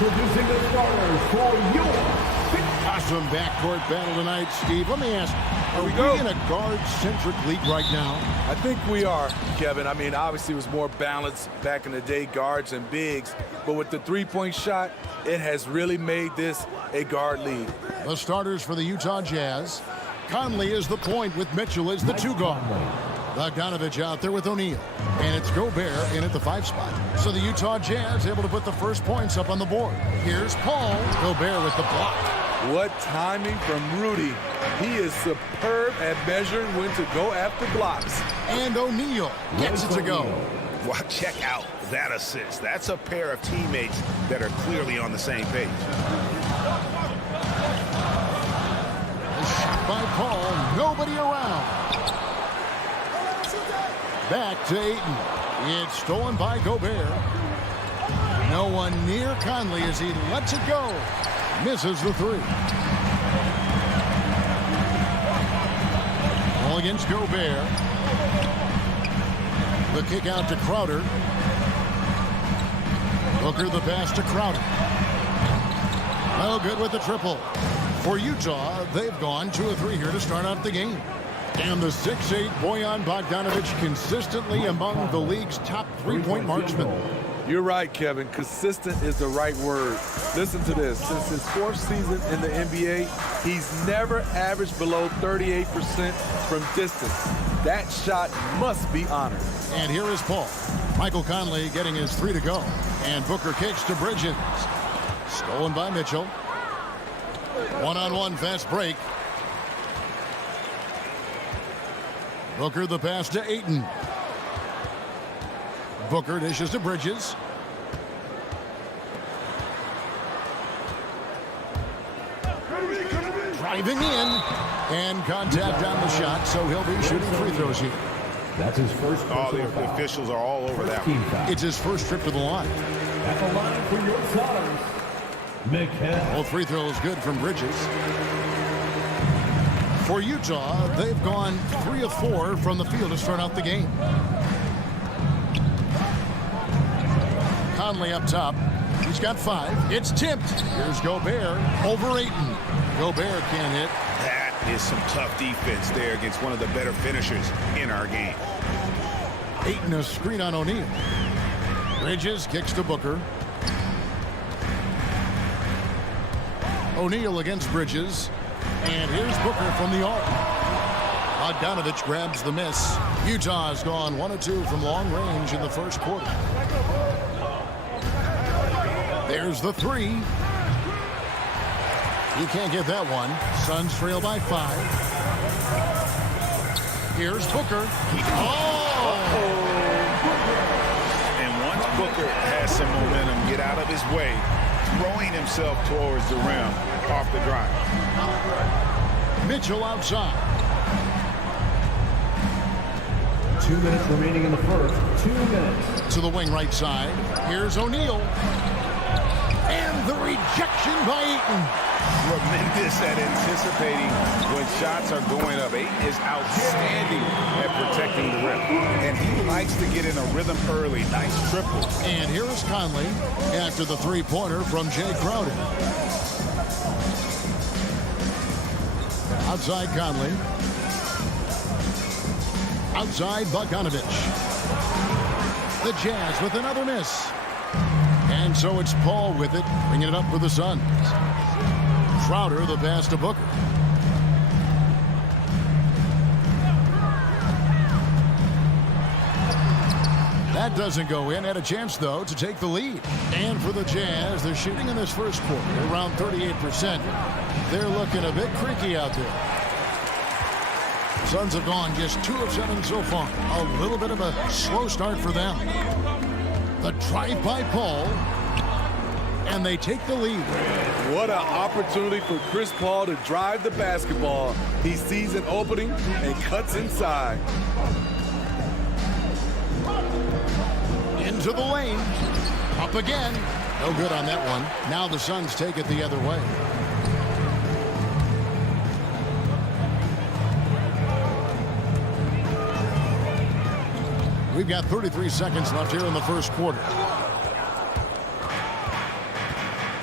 Introducing the starters for your awesome backcourt battle tonight, Steve. Let me ask, are we in a guard-centric league right now? I think we are, Kevin. I mean, obviously it was more balanced back in the day, guards and bigs. But with the three-point shot, it has really made this a guard league. The starters for the Utah Jazz. Conley is the point with Mitchell as the two guard. Bogdanovich out there with O'Neal. And it's Gobert in at the 5 spot. So the Utah Jazz able to put the first points up on the board. Here's Paul. Gobert with the block. What timing from Rudy. He is superb at measuring when to go after blocks. And O'Neal gets it to go. Well, check out that assist. That's a pair of teammates that are clearly on the same page. A shot by Paul. Nobody around. Back to Ayton. It's stolen by Gobert. No one near Conley as he lets it go. Misses the three. All against Gobert. The kick out to Crowder. Booker the pass to Crowder. No good with the triple. For Utah, they've gone 2-3 here to start out the game. And the 6'8" Bojan Bogdanovich consistently among the league's top three-point marksmen. You're right, Kevin. Consistent is the right word. Listen to this. Since his 4th season in the NBA, he's never averaged below 38% from distance. That shot must be honored. And here is Paul. Michael Conley getting his 3 to go. And Booker kicks to Bridges. Stolen by Mitchell. One-on-one fast break. Booker the pass to Ayton. Booker dishes to Bridges. Driving in. And contact on the shot, so he'll be shooting free throws here. That's his first. Oh, the officials are all over that one. It's his first trip to the line. At the line for your starters, McHale. Both free throws good from Bridges. For Utah, they've gone 3 of 4 from the field to start out the game. Conley up top. He's got 5. It's tipped. Here's Gobert over Ayton. Gobert can't hit. That is some tough defense there against one of the better finishers in our game. Ayton a screen on O'Neal. Bridges kicks to Booker. O'Neal against Bridges. And here's Booker from the arc. Bogdanovich grabs the miss. Utah has gone 1 of 2 from long range in the first quarter. There's the 3. You can't get that one. Suns trail by 5. Here's Booker. And once Booker has some momentum, get out of his way, throwing himself towards the rim off the drive. Mitchell outside. 2 minutes remaining in the first. 2 minutes. To the wing right side. Here's O'Neal. And the rejection by Ayton. Tremendous at anticipating when shots are going up. Ayton is outstanding at protecting the rim. And he likes to get in a rhythm early. Nice triple. And here is Conley after the three-pointer from Jay Crowder. Outside Conley. Outside Bogdanovich. The Jazz with another miss. And so it's Paul with it, bringing it up for the Suns. Crowder the pass to Booker. That doesn't go in. Had a chance, though, to take the lead. And for the Jazz, they're shooting in this first quarter around 38%. They're looking a bit creaky out there. Suns have gone just 2 of 7 so far. A little bit of a slow start for them. The drive by Paul. And they take the lead. What an opportunity for Chris Paul to drive the basketball. He sees an opening and cuts inside. Into the lane. Up again. No good on that one. Now the Suns take it the other way. We've got 33 seconds left here in the first quarter.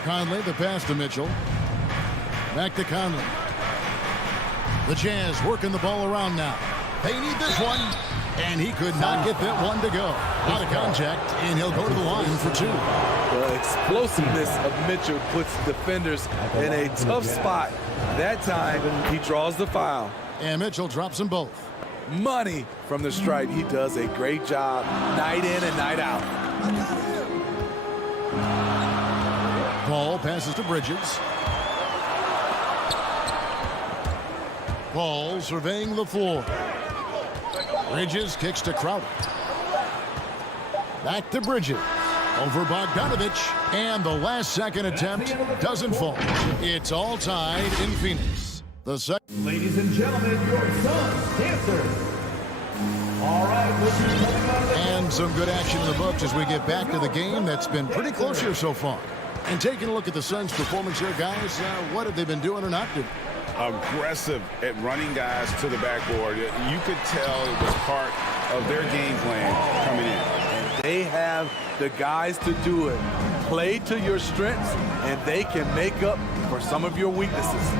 Conley, the pass to Mitchell. Back to Conley. The Jazz working the ball around now. They need this one. And he could not get that one to go. Out of contact, and he'll go to the line for 2. The explosiveness of Mitchell puts defenders in a tough spot. That time, he draws the foul. And Mitchell drops them both. Money from the stripe. He does a great job night in and night out. Paul passes to Bridges. Paul surveying the floor. Bridges kicks to Crowder. Back to Bridges. Over Bogdanovich. And the last second attempt doesn't fall. It's all tied in Phoenix. The second. Ladies and gentlemen, your son's dancer. All right, this is coming out of the... And some good action in the books as we get back to the game that's been pretty close here so far. And taking a look at the Suns' performance here, guys, what have they been doing or not doing? Aggressive at running guys to the backboard. You could tell it was part of their game plan coming in. They have the guys to do it. Play to your strengths, and they can make up for some of your weaknesses.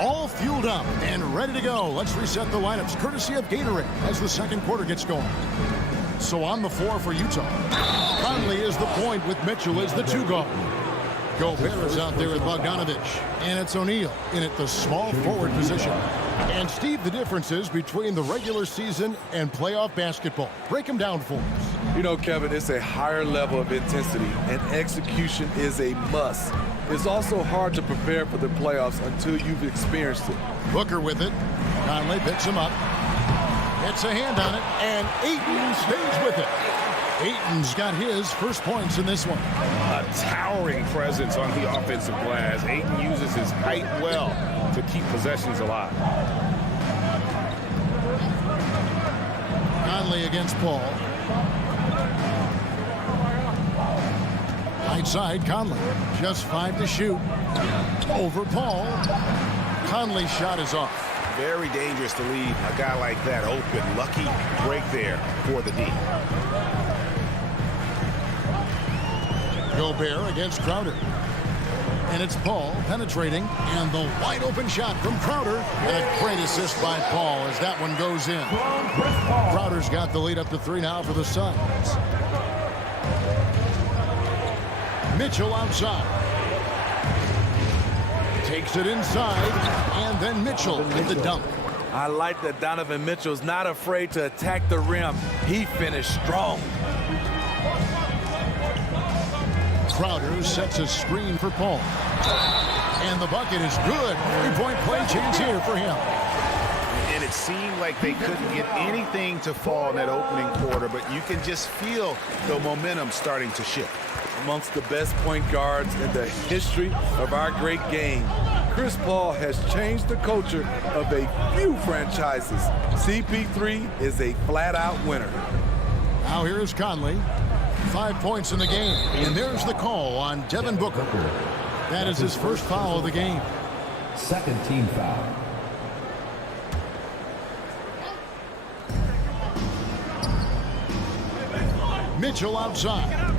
All fueled up and ready to go. Let's reset the lineups, courtesy of Gatorade, as the second quarter gets going. So on the floor for Utah, Conley is the point with Mitchell as the 2 guard. Gobert is out there with Bogdanovich, and it's O'Neal in at the small forward position. And Steve, the differences between the regular season and playoff basketball. Break them down for us. You know, Kevin, it's a higher level of intensity, and execution is a must. It's also hard to prepare for the playoffs until you've experienced it. Booker with it. Conley picks him up. Gets a hand on it, and Ayton stays with it. Ayton's got his first points in this one. A towering presence on the offensive glass. Ayton uses his height well to keep possessions alive. Conley against Paul. Right side, Conley. Just 5 to shoot. Over Paul. Conley's shot is off. Very dangerous to leave a guy like that open. Lucky break there for the D. Gobert against Crowder. And it's Paul penetrating. And the wide open shot from Crowder. And a great assist by Paul as that one goes in. Crowder's got the lead up to 3 now for the Suns. Mitchell outside. Takes it inside. And then Mitchell with the dunk. I like that Donovan Mitchell's not afraid to attack the rim. He finished strong. Crowder sets a screen for Paul. And the bucket is good. 3-point play chance here for him. And it seemed like they couldn't get anything to fall in that opening quarter, but you can just feel the momentum starting to shift. Amongst the best point guards in the history of our great game, Chris Paul has changed the culture of a few franchises. CP3 is a flat-out winner. Now here's Conley. 5 points in the game. And there's the call on Devin Booker. That is his first foul of the game. Second team foul. Mitchell outside.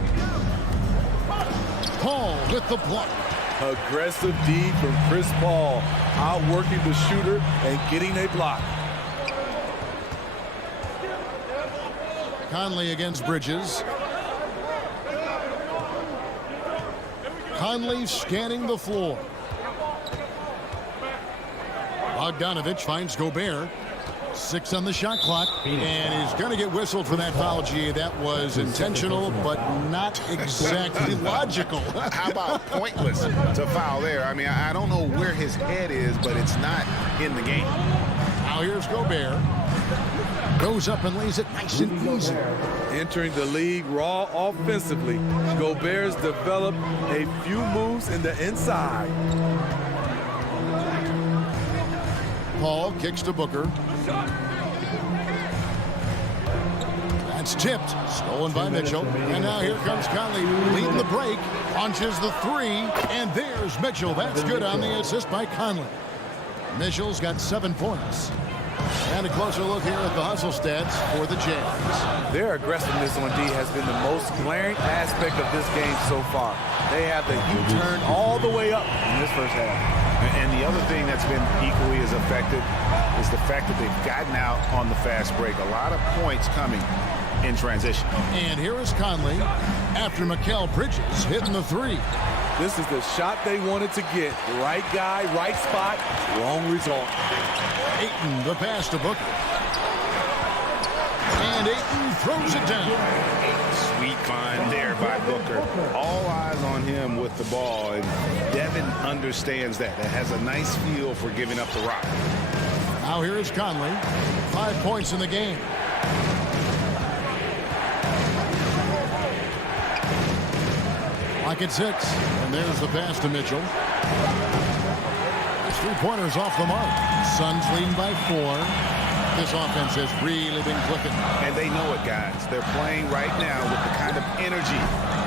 Paul with the block. Aggressive D from Chris Paul, outworking the shooter and getting a block. Conley against Bridges. Conley scanning the floor. Bogdanovich finds Gobert. 6 on the shot clock. And he's going to get whistled for that foul, G. That was intentional, but not exactly logical. How about pointless to foul there? I mean, I don't know where his head is, but it's not in the game. Now here's Gobert. Goes up and lays it nice and easy. Entering the league raw offensively, Gobert's developed a few moves in the inside. Paul kicks to Booker. That's tipped. Stolen by Mitchell. And now here comes Conley leading the break. Launches the 3. And there's Mitchell. That's good on the assist by Conley. Mitchell's got 7 points. And a closer look here at the hustle stats for the Jazz. Their aggressiveness on D has been the most glaring aspect of this game so far. They have the U-turn all the way up in this first half. And the other thing that's been equally as effective is the fact that they've gotten out on the fast break. A lot of points coming in transition. And here is Conley after Mikal Bridges hitting the three. This is the shot they wanted to get. Right guy, right spot, wrong result. Ayton, the pass to Booker. And Ayton throws it down. Sweet find there by Booker. All eyes on him with the ball, and Devin understands that. It has a nice feel for giving up the rock. Now here is Conley. 5 points in the game. Like at 6. And there's the pass to Mitchell. His three-pointers off the mark. Suns leading by 4. This offense has really been clicking. And they know it, guys. They're playing right now with the kind of energy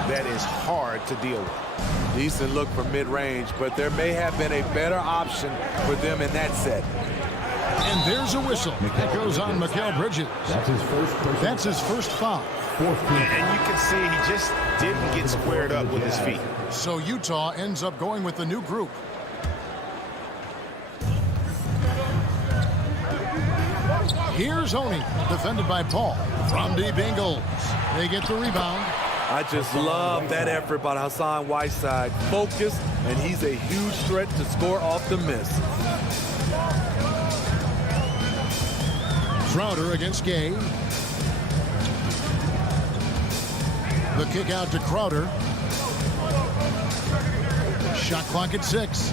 that is hard to deal with. Decent look for mid-range, but there may have been a better option for them in that set. And there's a whistle. That goes on Mikal Bridges. That's his first foul. And you can see he just didn't get squared up with his feet. So Utah ends up going with the new group. Here's Oni, defended by Paul. From deep Ingles. They get the rebound. I just love that effort by Hassan Whiteside. Focused, and he's a huge threat to score off the miss. Crowder against Gay. The kick out to Crowder. Shot clock at 6.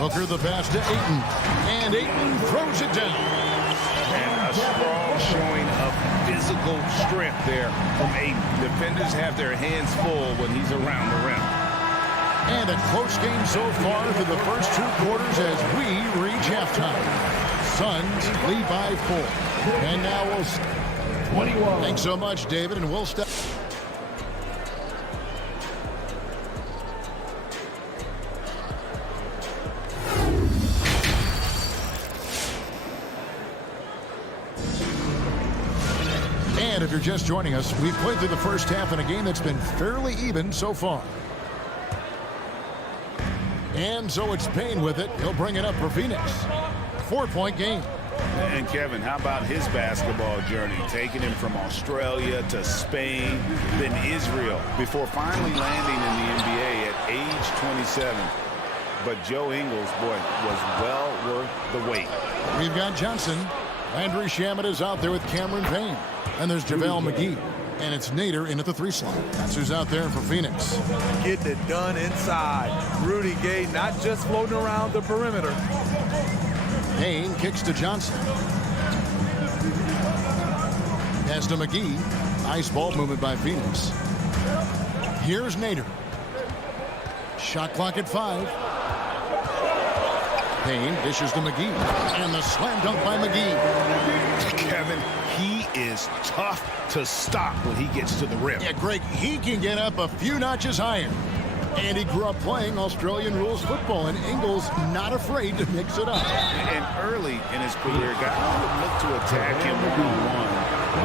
Booker the pass to Ayton. And Ayton throws it down. And a strong showing of physical strength there from Ayton. Defenders have their hands full when he's around the rim. And a close game so far through the first 2 quarters as we reach halftime. Suns lead by 4. And now we'll... 21. Thanks so much, David, and we'll step... And if you're just joining us, we've played through the first half in a game that's been fairly even so far. And so it's Payne with it. He'll bring it up for Phoenix. 4-point game. And Kevin, how about his basketball journey? Taking him from Australia to Spain, then Israel, before finally landing in the NBA at age 27. But Joe Ingles, boy, was well worth the wait. We've got Johnson. Landry Shamet is out there with Cameron Payne. And there's JaVale McGee. And it's Nader in at the 3 slot. That's who's out there for Phoenix. Getting it done inside. Rudy Gay not just floating around the perimeter. Payne kicks to Johnson. Pass to McGee. Nice ball movement by Phoenix. Here's Nader. Shot clock at 5. Payne dishes to McGee. And the slam dunk by McGee. Kevin, he is tough to stop when he gets to the rim. Yeah, Greg, he can get up a few notches higher. And he grew up playing Australian rules football, and Ingles not afraid to mix it up. And early in his career, guys would look to attack him one-on-one.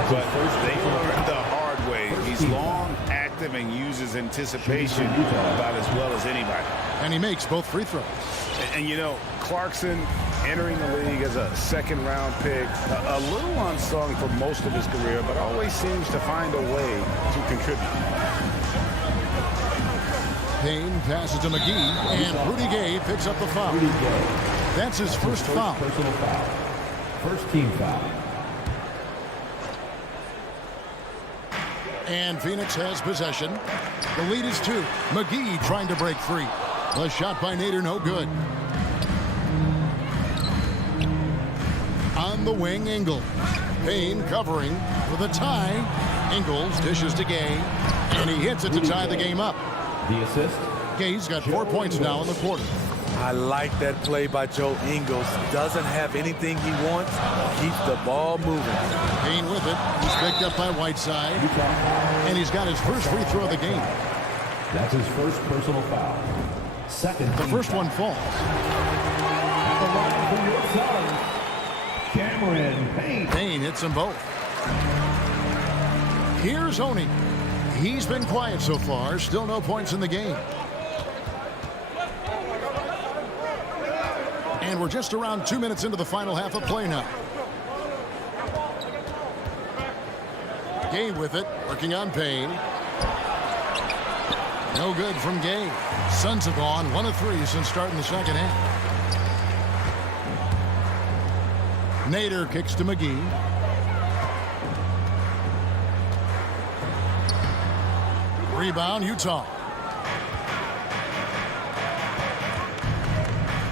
But they learned the hard way. He's long, active, and uses anticipation about as well as anybody. And he makes both free throws. And you know, Clarkson entering the league as a second-round pick, a little unsung for most of his career, but always seems to find a way to contribute. Payne passes to McGee, and Rudy Gay picks up the foul. That's his first foul. Personal foul. First team foul. And Phoenix has possession. The lead is 2. McGee trying to break free. The shot by Nader, no good. On the wing, Ingles. Payne covering with a tie. Ingles dishes to Gay, and he hits it to tie the game up. The assist. Gay's got 4 points now in the quarter. I like that play by Joe Ingles. Doesn't have anything he wants. Keeps the ball moving. Payne with it. He's picked up by Whiteside. And he's got his first free throw of the game. That's his first personal foul. Second. The first one falls. the line for your Suns, Cameron Payne. Payne hits them both. Here's Oni. He's been quiet so far. Still no points in the game. And we're just around 2 minutes into the final half of play now. Gay with it, working on Payne. No good from Gay. Suns have gone 1 of 3 since starting the second half. Nader kicks to McGee. Rebound, Utah.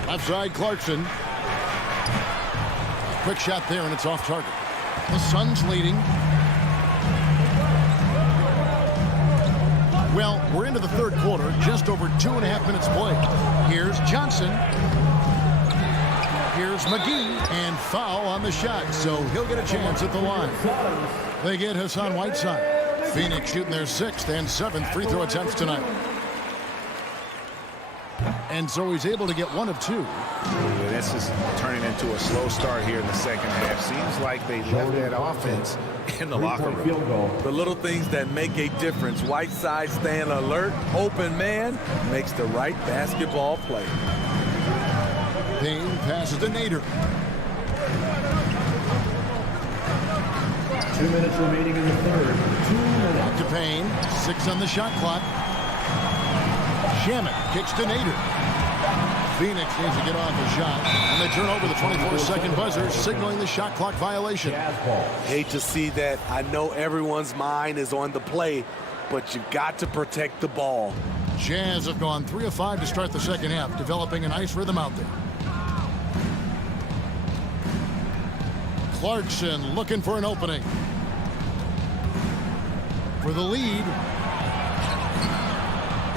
Left side, Clarkson. Quick shot there, and it's off target. The Suns leading. Well, we're into the third quarter, just over 2.5 minutes played. Here's Johnson. Here's McGee, and foul on the shot, so he'll get a chance at the line. They get Hassan Whiteside. Phoenix shooting their 6th and 7th free throw attempts tonight. And so he's able to get 1 of 2. This is turning into a slow start here in the second half. Seems like they left that offense in the locker room. Field goal. The little things that make a difference. Whiteside staying alert, open man, makes the right basketball play. Payne passes to Nader. 2 minutes remaining in the third. 2 minutes. To Payne. 6 on the shot clock. Shamet kicks to Nader. Phoenix needs to get off the shot. And they turn over the 24-second buzzer, signaling the shot clock violation. Jazz ball. Hate to see that. I know everyone's mind is on the play, but you got to protect the ball. Jazz have gone 3 of 5 to start the second half, developing a nice rhythm out there. Clarkson looking for an opening. For the lead.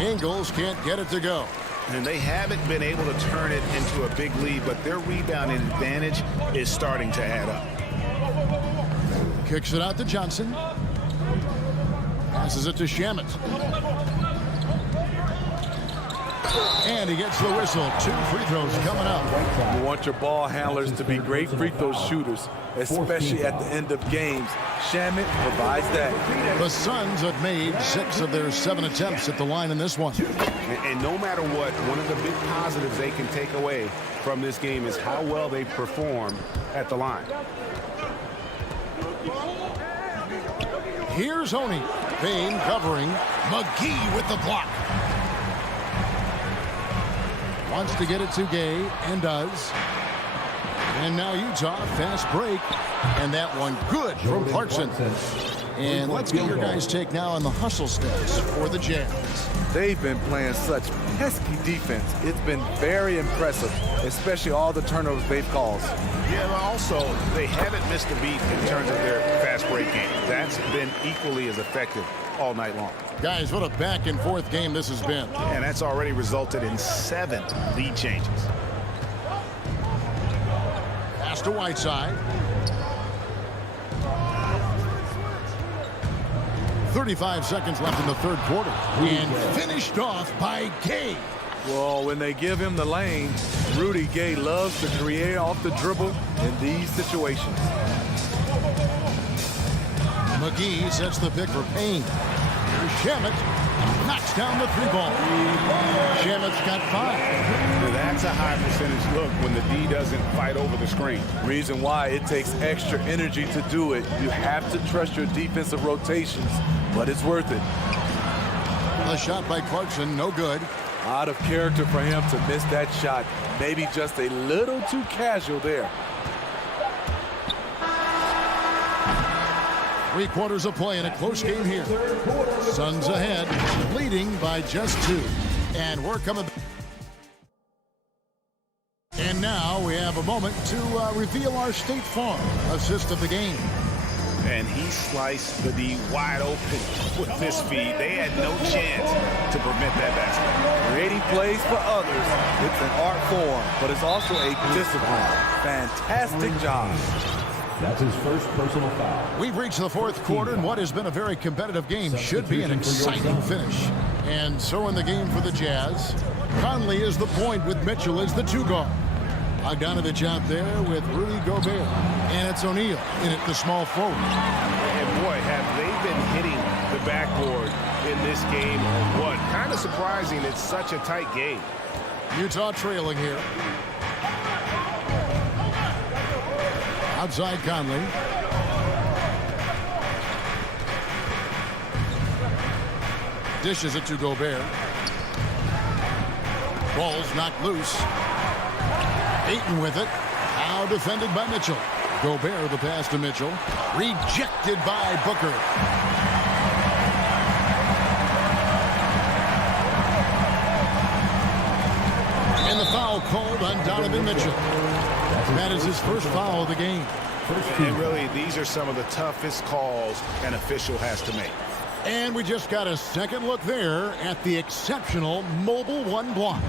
Ingles can't get it to go. And they haven't been able to turn it into a big lead, but their rebounding advantage is starting to add up. Kicks it out to Johnson. Passes it to Shamet. And he gets the whistle. 2 free throws coming up. You want your ball handlers to be great free throw shooters, especially at the end of games. Shamet provides that. The Suns have made 6 of their 7 attempts at the line in this one. And no matter what, one of the big positives they can take away from this game is how well they perform at the line. Here's Oni. Payne covering. McGee with the block. Wants to get it to Gay, and does. And now Utah, fast break. And that one good from Clarkson. And let's get your guys' take now on the hustle stats for the Jazz. They've been playing such pesky defense. It's been very impressive, especially all the turnovers they've caused. Yeah, but also, they haven't missed a beat in terms of their fast break game. That's been equally as effective all night long. Guys, what a back-and-forth game this has been. And that's already resulted in 7 lead changes. Pass to Whiteside. 35 seconds left in the third quarter. And finished off by Gay. Well, when they give him the lane, Rudy Gay loves to create off the dribble in these situations. McGee sets the pick for Payne. Here's Shamet. Knocks down the 3-ball. Shamet's got 5. Well, that's a high percentage look when the D doesn't fight over the screen. Reason why it takes extra energy to do it. You have to trust your defensive rotations, but it's worth it. A shot by Clarkson, no good. Out of character for him to miss that shot. Maybe just a little too casual there. 3 quarters of play in a close game here. Suns ahead, leading by just 2. And we're coming. And now we have a moment to reveal our State Farm assist of the game. And he sliced the D wide open with this feed. They had no chance to prevent that basket. Creating plays for others. It's an art form, but it's also a discipline. Fantastic job. That's his first personal foul. We've reached the 4th quarter, and what has been a very competitive game should be an exciting finish. And so in the game for the Jazz, Conley is the point with Mitchell as the 2 guard. Bogdanovich out there with Rudy Gobert. And it's O'Neal in at the small forward. And boy, have they been hitting the backboard in this game or what? Kind of surprising it's such a tight game. Utah trailing here. Outside Conley. Dishes it to Gobert. Ball's knocked loose. Ayton with it. Now defended by Mitchell. Gobert the pass to Mitchell. Rejected by Booker. And the foul called on Donovan Mitchell. That is his first foul of the game. And really, these are some of the toughest calls an official has to make. And we just got a second look there at the exceptional mobile one block.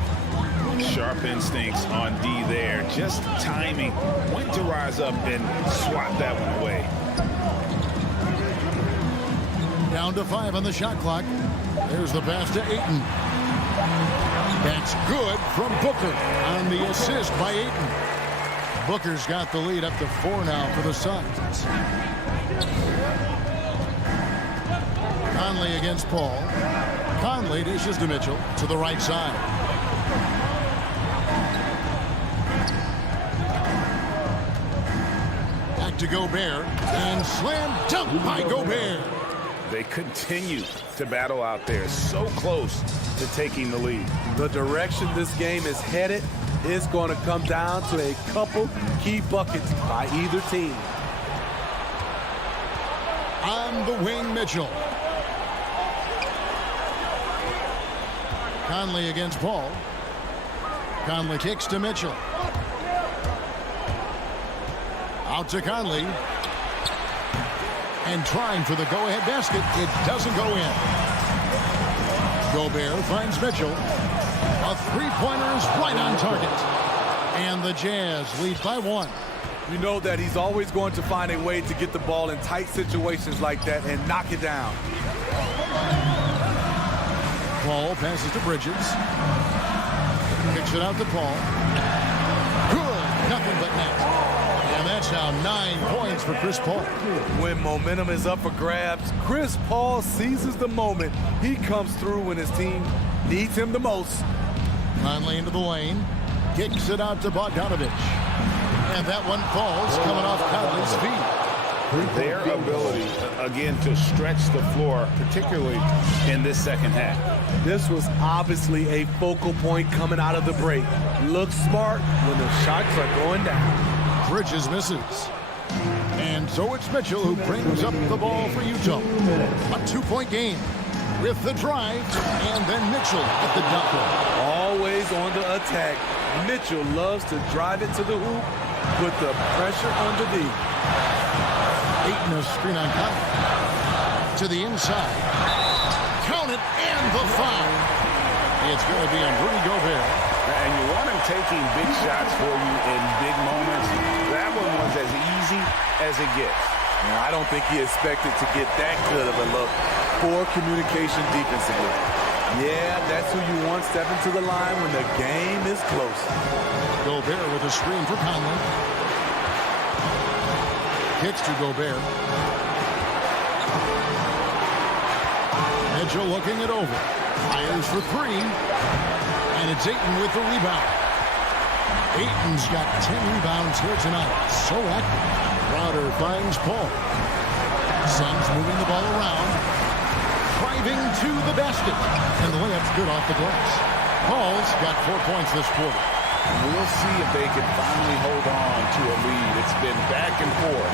Sharp instincts on D there. Just timing when to rise up and swat that one away. Down to 5 on the shot clock. There's the pass to Ayton. That's good from Booker on the assist by Ayton. Booker's got the lead up to 4 now for the Suns. Conley against Paul. Conley dishes to Mitchell to the right side. Back to Gobert and slam dunk by Gobert. They continue to battle out there, so close to taking the lead. The direction this game is headed is going to come down to a couple key buckets by either team. On the wing, Mitchell. Conley against Paul. Conley kicks to Mitchell. Out to Conley. And trying for the go-ahead basket. It doesn't go in. Gobert finds Mitchell. A three-pointer is right on target. And the Jazz lead by 1. You know that he's always going to find a way to get the ball in tight situations like that and knock it down. Paul passes to Bridges. Kicks it out to Paul. Good. Nothing but net. And that's now 9 points for Chris Paul. When momentum is up for grabs, Chris Paul seizes the moment. He comes through when his team needs him the most. Conley into the lane. Kicks it out to Bogdanovich. And that one falls coming off Conley's feet. Their ability, again, to stretch the floor, particularly in this second half. This was obviously a focal point coming out of the break. Looks smart when the shots are going down. Bridges misses. And so it's Mitchell who brings up the ball for Utah. A 2-point game with the drive, and then Mitchell at the dunk. Always on the attack. Mitchell loves to drive it to the hoop, put the pressure underneath. Ayton a screen on Conley. To the inside. Count it, and the foul. It's going to be on Rudy Gobert. And you want him taking big shots for you in big moments. That one was as easy as it gets. Now, I don't think he expected to get that good of a look. Poor communication defensively. Yeah, that's who you want stepping to the line when the game is close. Gobert with a screen for Conley. Kicks to Gobert. Mitchell looking it over. Fires for 3. And it's Ayton with the rebound. Ayton's got 10 rebounds here tonight. So active. Crowder finds Paul. Suns moving the ball around. Driving to the basket. And the layup's good off the glass. Paul's got 4 points this quarter. We'll see if they can finally hold on to a lead. It's been back and forth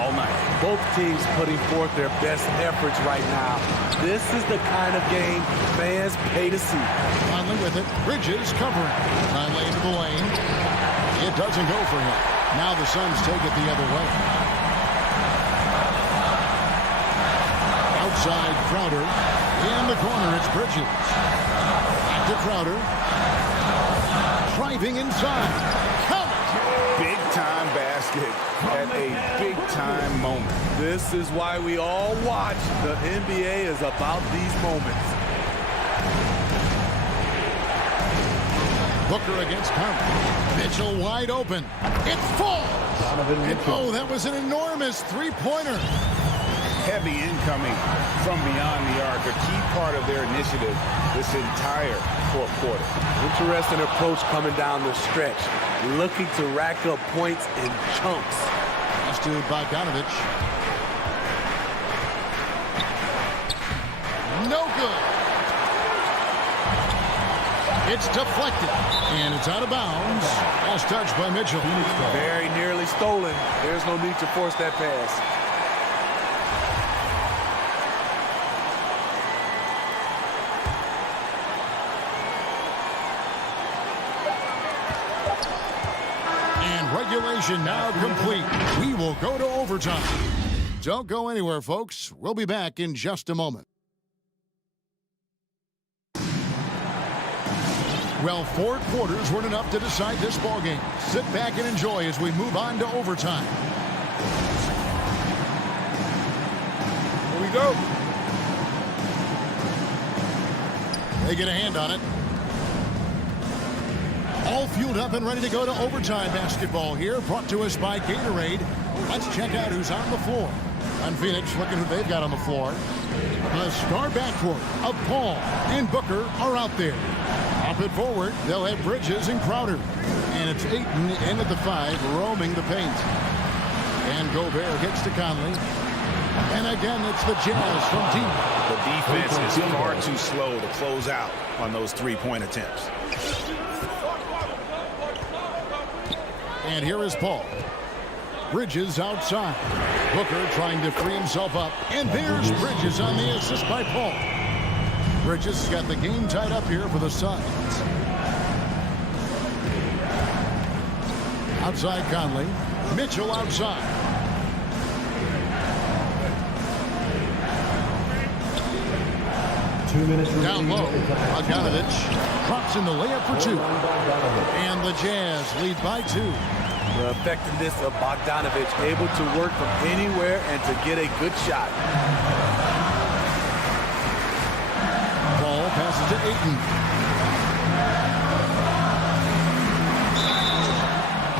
all night. Both teams putting forth their best efforts right now. This is the kind of game fans pay to see. Conley with it. Bridges covering. Conley into the lane. It doesn't go for him. Now the Suns take it the other way. Outside Crowder. In the corner, it's Bridges. Back to Crowder. Driving inside. Count it. Big time basket at a big time moment. This is why we all watch. The NBA is about these moments. Booker against Conley. Mitchell wide open. It falls. And, oh, that was an enormous three-pointer. Heavy incoming from beyond the arc, a key part of their initiative this entire fourth quarter. Interesting approach coming down the stretch, looking to rack up points in chunks. Pass to Bogdanovich. No good. It's deflected, and it's out of bounds. Last touch by Mitchell. Very nearly stolen. There's no need to force that pass. Regulation now complete. We will go to overtime. Don't go anywhere, folks. We'll be back in just a moment. Well, 4 quarters weren't enough to decide this ballgame. Sit back and enjoy as we move on to overtime. Here we go. They get a hand on it. All fueled up and ready to go to overtime basketball here, brought to us by Gatorade. Let's check out who's on the floor. On Phoenix, looking who they've got on the floor. The star backcourt of Paul and Booker are out there. Up it forward, they'll have Bridges and Crowder. And it's Ayton in at the 5, roaming the paint. And Gobert gets to Conley. And again, it's the Jazz from deep. The defense is far too slow to close out on those three-point attempts. And here is Paul. Bridges outside. Booker trying to free himself up. And there's Bridges on the assist by Paul. Bridges has got the game tied up here for the Suns. Outside Conley. Mitchell outside. Down low. Bogdanovich drops in the layup for 2. And the Jazz lead by 2. The effectiveness of Bogdanovich, able to work from anywhere and to get a good shot. Ball passes to Ayton.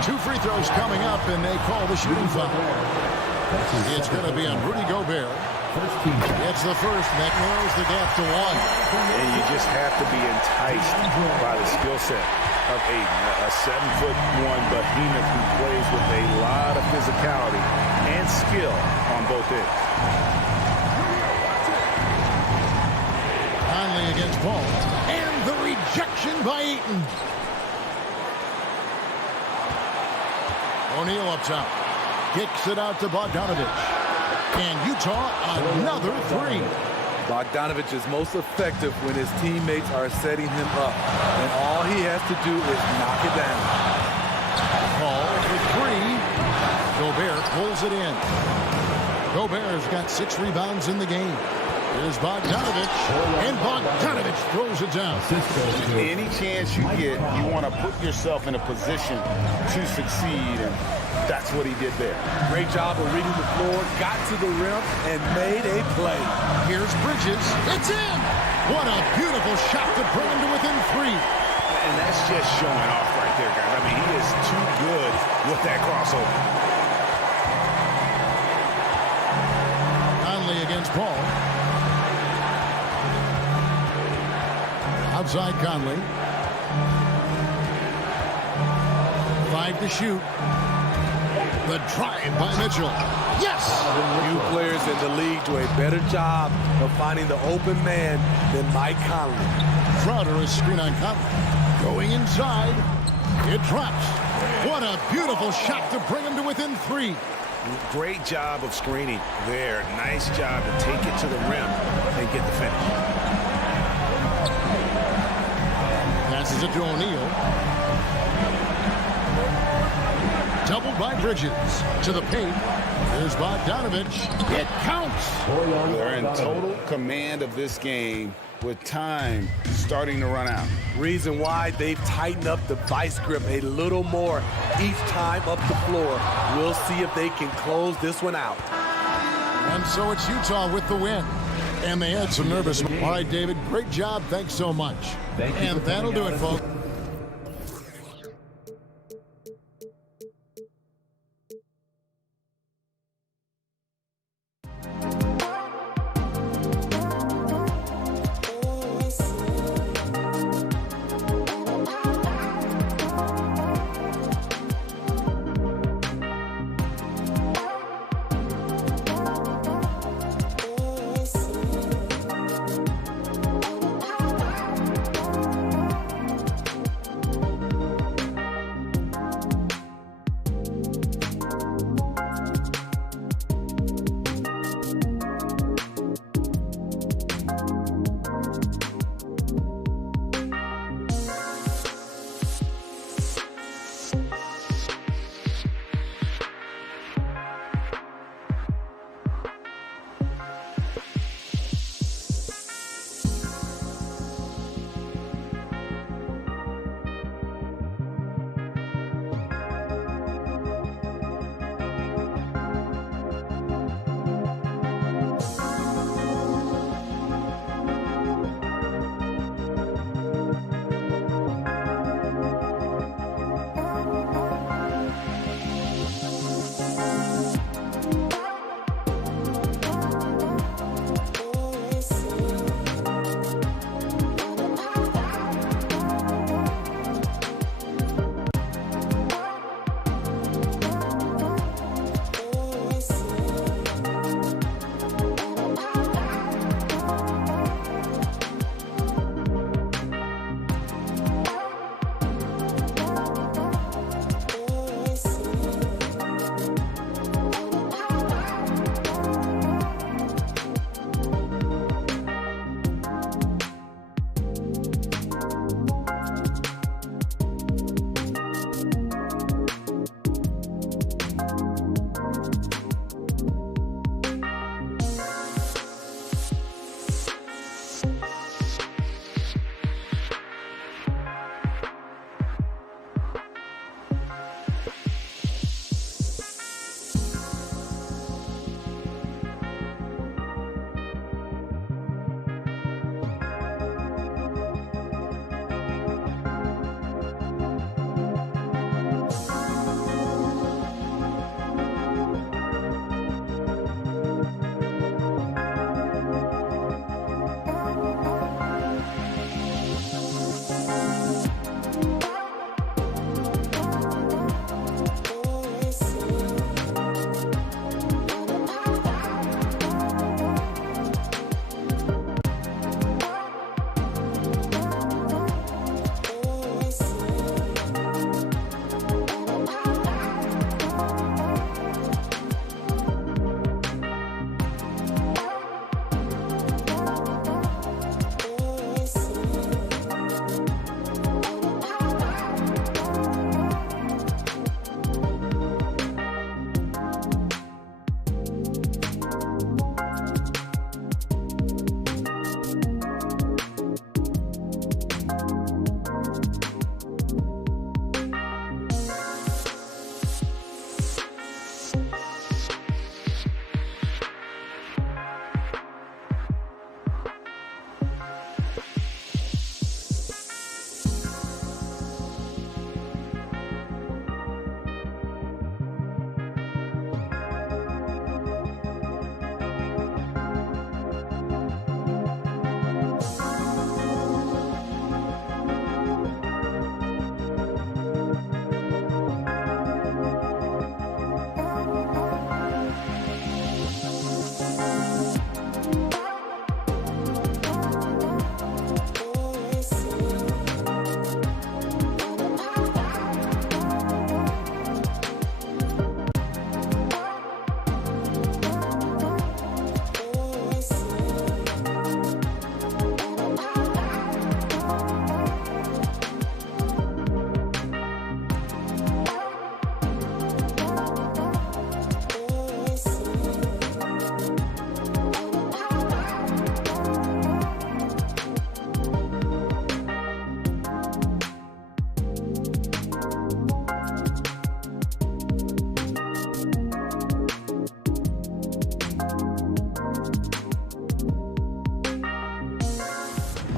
2 free throws coming up, and they call the shooting foul. It's going to be on Rudy Gobert. It's the first that narrows the gap to 1. And you just have to be enticed by the skill set of Ayton, a 7'1" behemoth who plays with a lot of physicality and skill on both ends. Conley against Paul. And the rejection by Ayton. O'Neal up top. Kicks it out to Bogdanovich. And Utah, another 3. Bogdanovich is most effective when his teammates are setting him up. And all he has to do is knock it down. Paul for 3. Gobert pulls it in. Gobert's got 6 rebounds in the game. Here's Bogdanovich. And Bogdanovich throws it down. Any chance you get, you want to put yourself in a position to succeed, and that's what he did there. Great job of reading the floor, got to the rim, and made a play. Here's Bridges. It's in! What a beautiful shot to bring him to within 3. And that's just showing off right there, guys. I mean, he is too good with that crossover. Conley against Paul. Outside Conley. 5 to shoot. The drive by Mitchell. Yes! Few players in the league do a better job of finding the open man than Mike Conley. Crowder is screen on Conley. Going inside. It drops. What a beautiful shot to bring him to within 3. Great job of screening there. Nice job to take it to the rim and get the finish. Passes it to O'Neal. Doubled by Bridges. To the paint. There's Bogdanovich. It counts. They're in total command of this game with time starting to run out. Reason why they've tightened up the vice grip a little more each time up the floor. We'll see if they can close this one out. And so it's Utah with the win. And they had some nervous. All right, David, great job. Thanks so much. And that'll do it, folks.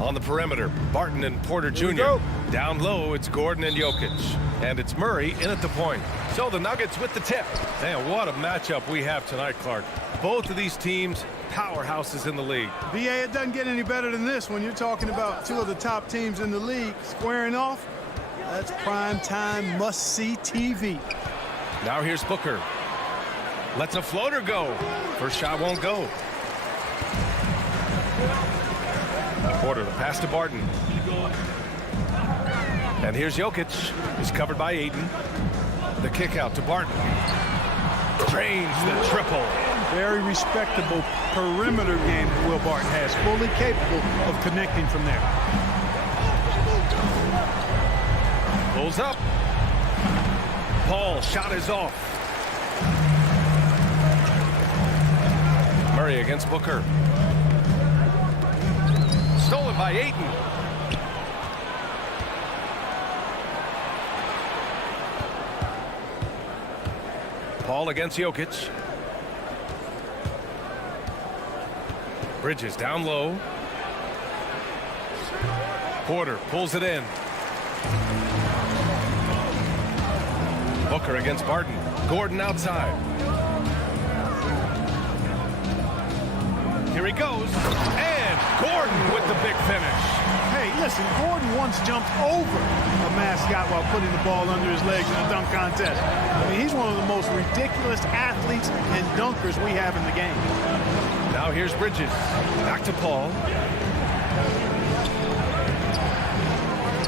On the perimeter, Barton and Porter Jr. go. Down low, it's Gordon and Jokic. And it's Murray in at the point. So the Nuggets with the tip. Man, what a matchup we have tonight, Clark. Both of these teams, powerhouses in the league. BA, it doesn't get any better than this when you're talking about two of the top teams in the league squaring off. That's prime time must-see TV. Now here's Booker. Lets a floater go. First shot won't go. Porter, the pass to Barton. And here's Jokic. He's covered by Ayton. The kick out to Barton. Drains the triple. Very respectable perimeter game Will Barton has. Fully capable of connecting from there. Pulls up. Paul, shot is off. Murray against Booker. Stolen by Ayton. Paul against Jokic. Bridges down low. Porter pulls it in. Booker against Barton. Gordon outside. Here he goes. And Gordon with the big finish. Hey, listen, Gordon once jumped over a mascot while putting the ball under his legs in a dunk contest. I mean, he's one of the most ridiculous athletes and dunkers we have in the game. Now here's Bridges. Back to Paul.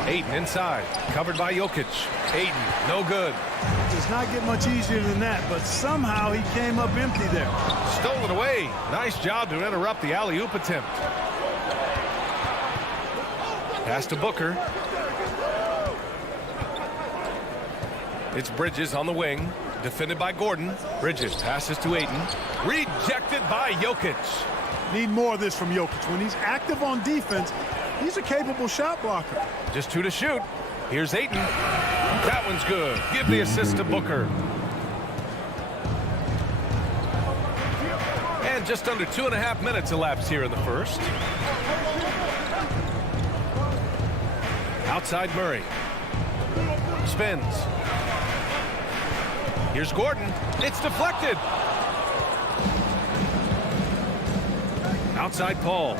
Ayton inside. Covered by Jokic. Ayton, no good. It does not get much easier than that, but somehow he came up empty there. Stolen away. Nice job to interrupt the alley-oop attempt. Pass to Booker. It's Bridges on the wing. Defended by Gordon. Bridges passes to Ayton. Rejected by Jokic. Need more of this from Jokic. When he's active on defense, he's a capable shot blocker. Just 2 to shoot. Here's Ayton. That one's good. Give the assist to Booker. And just under 2.5 minutes elapsed here in the first. Outside Murray. Spins. Here's Gordon. It's deflected. Outside Paul.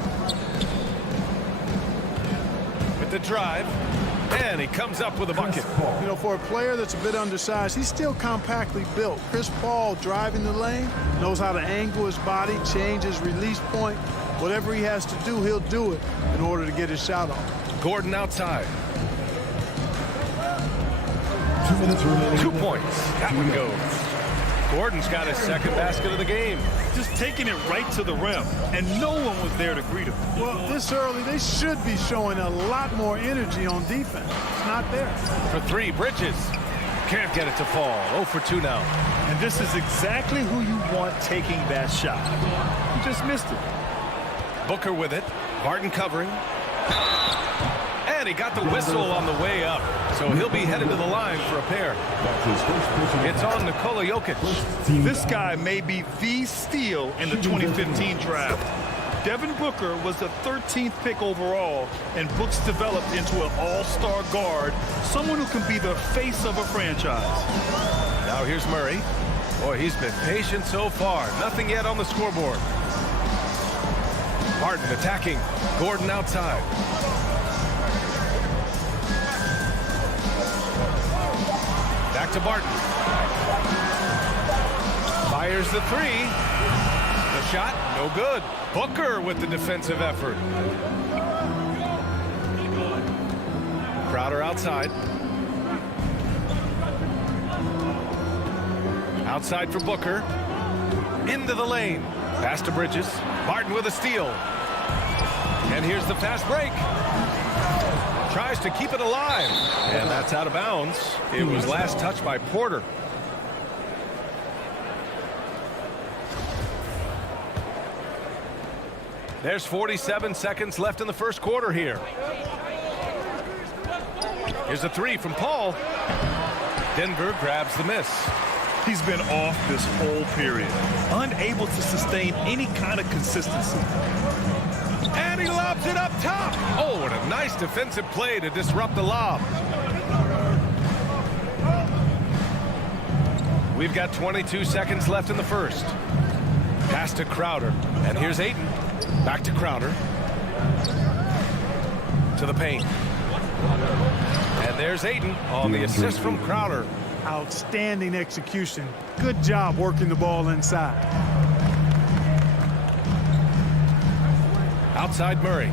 With the drive. And he comes up with a bucket. You know, for a player that's a bit undersized, he's still compactly built. Chris Paul driving the lane, knows how to angle his body, change his release point. Whatever he has to do, he'll do it in order to get his shot off. Gordon outside. 2 minutes remaining. 2 points. That one goes. Gordon's got his second basket of the game. Just taking it right to the rim, and no one was there to greet him. Well, this early, they should be showing a lot more energy on defense. It's not there. For 3, Bridges. Can't get it to fall. 0 for 2 now. And this is exactly who you want taking that shot. He just missed it. Booker with it. Barton covering. And he got the whistle on the way up. So he'll be headed to the line for a pair. It's on Nikola Jokic. This guy may be the steal in the 2015 draft. Devin Booker was the 13th pick overall, and Brooks developed into an all-star guard, someone who can be the face of a franchise. Now here's Murray. Boy, he's been patient so far. Nothing yet on the scoreboard. Barton attacking. Gordon outside. Back to Barton. Fires the 3. The shot, no good. Booker with the defensive effort. Crowder outside. Outside for Booker. Into the lane. Pass to Bridges. Barton with a steal. And here's the fast break. Tries to keep it alive. And that's out of bounds. It was last touched by Porter. There's 47 seconds left in the first quarter here. Here's a 3 from Paul. Denver grabs the miss. He's been off this whole period, unable to sustain any kind of consistency. And he lobs it up top. Oh, and a nice defensive play to disrupt the lob. We've got 22 seconds left in the first. Pass to Crowder. And here's Ayton. Back to Crowder. To the paint. And there's Ayton on the assist from Crowder. Outstanding execution. Good job working the ball inside. Outside Murray.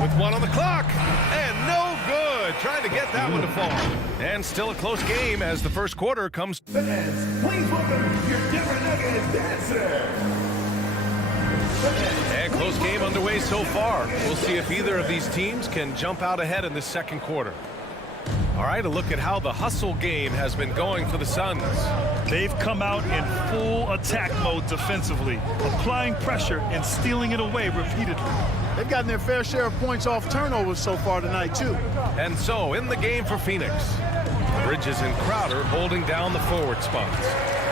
With 1 on the clock. And no good. Trying to get that one to fall. And still a close game as the first quarter comes. Fans, please welcome your Denver Nuggets dancer. And close game underway so far. We'll see if either of these teams can jump out ahead in the second quarter. All right, a look at how the hustle game has been going for the Suns. They've come out in full attack mode defensively, applying pressure and stealing it away repeatedly. They've gotten their fair share of points off turnovers so far tonight, too. And so, in the game for Phoenix, Bridges and Crowder holding down the forward spots.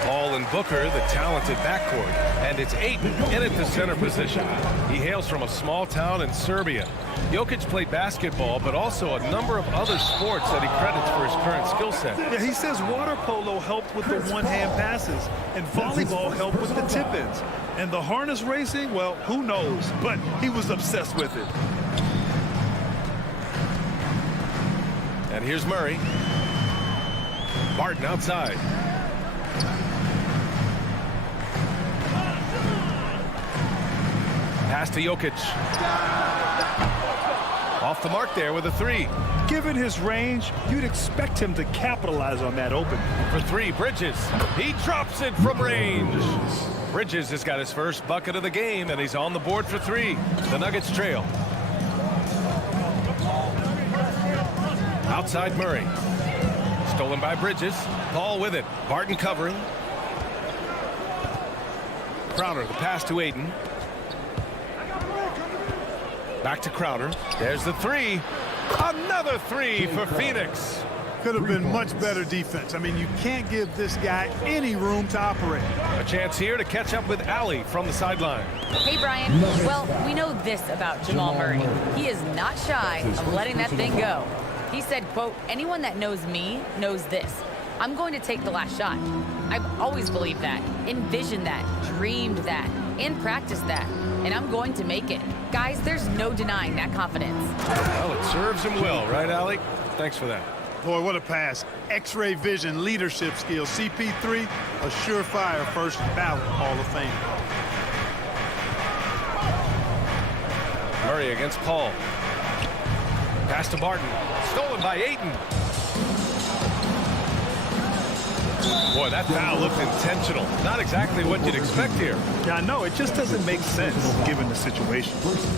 Paul and Booker, the talented backcourt. And it's Ayton in at the center position. He hails from a small town in Serbia. Jokic played basketball, but also a number of other sports that he credits for his current skill set. Yeah, he says water polo helped with the one-hand passes, and volleyball helped with the tip-ins. And the harness racing, well, who knows? But he was obsessed with it. And here's Murray. Barton outside. Pass to Jokic. Off the mark there with a three. Given his range, you'd expect him to capitalize on that open. For three, Bridges. He drops it from range. Bridges has got his first bucket of the game, and he's on the board for three. The Nuggets trail. Outside Murray. Stolen by Bridges. Paul with it. Barton covering. Crowder, the pass to Ayton. Back to Crowder. There's the three. Another three for Phoenix. Could have been much better defense. I mean, you can't give this guy any room to operate. A chance here to catch up with Allie from the sideline. Hey, Brian. Well, we know this about Jamal Murray. He is not shy of letting that thing go. He said, quote, anyone that knows me knows this. I'm going to take the last shot. I've always believed that, envisioned that, dreamed that, and practiced that. And I'm going to make it. Guys, there's no denying that confidence. Well, it serves him well, right, Allie? Thanks for that. Boy, what a pass. X-ray vision, leadership skills. CP3, a surefire first ballot Hall of Fame. Murray against Paul. Pass to Barton. Stolen by Ayton. Boy, that foul looked intentional. Not exactly what you'd expect here. Yeah, I know. It just doesn't make sense given the situation.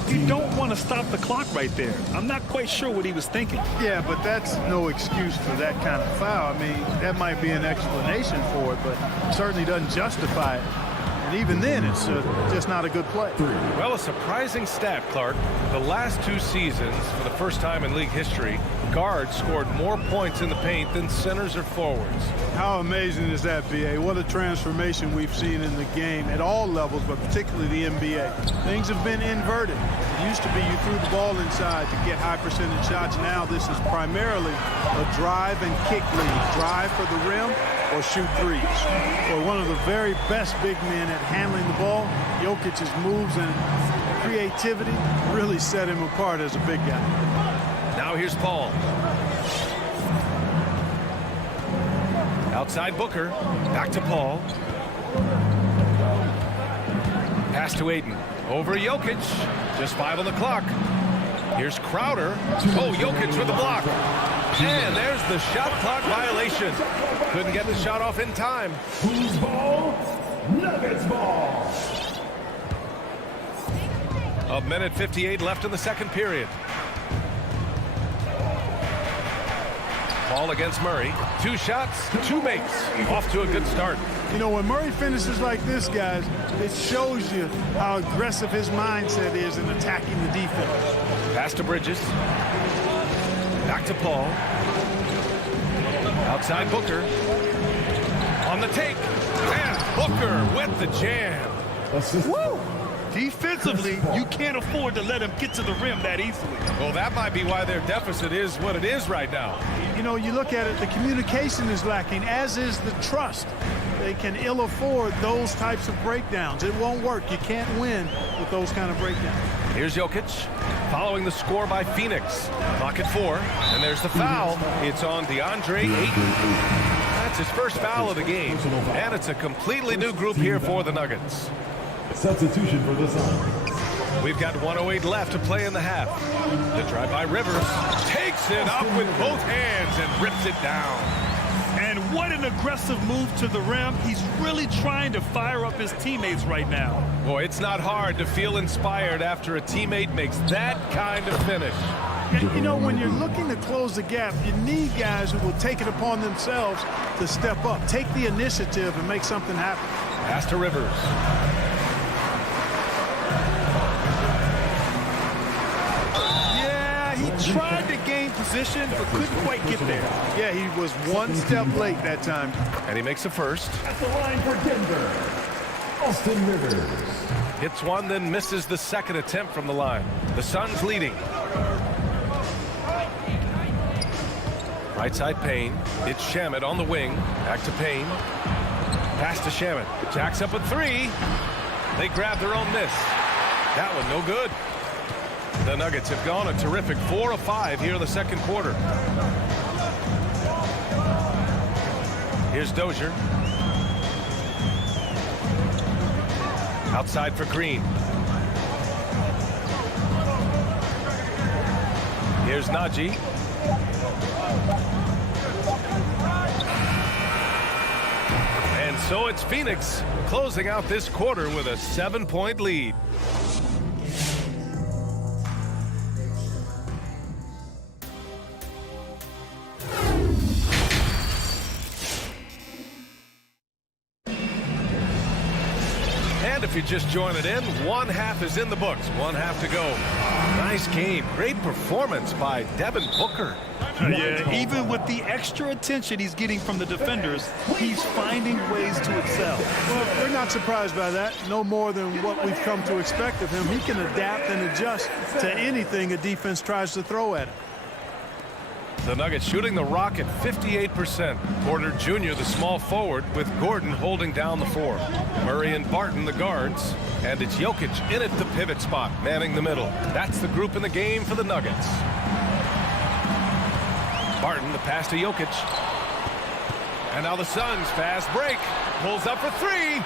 You don't want to stop the clock right there. I'm not quite sure what he was thinking. Yeah, but that's no excuse for that kind of foul. I mean, that might be an explanation for it, but it certainly doesn't justify it. And even then, it's just not a good play. Well, a surprising stat, Clark. The last two seasons, for the first time in league history, guards scored more points in the paint than centers or forwards. How amazing is that, B.A.? What a transformation we've seen in the game at all levels, but particularly the NBA. Things have been inverted. It used to be you threw the ball inside to get high percentage shots. Now this is primarily a drive and kick league. Drive for the rim or shoot threes. For one of the very best big men at handling the ball, Jokic's moves and creativity really set him apart as a big guy. Now here's Paul. Outside Booker. Back to Paul. Pass to Ayton. Over Jokic. Just 5 on the clock. Here's Crowder. Oh, Jokic with the block. And there's the shot clock violation. Couldn't get the shot off in time. Who's ball? Nuggets ball. A minute 58 left in the second period. Paul against Murray. 2 shots, 2 makes. Off to a good start. You know, when Murray finishes like this, guys, it shows you how aggressive his mindset is in attacking the defense. Pass to Bridges. Back to Paul. Outside Booker. On the take. And Booker with the jam. assist. Woo! Defensively, you can't afford to let him get to the rim that easily. Well, that might be why their deficit is what it is right now. You know, you look at it, the communication is lacking, as is the trust. They can ill afford those types of breakdowns. It won't work. You can't win with those kind of breakdowns. Here's Jokic following the score by Phoenix. Clock at 4, and there's the foul. It's on DeAndre Ayton. That's his first foul of the game, and it's a completely new group here for the Nuggets. Substitution for the Suns. We've got 1:08 left to play in the half. The drive by Rivers takes it up with both hands and rips it down. And what an aggressive move to the rim. He's really trying to fire up his teammates right now. Boy, it's not hard to feel inspired after a teammate makes that kind of finish. You know, when you're looking to close the gap, you need guys who will take it upon themselves to step up, take the initiative, and make something happen. Pass to Rivers. He tried to gain position, but couldn't quite get there. Yeah, he was one step late that time. And he makes a first. At the line for Denver, Austin Rivers. Hits one, then misses the second attempt from the line. The Suns leading. Right side Payne. It's Shamet on the wing. Back to Payne. Pass to Shamet. Jacks up a 3. They grab their own miss. That one no good. The Nuggets have gone a terrific 4 of 5 here in the second quarter. Here's Dozier. Outside for Green. Here's Najee. And so it's Phoenix closing out this quarter with a 7-point lead. If you just join it in, one half is in the books. One half to go. Nice game. Great performance by Devin Booker. Yeah, even with the extra attention he's getting from the defenders, he's finding ways to excel. Well, we're not surprised by that. No more than what we've come to expect of him. He can adapt and adjust to anything a defense tries to throw at him. The Nuggets shooting the rock at 58%. Porter Jr., the small forward, with Gordon holding down the 4. Murray and Barton, the guards. And it's Jokic in at the pivot spot, manning the middle. That's the group in the game for the Nuggets. Barton, the pass to Jokic. And now the Suns, fast break. Pulls up for 3.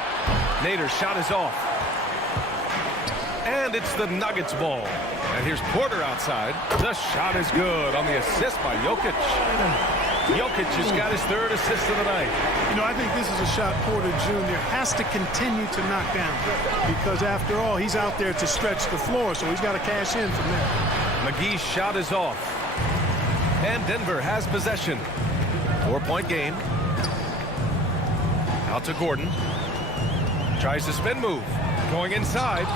Nader's shot is off. And it's the Nuggets ball. And here's Porter outside. The shot is good on the assist by Jokic. Jokic has got his 3rd assist of the night. You know, I think this is a shot Porter Jr. has to continue to knock down because, after all, he's out there to stretch the floor, so he's got to cash in from there. McGee's shot is off. And Denver has possession. 4-point game. Out to Gordon. Tries the spin move. Going inside.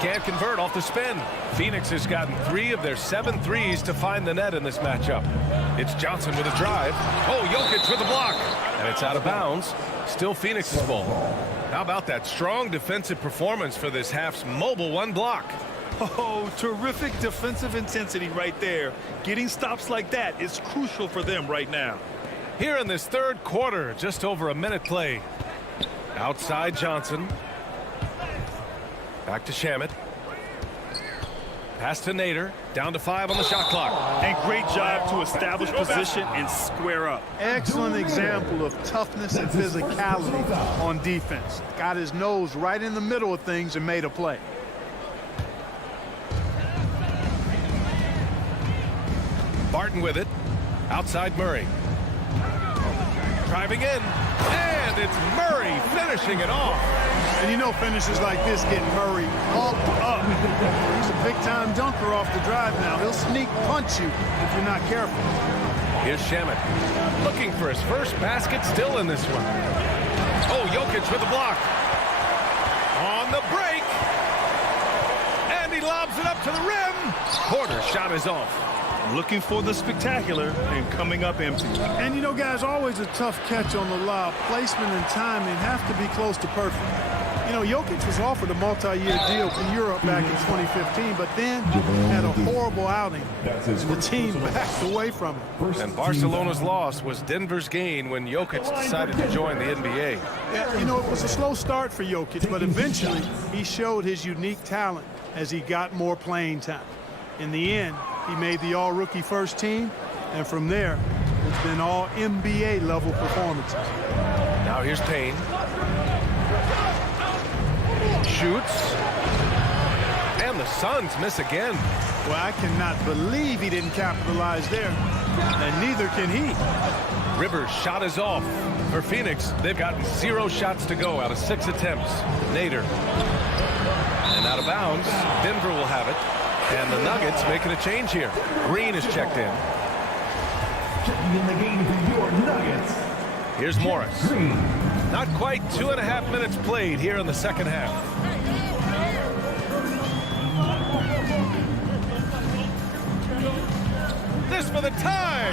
Can't convert off the spin. Phoenix has gotten 3 of their 7 threes to find the net in this matchup. It's Johnson with a drive. Oh, Jokic with a block. And it's out of bounds. Still Phoenix's ball. How about that strong defensive performance for this half's mobile 1 block? Oh, terrific defensive intensity right there. Getting stops like that is crucial for them right now. Here in this 3rd quarter, just over a minute play. Outside Johnson. Back to Shamet. Pass to Nader. Down to 5 on the shot clock. And great job to establish position and square up. Excellent example of toughness and physicality on defense. Got his nose right in the middle of things and made a play. Barton with it. Outside Murray. Driving in. And it's Murray finishing it off. And you know finishes like this get Murray all up. He's a big-time dunker off the drive now. He'll sneak punch you if you're not careful. Here's Shamet. Looking for his first basket still in this one. Oh, Jokic with the block. On the break. And he lobs it up to the rim. Porter's shot is off. Looking for the spectacular and coming up empty. And you know, guys, always a tough catch on the lob. Placement and timing have to be close to perfect. You know, Jokic was offered a multi-year deal in Europe back in 2015, but then had a horrible outing. The team backed away from it. And Barcelona's loss was Denver's gain when Jokic decided to join the NBA. Yeah, you know, it was a slow start for Jokic, but eventually he showed his unique talent as he got more playing time. In the end, he made the all-rookie first team, and from there, it's been all NBA level performances. Now here's Payne. Shoots. And the Suns miss again. Well, I cannot believe he didn't capitalize there, and neither can he. Rivers' shot is off. For Phoenix, they've gotten 0 shots to go out of 6 attempts. Nader. And out of bounds, Denver will have it. And the Nuggets making a change here. Green is checked in. Checking in the game for your Nuggets. Here's Morris. Green. Not quite 2.5 minutes played here in the second half. This for the tie.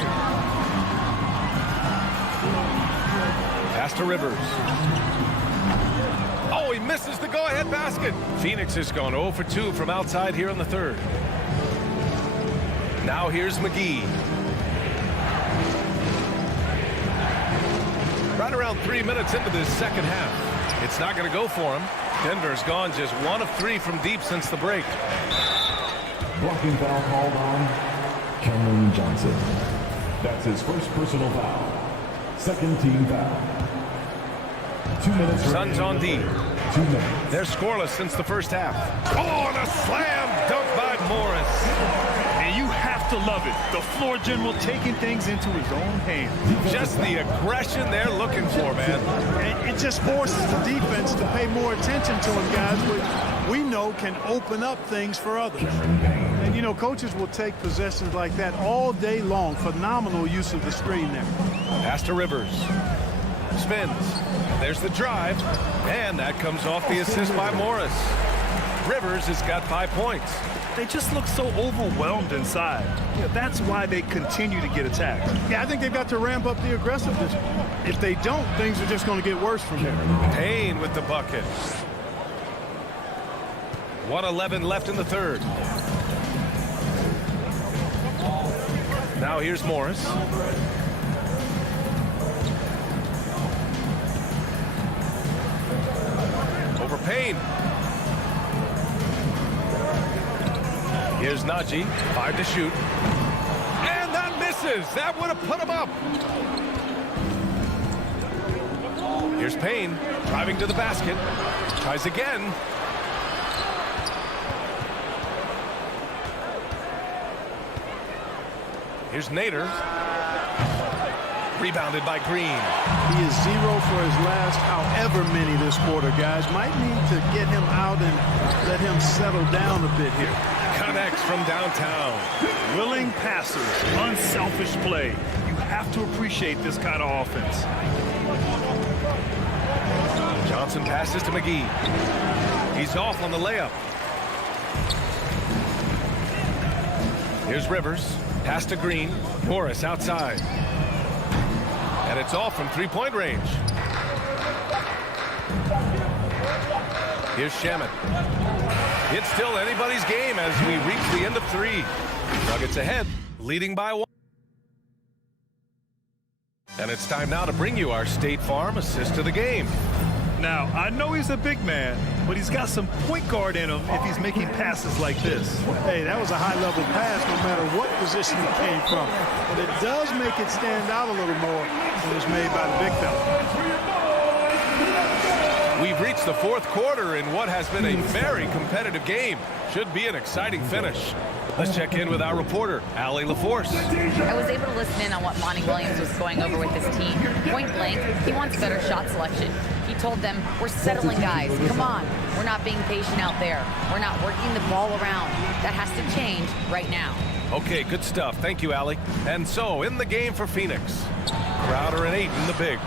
Pass to Rivers. Oh, he misses the go-ahead basket. Phoenix has gone 0 for 2 from outside here in the third. Now here's McGee. Right around 3 minutes into this second half. It's not going to go for him. Denver's gone just 1 of 3 from deep since the break. Blocking foul called on Cameron Johnson. That's his first personal foul. Second team foul. 2 minutes. Suns on D. 2 minutes. They're scoreless since the first half. Oh, and a slam dunk by Morris. And you have to love it. The floor general taking things into his own hands. Just the aggression they're looking for, man. And it just forces the defense to pay more attention to him, guys, which we know can open up things for others. And, you know, coaches will take possessions like that all day long. Phenomenal use of the screen there. Pass to Rivers. Spins. There's the drive. And that comes off the assist by Morris. Rivers has got 5 points. They just look so overwhelmed inside. Yeah, that's why they continue to get attacked. Yeah, I think they've got to ramp up the aggressiveness. If they don't, things are just going to get worse from here. Payne with the bucket. 1:11 left in the third. Now here's Morris. Over Payne. Here's Najee, 5 to shoot. And that misses. That would have put him up. Here's Payne, driving to the basket. Tries again. Here's Nader. Rebounded by Green. He is 0 for his last however many this quarter, guys. Might need to get him out and let him settle down a bit here. Connects from downtown. Willing passers, unselfish play. You have to appreciate this kind of offense. Johnson passes to McGee. He's off on the layup. Here's Rivers. Pass to Green. Morris outside. And it's off from three-point range. Here's Shamet. It's still anybody's game as we reach the end of 3. Nuggets ahead, leading by 1. And it's time now to bring you our State Farm assist of the game. Now, I know he's a big man, but he's got some point guard in him if he's making passes like this. Hey, that was a high-level pass no matter what position it came from. But it does make it stand out a little more when it's made by the big fella. We've reached the 4th quarter in what has been a very competitive game. Should be an exciting finish. Let's check in with our reporter, Allie LaForce. I was able to listen in on what Monty Williams was going over with his team. Point blank, he wants better shot selection. He told them, we're settling guys. Come on. We're not being patient out there. We're not working the ball around. That has to change right now. Okay, good stuff. Thank you, Allie. And so, in the game for Phoenix, Crowder and Ayton, the bigs.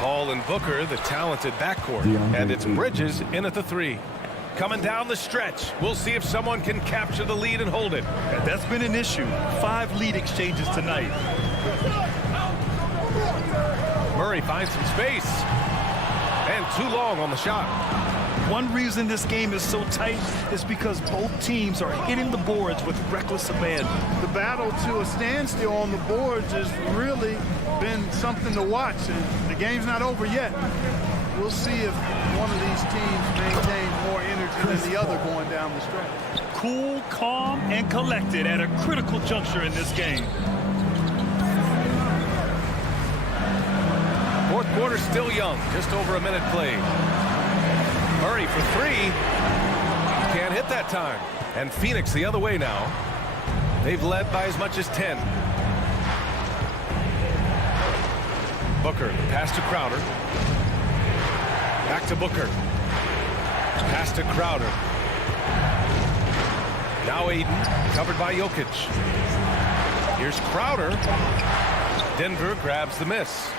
Paul and Booker, the talented backcourt. And it's Bridges in at the 3. Coming down the stretch. We'll see if someone can capture the lead and hold it. And that's been an issue. 5 lead exchanges tonight. Murray finds some space. And too long on the shot. One reason this game is so tight is because both teams are hitting the boards with reckless abandon. The battle to a standstill on the boards has really been something to watch, and the game's not over yet. We'll see if one of these teams maintains more energy than the other going down the stretch. Cool, calm, and collected at a critical juncture in this game. Fourth quarter still young, just over a minute played. Murray for three. Can't hit that time. And Phoenix the other way now. They've led by as much as 10. Booker, pass to Crowder. Back to Booker. Pass to Crowder. Now Aiden, covered by Jokic. Here's Crowder. Denver grabs the miss.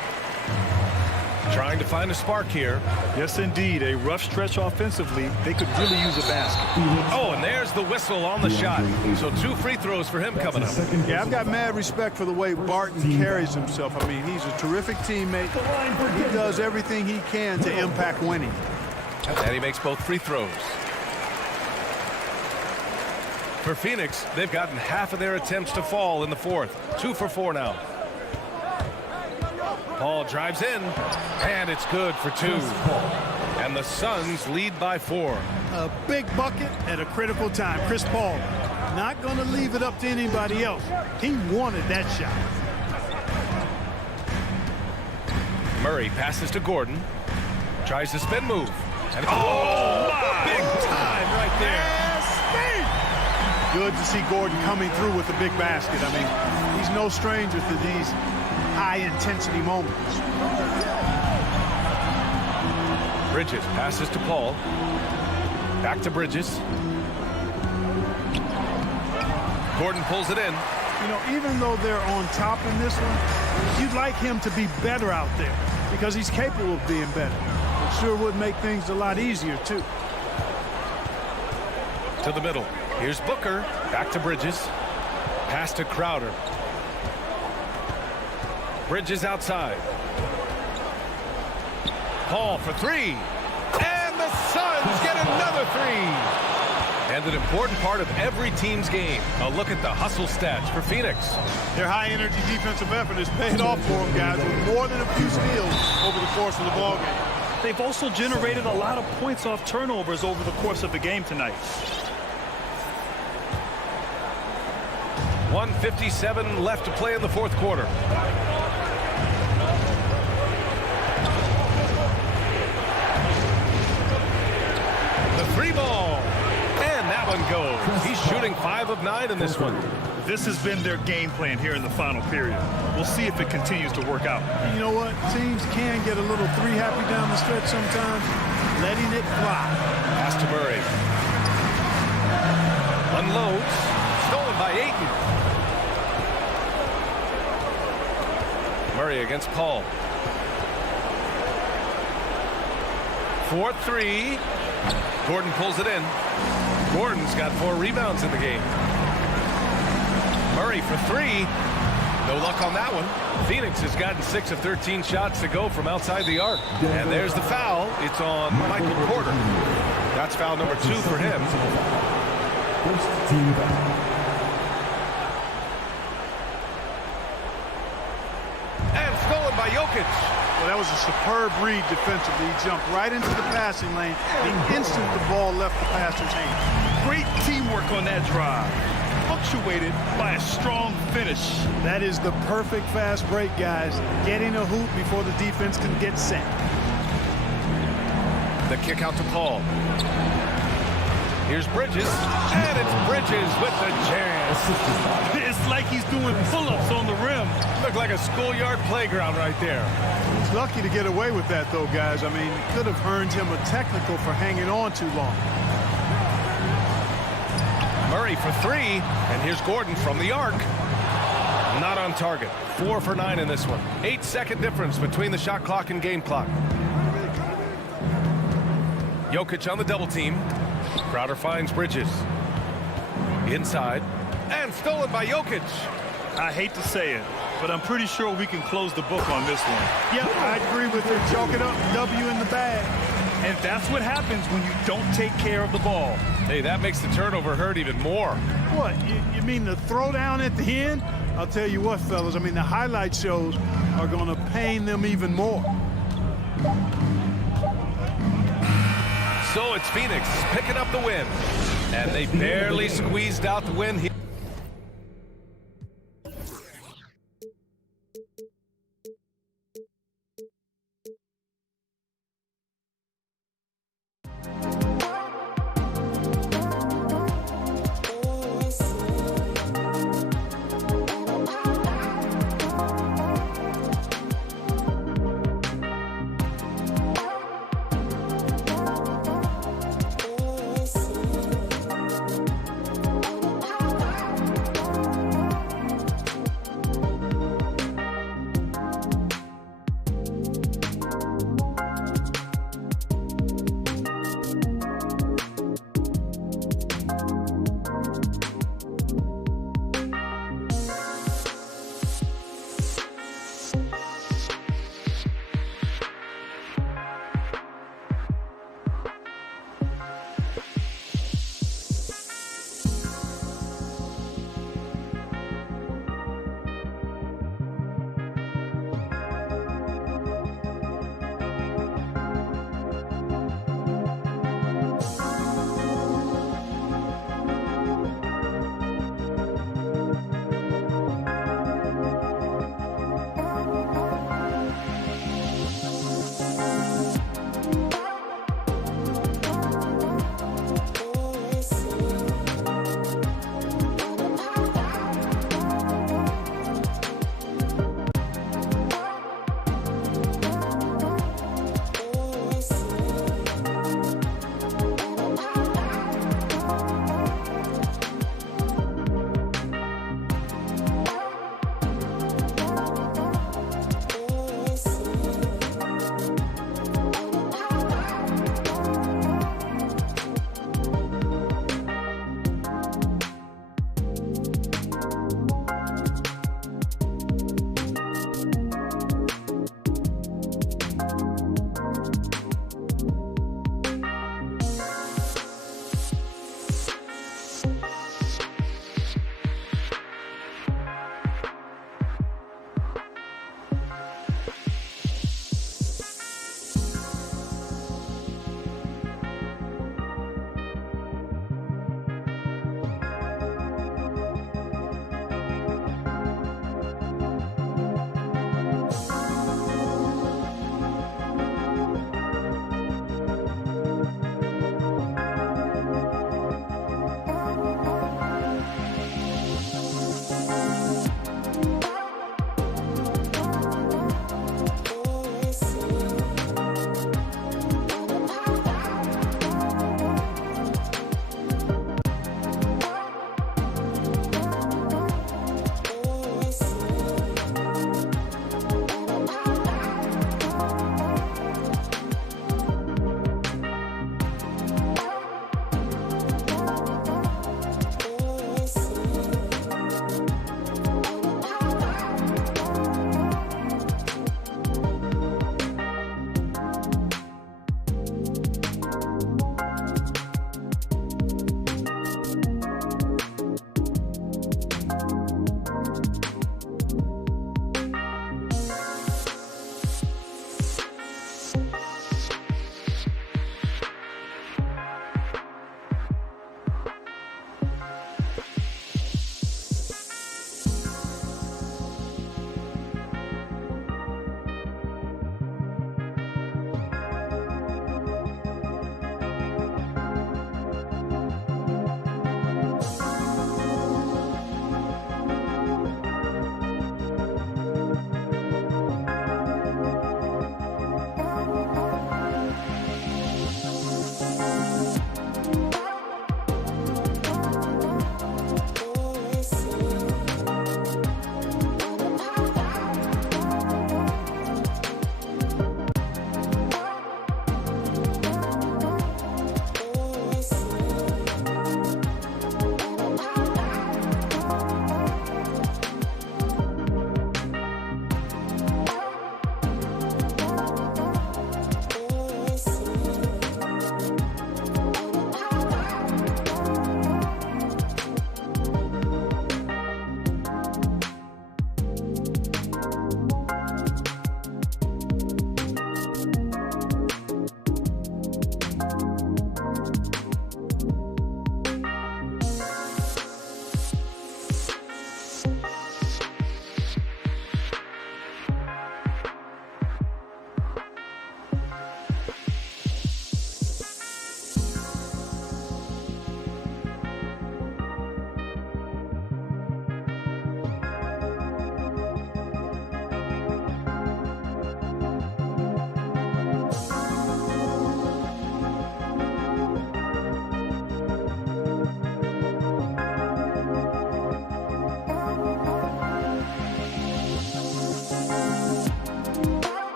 Trying to find a spark here. Yes, indeed. A rough stretch offensively. They could really use a basket. Oh, and there's the whistle on the shot. So 2 free throws for him coming up. Yeah, I've got mad respect for the way Barton carries himself. I mean, he's a terrific teammate. He does everything he can to impact winning. And he makes both free throws. For Phoenix, they've gotten half of their attempts to fall in the fourth. 2 for 4 now. Paul drives in, and it's good for 2. And the Suns lead by 4. A big bucket at a critical time. Chris Paul not going to leave it up to anybody else. He wanted that shot. Murray passes to Gordon. Tries to spin move. And Oh, my! big time right there. Good to see Gordon coming through with a big basket. I mean, he's no stranger to these high-intensity moments. Bridges passes to Paul. Back to Bridges. Gordon pulls it in. You know, even though they're on top in this one, you'd like him to be better out there because he's capable of being better. It sure would make things a lot easier, too. To the middle. Here's Booker. Back to Bridges. Pass to Crowder. Bridges outside. Paul for 3. And the Suns get another 3. And an important part of every team's game. A look at the hustle stats for Phoenix. Their high-energy defensive effort is paying off for them, guys, with more than a few steals over the course of the ballgame. They've also generated a lot of points off turnovers over the course of the game tonight. 1:57 left to play in the fourth quarter. The 3 ball. And that one goes. He's shooting 5 of 9 in this one. This has been their game plan here in the final period. We'll see if it continues to work out. You know what? Teams can get a little three-happy down the stretch sometimes, letting it fly. Pass to Murray. Unloads. Stolen by Ayton. Murray against Paul. 4-3. Gordon pulls it in. Gordon's got 4 rebounds in the game. Murray for 3. No luck on that one. Phoenix has gotten 6 of 13 shots to go from outside the arc. And there's the foul. It's on Michael Porter. That's foul number 2 for him. First team foul. And stolen by Jokic. Well, that was a superb read defensively. He jumped right into the passing lane the instant the ball left the passer's hand. Great teamwork on that drive, punctuated by a strong finish. That is the perfect fast break, guys. Getting a hoop before the defense can get set. The kick out to Paul. Here's Bridges, and it's Bridges with the jam. It's like he's doing pull-ups on the rim. Looked like a schoolyard playground right there. He's lucky to get away with that, though, guys. I mean, it could have earned him a technical for hanging on too long. Murray for 3, and here's Gordon from the arc. Not on target. 4 for 9 in this one. 8-second difference between the shot clock and game clock. Jokic on the double team. Crowder finds Bridges. Inside. And stolen by Jokic. I hate to say it, but I'm pretty sure we can close the book on this one. Yep, I agree with it. Chalk it up. W in the bag. And that's what happens when you don't take care of the ball. Hey, that makes the turnover hurt even more. What, you mean the throwdown at the end? I'll tell you what, fellas, I mean, the highlight shows are going to pain them even more. So it's Phoenix picking up the win. And they barely squeezed out the win here.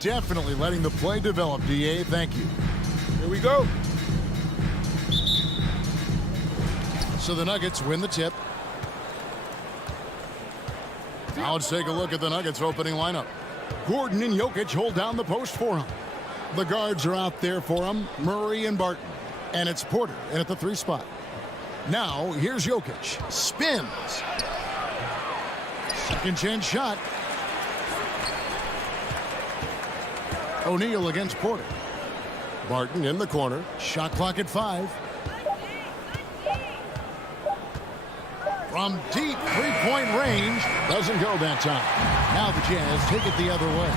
Definitely letting the play develop, DA. Thank you. Here we go. So the Nuggets win the tip. Now let's take a look at the Nuggets opening lineup. Gordon and Jokic hold down the post for him. The guards are out there for him, Murray and Barton. And it's Porter in at the 3 spot. Now here's Jokic. Spins. Second chance shot. O'Neal against Porter. Barton in the corner. Shot clock at 5. From deep three-point range. Doesn't go that time. Now the Jazz take it the other way.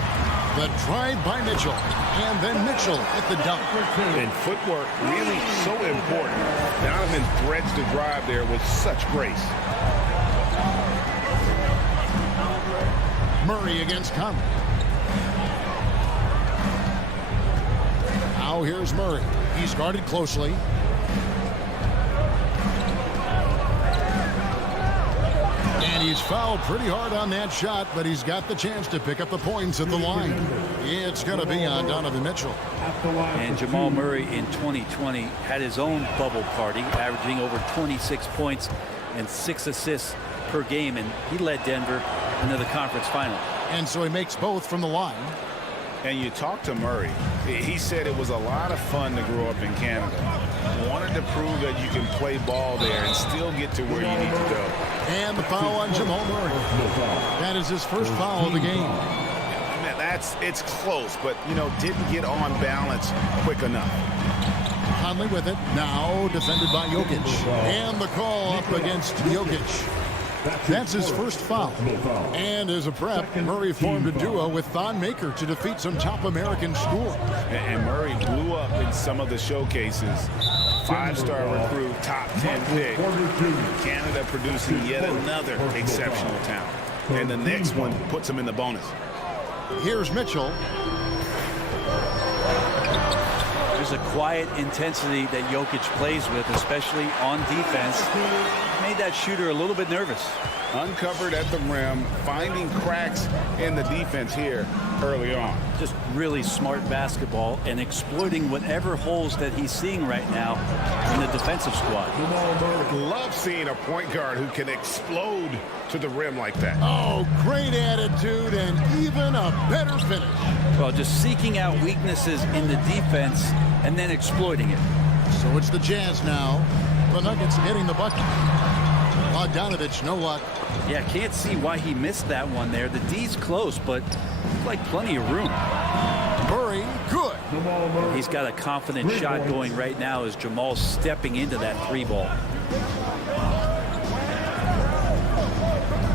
The drive by Mitchell. And then Mitchell at the dunk. And footwork really so important. Donovan threads the drive there with such grace. Murray against Conley. Now here's Murray. He's guarded closely. And he's fouled pretty hard on that shot, but he's got the chance to pick up the points at the line. It's going to be on Donovan Mitchell. And Jamal Murray in 2020 had his own bubble party, averaging over 26 points and 6 assists per game, and he led Denver into the conference final. And so he makes both from the line. And you talk to Murray. He said it was a lot of fun to grow up in Canada. Wanted to prove that you can play ball there and still get to where you need to go. And the foul on Jamal Murray. That is his first foul of the game. It's close, but, didn't get on balance quick enough. Conley with it. Now defended by Jokic. And the call up against Jokic. That's his first foul. And as a prep, Murray formed a duo with Thon Maker to defeat some top American schools. And Murray blew up in some of the showcases. 5-star recruit, top 10 pick. Canada producing yet another exceptional talent. And the next one puts him in the bonus. Here's Mitchell. There's a quiet intensity that Jokic plays with, especially on defense. Made that shooter a little bit nervous. Uncovered at the rim, finding cracks in the defense here early on. Just really smart basketball and exploiting whatever holes that he's seeing right now in the defensive squad. Love seeing a point guard who can explode to the rim like that. Oh, great attitude and even a better finish. Well, just seeking out weaknesses in the defense and then exploiting it. So it's the Jazz now. The Nuggets getting the bucket. Bogdanovich, no luck. Yeah, can't see why he missed that one there. The D's close, but like plenty of room. Murray, good. He's got a confident shot going right now as Jamal's stepping into that 3-ball.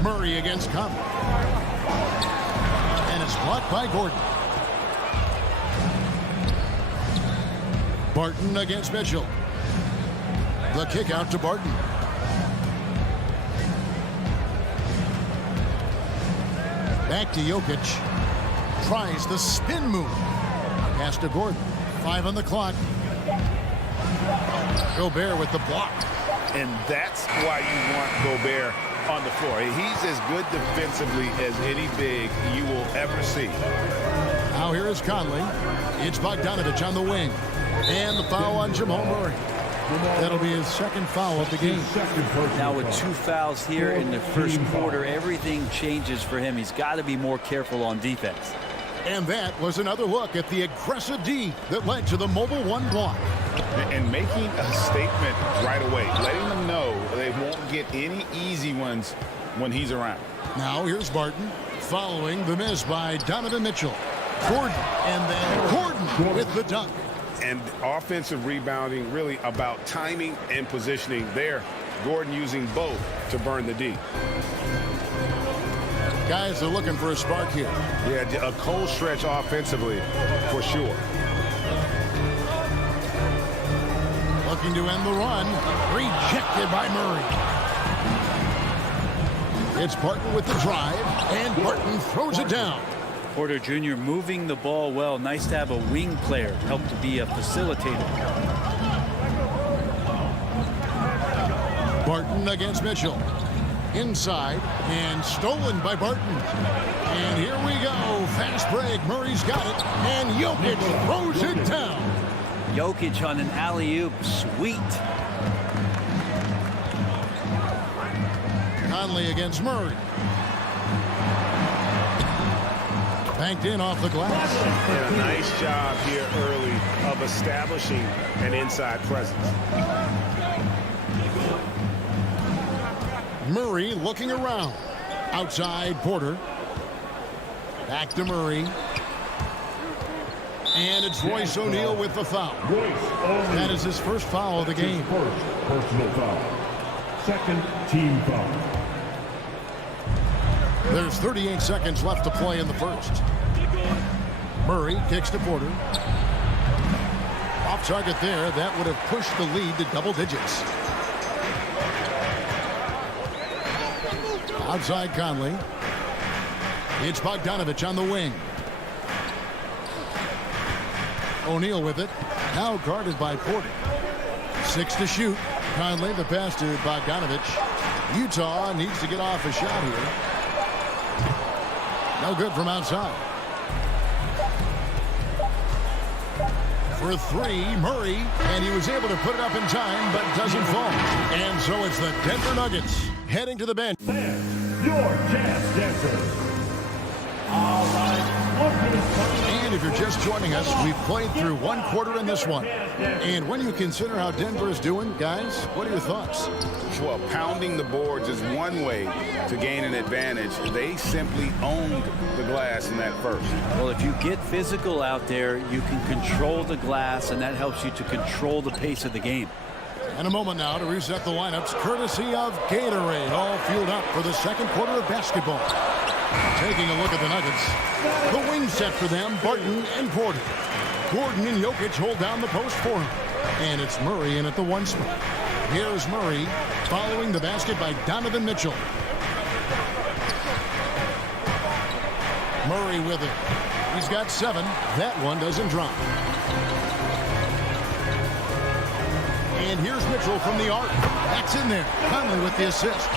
Murray against Conley. And it's blocked by Gordon. Barton against Mitchell. The kick out to Barton. Back to Jokic. Tries the spin move. Pass to Gordon. 5 on the clock. Gobert with the block. And that's why you want Gobert on the floor. He's as good defensively as any big you will ever see. Now here is Conley. It's Bogdanovich on the wing. And the foul on Jamal Murray. That'll be his second foul of the game. Now with 2 fouls here in the first quarter, everything changes for him. He's got to be more careful on defense. And that was another look at the aggressive D that led to the Mobile One block. And making a statement right away, letting them know they won't get any easy ones when he's around. Now here's Barton following the miss by Donovan Mitchell. Gordon, and then Gordon with the dunk. And offensive rebounding really about timing and positioning there. Gordon using both to burn the D. Guys are looking for a spark here. Yeah, a cold stretch offensively for sure. Looking to end the run. Rejected by Murray. It's Barton with the drive, and Barton throws it down. Porter Jr. moving the ball well. Nice to have a wing player help to be a facilitator. Barton against Mitchell. Inside and stolen by Barton. And here we go. Fast break. Murray's got it. And Jokic throws it down. Jokic on an alley-oop. Sweet. Conley against Murray. Banked in off the glass. And a nice job here early of establishing an inside presence. Murray looking around. Outside Porter. Back to Murray. And it's Royce O'Neal with the foul. That is his first foul of the game. First personal foul. Second team foul. There's 38 seconds left to play in the first. Murray kicks to Porter. Off target there. That would have pushed the lead to double digits. Outside Conley. It's Bogdanovich on the wing. O'Neal with it. Now guarded by Porter. 6 to shoot. Conley, the pass to Bogdanovich. Utah needs to get off a shot here. No good from outside. For three, Murray, and he was able to put it up in time, but doesn't fall. And so it's the Denver Nuggets heading to the bench. Your Jazz Dancers. All right. And if you're just joining us, we've played through one quarter in this one. And when you consider how Denver is doing, guys, what are your thoughts? Well, pounding the boards is one way to gain an advantage. They simply owned the glass in that first. Well, if you get physical out there, you can control the glass, and that helps you to control the pace of the game. And a moment now to reset the lineups, courtesy of Gatorade, all fueled up for the second quarter of basketball. Taking a look at the Nuggets. The wing set for them, Barton and Porter. Gordon and Jokic hold down the post for him. And it's Murray in at the one spot. Here's Murray following the basket by Donovan Mitchell. Murray with it. He's got 7. That one doesn't drop. And here's Mitchell from the arc. That's in there. Conley with the assist.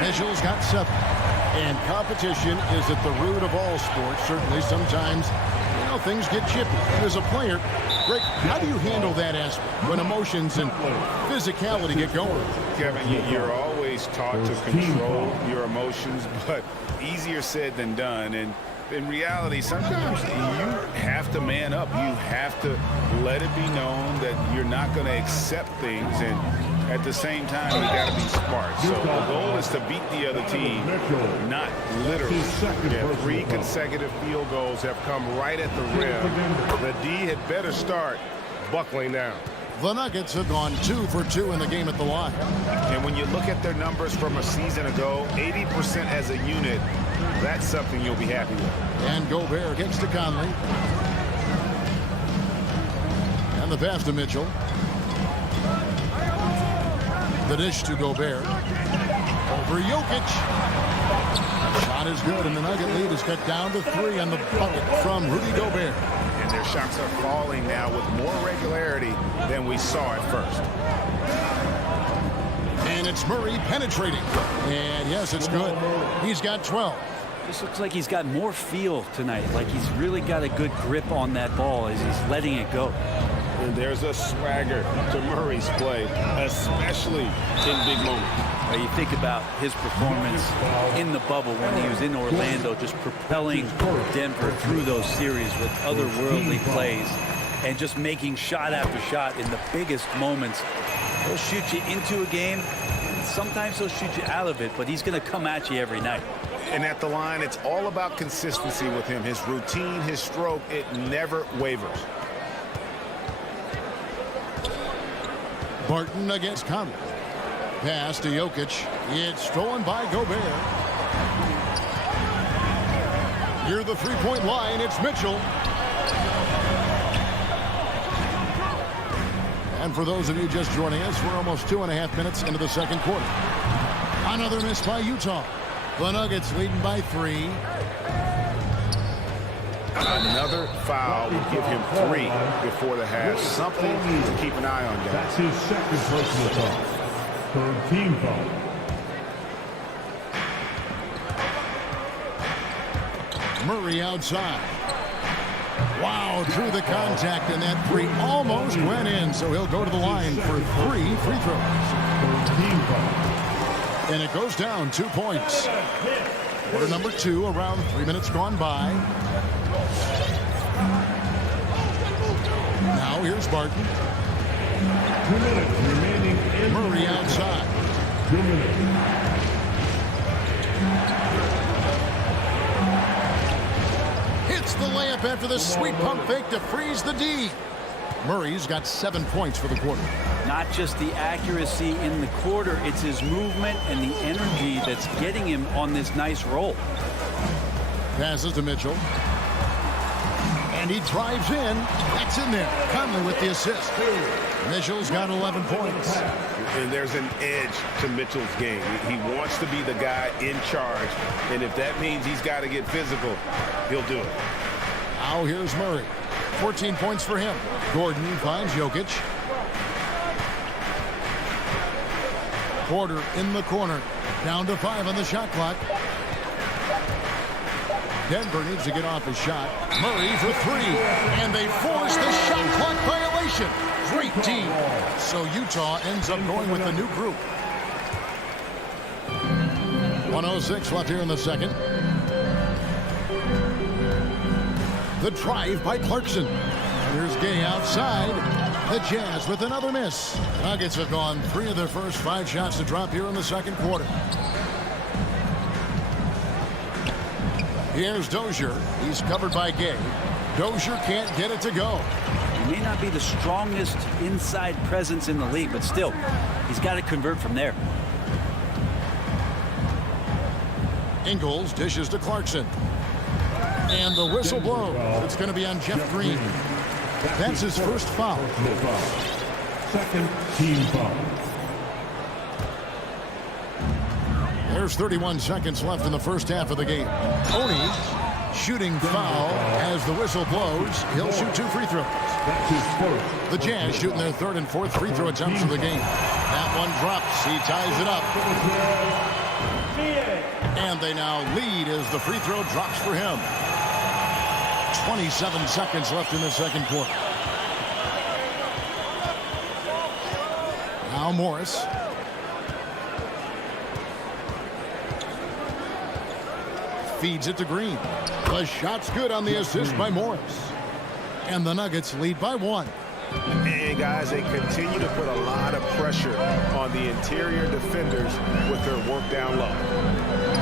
Mitchell's got 7. And competition is at the root of all sports. Certainly sometimes, things get chippy. And as a player, Rick, how do you handle that aspect when emotions and physicality get going? Kevin, you're always taught to control your emotions, but easier said than done. And in reality, sometimes you have to man up. You have to let it be known that you're not going to accept things, and at the same time, you got to be smart. So the goal is to beat the other team, not literally. Yeah, 3 consecutive field goals have come right at the rim. The D had better start buckling down. The Nuggets have gone 2 for 2 in the game at the line. And when you look at their numbers from a season ago, 80% as a unit, that's something you'll be happy with. And Gobert kicks to Conley. And the pass to Mitchell. The dish to Gobert. Over Jokic. Shot is good, and the Nugget lead is cut down to 3 on the bucket from Rudy Gobert. And their shots are falling now with more regularity than we saw at first. And it's Murray penetrating. And yes, it's good. He's got 12. This looks like he's got more feel tonight, like he's really got a good grip on that ball as he's letting it go. And there's a swagger to Murray's play, especially in big moments. You think about his performance in the bubble when he was in Orlando, just propelling Denver through those series with otherworldly plays and just making shot after shot in the biggest moments. He'll shoot you into a game. Sometimes he'll shoot you out of it, but he's going to come at you every night. And at the line, it's all about consistency with him. His routine, his stroke, it never wavers. Barton against Conley. Pass to Jokic. It's stolen by Gobert. Near the three-point line, it's Mitchell. And for those of you just joining us, we're almost 2.5 minutes into the second quarter. Another miss by Utah. The Nuggets leading by 3. Another foul will give him 3 before the half. Something to keep an eye on, guys. That's his second personal foul. Third team foul. Murray outside. Wow, drew the contact, and that three almost went in, so he'll go to the line for 3 free throws. And it goes down 2 points. Quarter number 2, around 3 minutes gone by. Now here's Barton. 2 minutes remaining in Murray outside. 2 minutes. Hits the layup after the sweet pump fake to freeze the D. Murray's got 7 points for the quarter. Not just the accuracy in the quarter, it's his movement and the energy that's getting him on this nice roll. Passes to Mitchell. And he drives in. That's in there. Conley with the assist. Mitchell's got 11 points. And there's an edge to Mitchell's game. He wants to be the guy in charge. And if that means he's got to get physical, he'll do it. Now here's Murray. 14 points for him. Gordon finds Jokic. Porter in the corner. Down to 5 on the shot clock. Denver needs to get off his shot. Murray for 3. And they force the shot clock violation. Great team. So Utah ends up going with the new group. 1:06 left here in the second. The drive by Clarkson. Here's Gay outside. The Jazz with another miss. Nuggets have gone 3 of their first 5 shots to drop here in the second quarter. Here's Dozier. He's covered by Gay. Dozier can't get it to go. He may not be the strongest inside presence in the league, but still, he's got to convert from there. Ingles dishes to Clarkson. And the whistle blows. It's going to be on Jeff Green. That's his first foul. Second team foul. There's 31 seconds left in the first half of the game. Oni shooting foul as the whistle blows. He'll shoot 2 free throws. That's his first. The Jazz shooting their 3rd and 4th free throw attempts of the game. That one drops. He ties it up. And they now lead as the free throw drops for him. 27 seconds left in the second quarter. Now Morris. Feeds it to Green. The shot's good on the assist by Morris. And the Nuggets lead by 1. And guys, they continue to put a lot of pressure on the interior defenders with their work down low.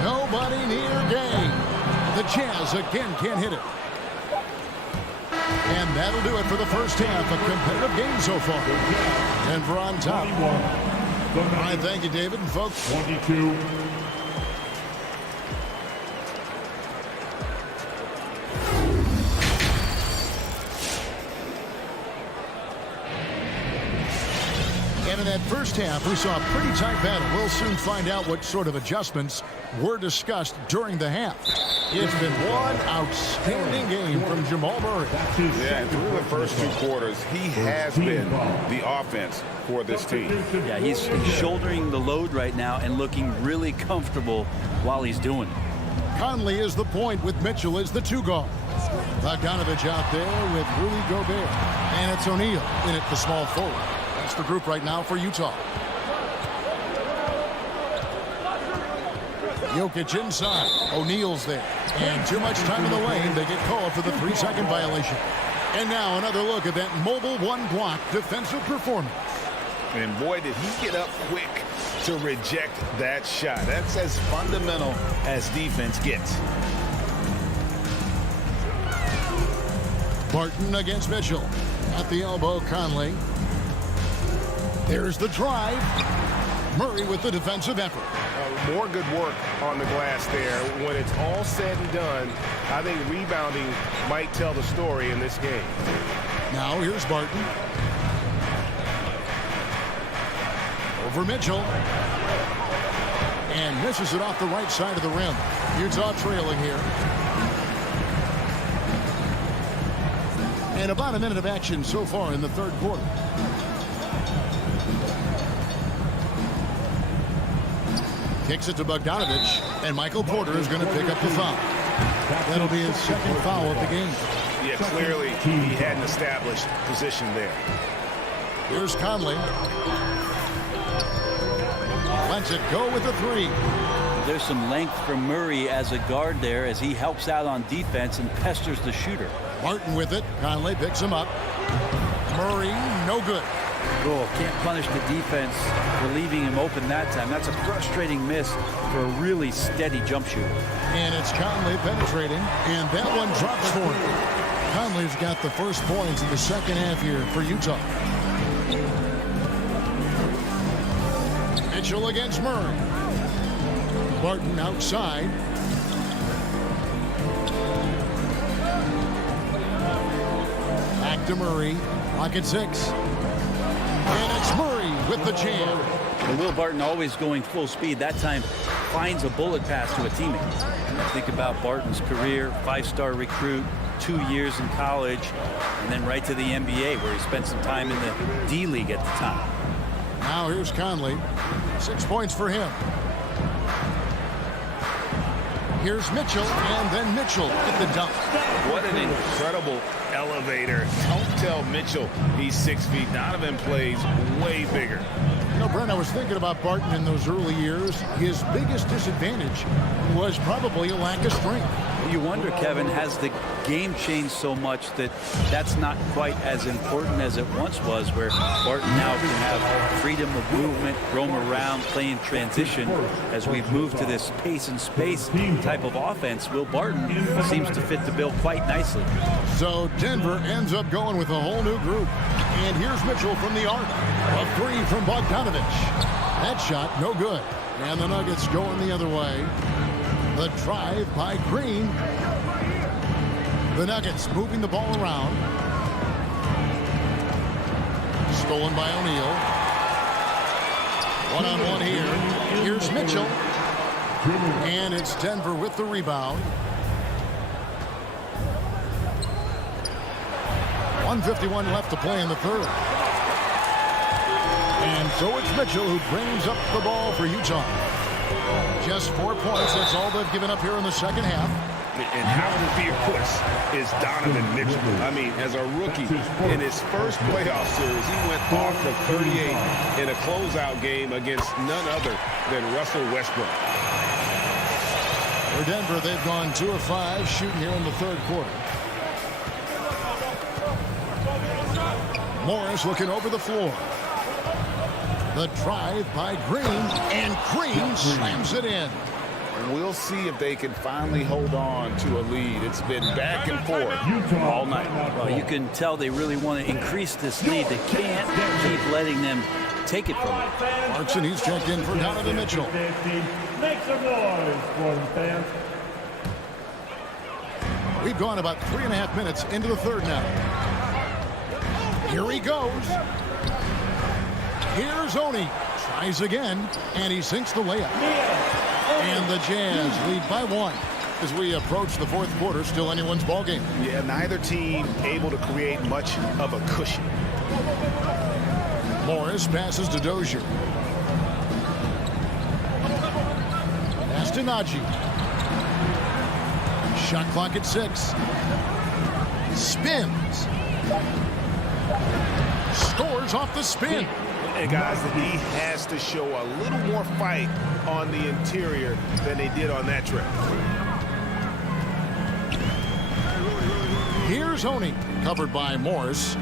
Nobody near Gay. The Jazz again can't hit it. And that'll do it for the first half. A competitive game so far. Denver on top. 21. All right, thank you, David. And folks, 22. and in that first half, we saw a pretty tight battle. We'll soon find out what sort of adjustments were discussed during the half. It's been one outstanding game from Jamal Murray. Yeah, and through the first 2 quarters, he has been the offense for this team. Yeah, he's shouldering the load right now and looking really comfortable while he's doing it. Conley is the point with Mitchell as the 2 guard. Bogdanovich out there with Rudy Gobert. And it's O'Neal in at the small forward. That's the group right now for Utah. Jokic inside. O'Neal's there. And too much time in the lane. They get called for the 3-second violation. And now another look at that mobile 1-block defensive performance. And boy, did he get up quick to reject that shot. That's as fundamental as defense gets. Barton against Mitchell. At the elbow, Conley. There's the drive. Murray with the defensive effort. More good work on the glass there. When it's all said and done, I think rebounding might tell the story in this game. Now here's Barton. Over Mitchell. And misses it off the right side of the rim. Utah trailing here. And about a minute of action so far in the third quarter. Kicks it to Bogdanovich, and Michael Porter is going to pick up the foul. That'll be his second foul of the game. Yeah, clearly he hadn't established position there. Here's Conley. Lets it go with a three. There's some length from Murray as a guard there as he helps out on defense and pesters the shooter. Martin with it. Conley picks him up. Murray, no good. Oh, can't punish the defense for leaving him open that time. That's a frustrating miss for a really steady jump shooter. And it's Conley penetrating, and that one drops for him. Conley's got the first points in the second half here for Utah. Mitchell against Murray. Barton outside. Back to Murray. Lock at 6. And it's Murray with the jam. And Will Barton always going full speed. That time finds a bullet pass to a teammate. Think about Barton's career, 5-star recruit, 2 years in college, and then right to the NBA where he spent some time in the D-League at the time. Now here's Conley. 6 points for him. Here's Mitchell, and then Mitchell at the dunk. What an incredible elevator. Don't tell Mitchell he's 6 feet. Donovan plays way bigger. You know, Brent, I was thinking about Barton in those early years. His biggest disadvantage was probably a lack of strength. You wonder, Kevin, has the game changed so much that that's not quite as important as it once was, where Barton now can have freedom of movement, roam around, play in transition. As we've moved to this pace and space type of offense, Will Barton seems to fit the bill quite nicely. So Denver ends up going with a whole new group. And here's Mitchell from the arc. A three from Bogdanovich. That shot, no good. And the Nuggets going the other way. The drive by Green. The Nuggets moving the ball around. Stolen by O'Neal. One-on-one here. Here's Mitchell. And it's Denver with the rebound. 1:51 left to play in the third. And so it's Mitchell who brings up the ball for Utah. Just 4 points. That's all they've given up here in the second half. And how to be, of course, is Donovan Mitchell. I mean, as a rookie, in his first playoff series, he went off for 38 in a closeout game against none other than Russell Westbrook. For Denver, they've gone 2 of 5 shooting here in the third quarter. Morris looking over the floor. The drive by Green, and Green slams it in. We'll see if they can finally hold on to a lead. It's been back and forth all night. Well, you can tell they really want to increase this lead. They can't keep letting them take it from them. Clarkson, he's checked in for Donovan Mitchell. Make some noise for the fans. We've gone about 3.5 minutes into the third now. Here he goes. Here's Oni. Tries again, and he sinks the layup. And the Jazz lead by 1. As we approach the fourth quarter, still anyone's ballgame. Yeah, neither team able to create much of a cushion. Morris passes to Dozier. Pass to Najee. Shot clock at 6. Spins. Scores off the spin. And guys, he has to show a little more fight on the interior than they did on that trip. Here's Oni, covered by Morris.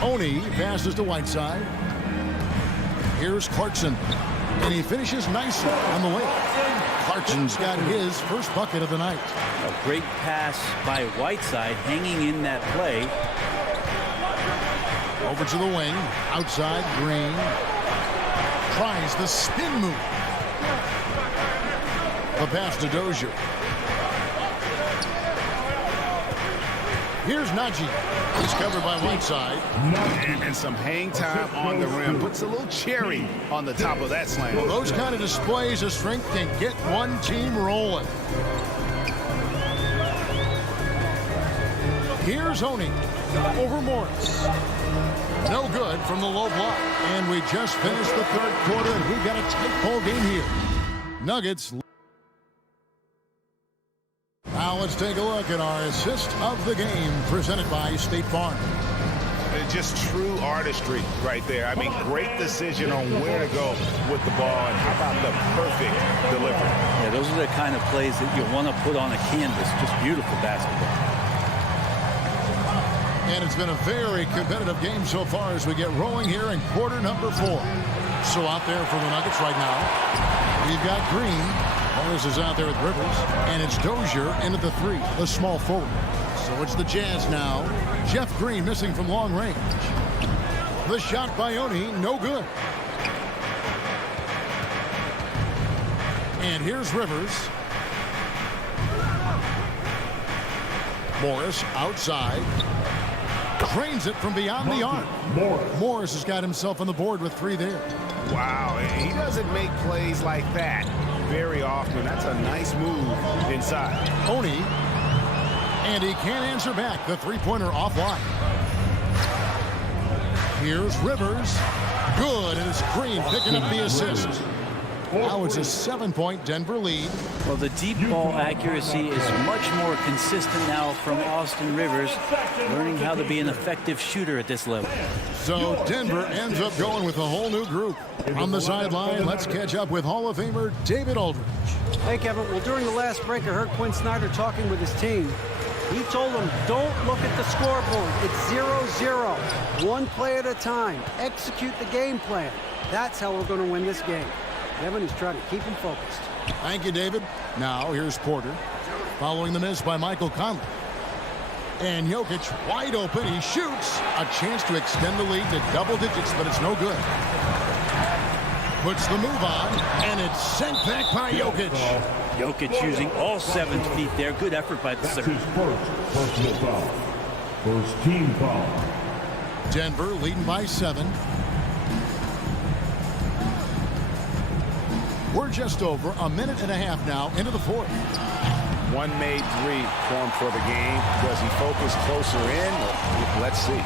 Oni passes to Whiteside. Here's Clarkson, and he finishes nicely on the layup. Clarkson's got his first bucket of the night. A great pass by Whiteside, hanging in that play. Over to the wing, outside, Green. Tries the spin move. The pass to Dozier. Here's Najee. He's covered by Whiteside. And some hang time on the rim. Puts a little cherry on the top of that slam. Well, those kind of displays of strength can get one team rolling. Here's Oni over Morris. No good from the low block. And we just finished the third quarter, and we've got a tight ball game here. Nuggets Now let's take a look at our assist of the game presented by State Farm. Just true artistry right there. I mean, great decision on where to go with the ball, and how about the perfect delivery. Yeah, those are the kind of plays that you want to put on a canvas. Just beautiful basketball. And it's been a very competitive game so far as we get rolling here in quarter number 4. So out there for the Nuggets right now, we've got Green. Morris is out there with Rivers. And it's Dozier into the 3, the small forward. So it's the Jazz now. Jeff Green missing from long range. The shot by Oni, no good. And here's Rivers. Morris outside. Drains it from beyond the arc. Morris has got himself on the board with 3 there. Wow, he doesn't make plays like that very often. That's a nice move inside. Oni. And he can't answer back. The three-pointer offline. Here's Rivers. Good, and it's Green picking up the assist. Now it's a 7-point Denver lead. Well, the deep ball accuracy is much more consistent now from Austin Rivers, learning how to be an effective shooter at this level. So Denver ends up going with a whole new group. On the sideline, let's catch up with Hall of Famer David Aldridge. Hey, Kevin. Well, during the last break, I heard Quinn Snyder talking with his team. He told them, don't look at the scoreboard. It's 0-0. One play at a time. Execute the game plan. That's how we're going to win this game. Kevin is trying to keep him focused. Thank you, David. Now, here's Porter. Following the miss by Michael Conley. And Jokic wide open. He shoots. A chance to extend the lead to double digits, but it's no good. Puts the move on, and it's sent back by Jokic. Jokic using all 7 feet there. Good effort by the That's center. his first personal foul. First team foul. Denver leading by 7. We're just over a minute and a half now into the 4th. One made 3 for him for the game. Does he focus closer in? Let's see.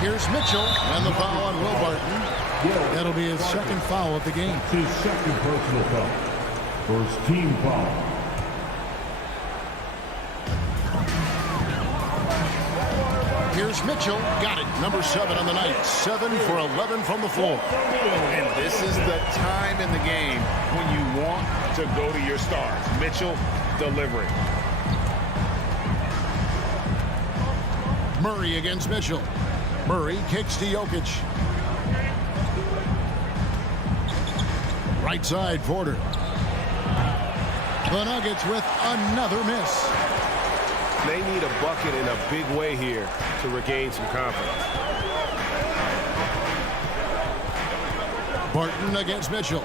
Here's Mitchell, and the foul on Will Barton. That'll be his second foul of the game. His second personal foul. First team foul. Here's Mitchell. Got it. Number 7 on the night. 7 for 11 from the floor. And this is the time in the game when you want to go to your stars. Mitchell delivering. Murray against Mitchell. Murray kicks to Jokic. Right side, Porter. The Nuggets with another miss. They need a bucket in a big way here to regain some confidence. Barton against Mitchell.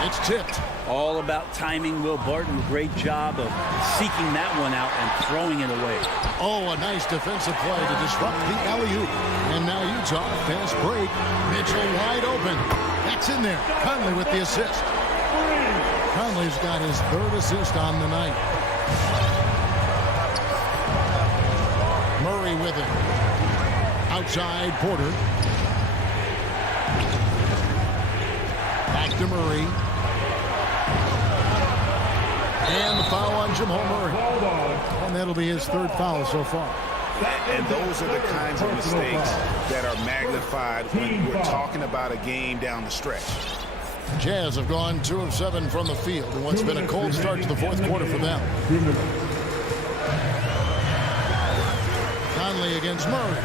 It's tipped. All about timing. Will Barton, a great job of seeking that one out and throwing it away. Oh, a nice defensive play to disrupt the alley-oop. And now Utah, fast break. Mitchell wide open. That's in there. Conley with the assist. Conley's got his 3rd assist on the night. Murray with it. Outside, Porter. Back to Murray. And the foul on Jamal Murray. And that'll be his 3rd foul so far. And those are the kinds of mistakes that are magnified when we're talking about a game down the stretch. Jazz have gone 2 of 7 from the field in what's been a cold start to the 4th quarter for them. Conley against Murray.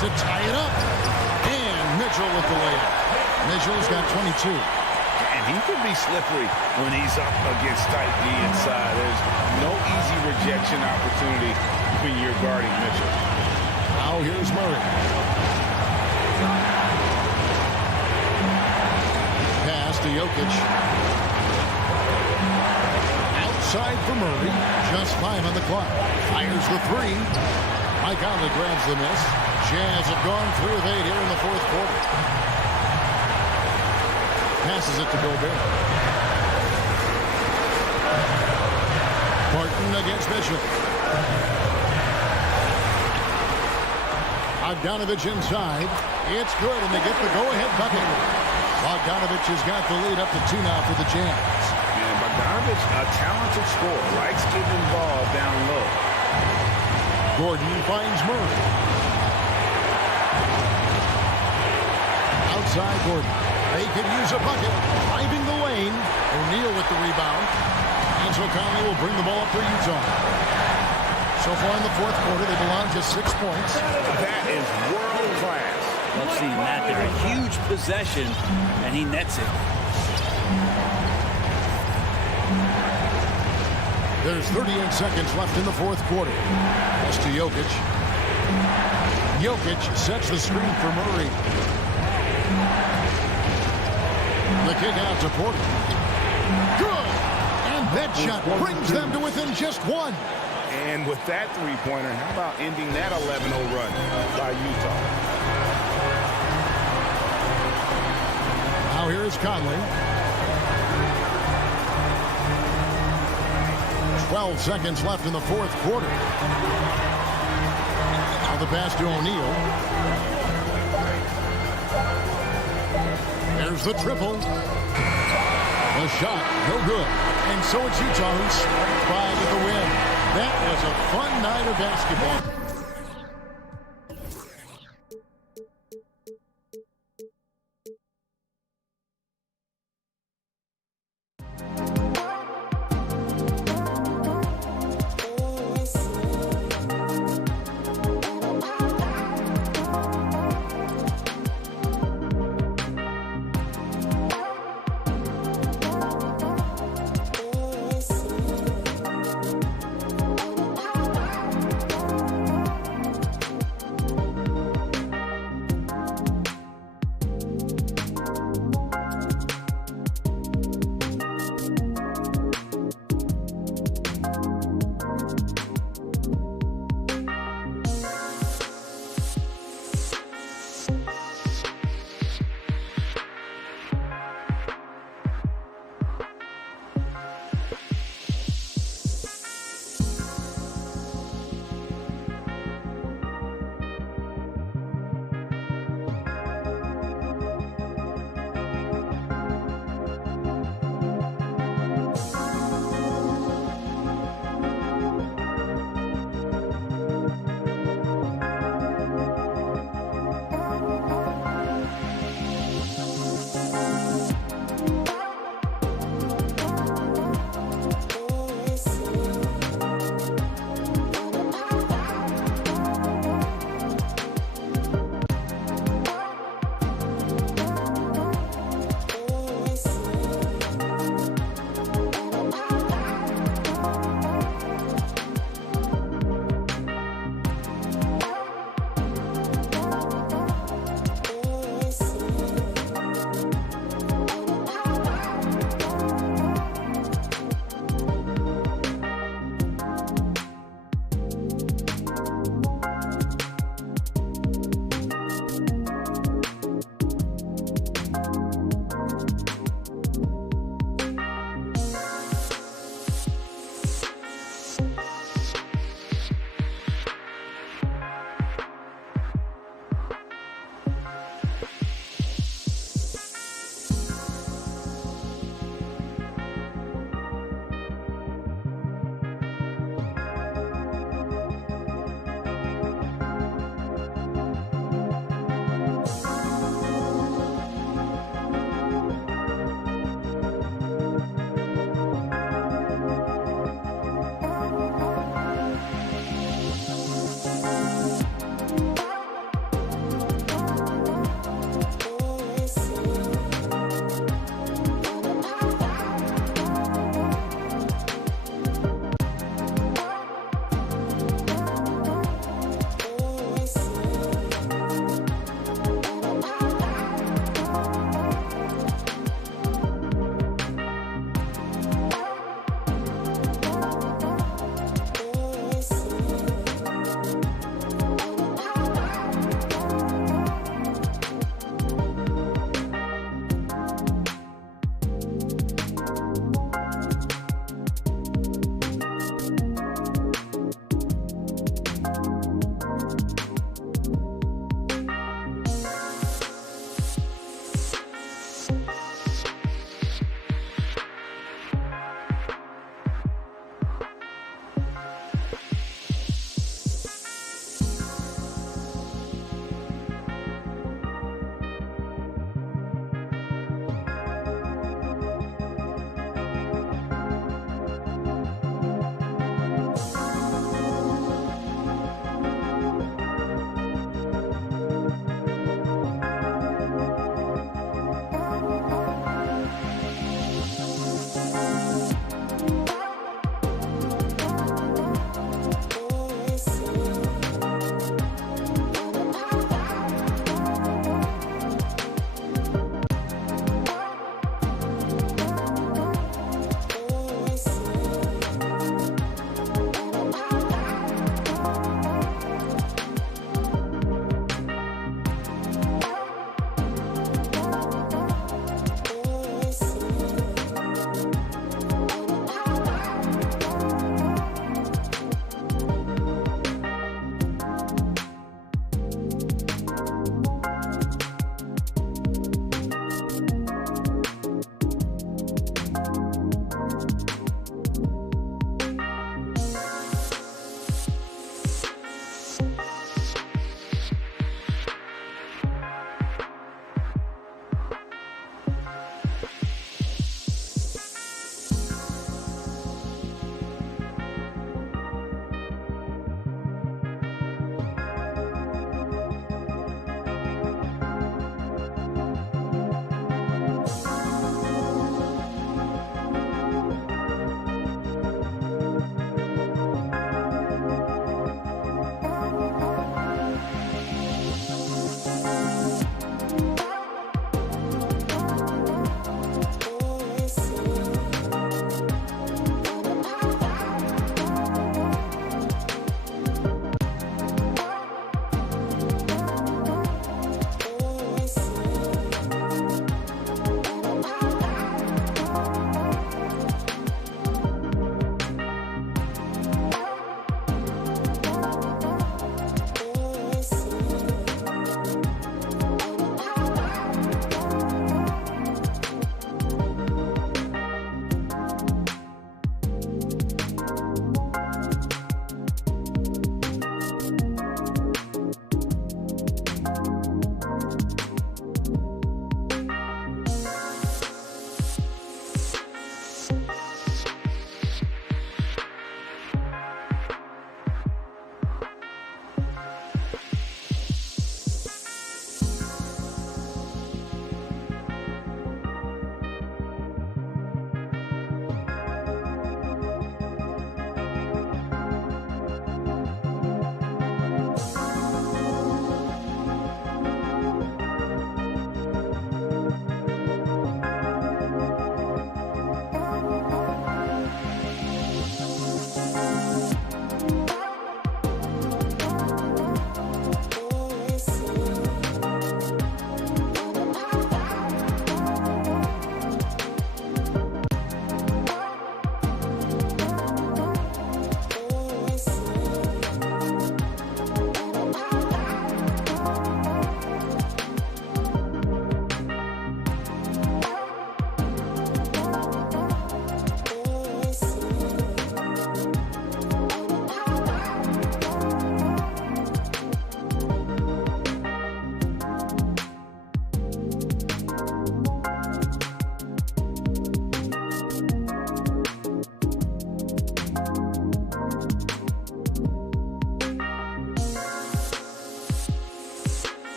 To tie it up. And Mitchell with the layup. Mitchell's got 22. And he can be slippery when he's up against tight D inside. There's no easy rejection opportunity when you're guarding Mitchell. Now here's Murray. Pass to Jokic. Outside for Murray. Just 5 on the clock. Fires the 3. Mike Conley grabs the miss. Jazz have gone 3 of 8 here in the 4th quarter. Passes it to Gobert. Barton against Mitchell. Bogdanovich inside. It's good, and they get the go-ahead bucket. Bogdanovich has got the lead up to 2 now for the Jazz. And Bogdanovich, a talented scorer, likes getting involved down low. Gordon finds Murray. Outside Gordon. They could use a bucket. Driving the lane. O'Neal with the rebound. And so Conley will bring the ball up for Utah. So far in the fourth quarter, they belong to 6 points. That is world class. Love seeing that there. A huge possession, and he nets it. There's 38 seconds left in the fourth quarter. Pass to Jokic. Jokic sets the screen for Murray. The kick out to Porter. Good! And that shot brings them to within just 1. And with that three-pointer, how about ending that 11-0 run by Utah? Now here is Conley. 12 seconds left in the fourth quarter. Now the pass to O'Neal. There's the triple. The shot, no good. And so it's Utah who's scraped by with the win. That is a fun night of basketball.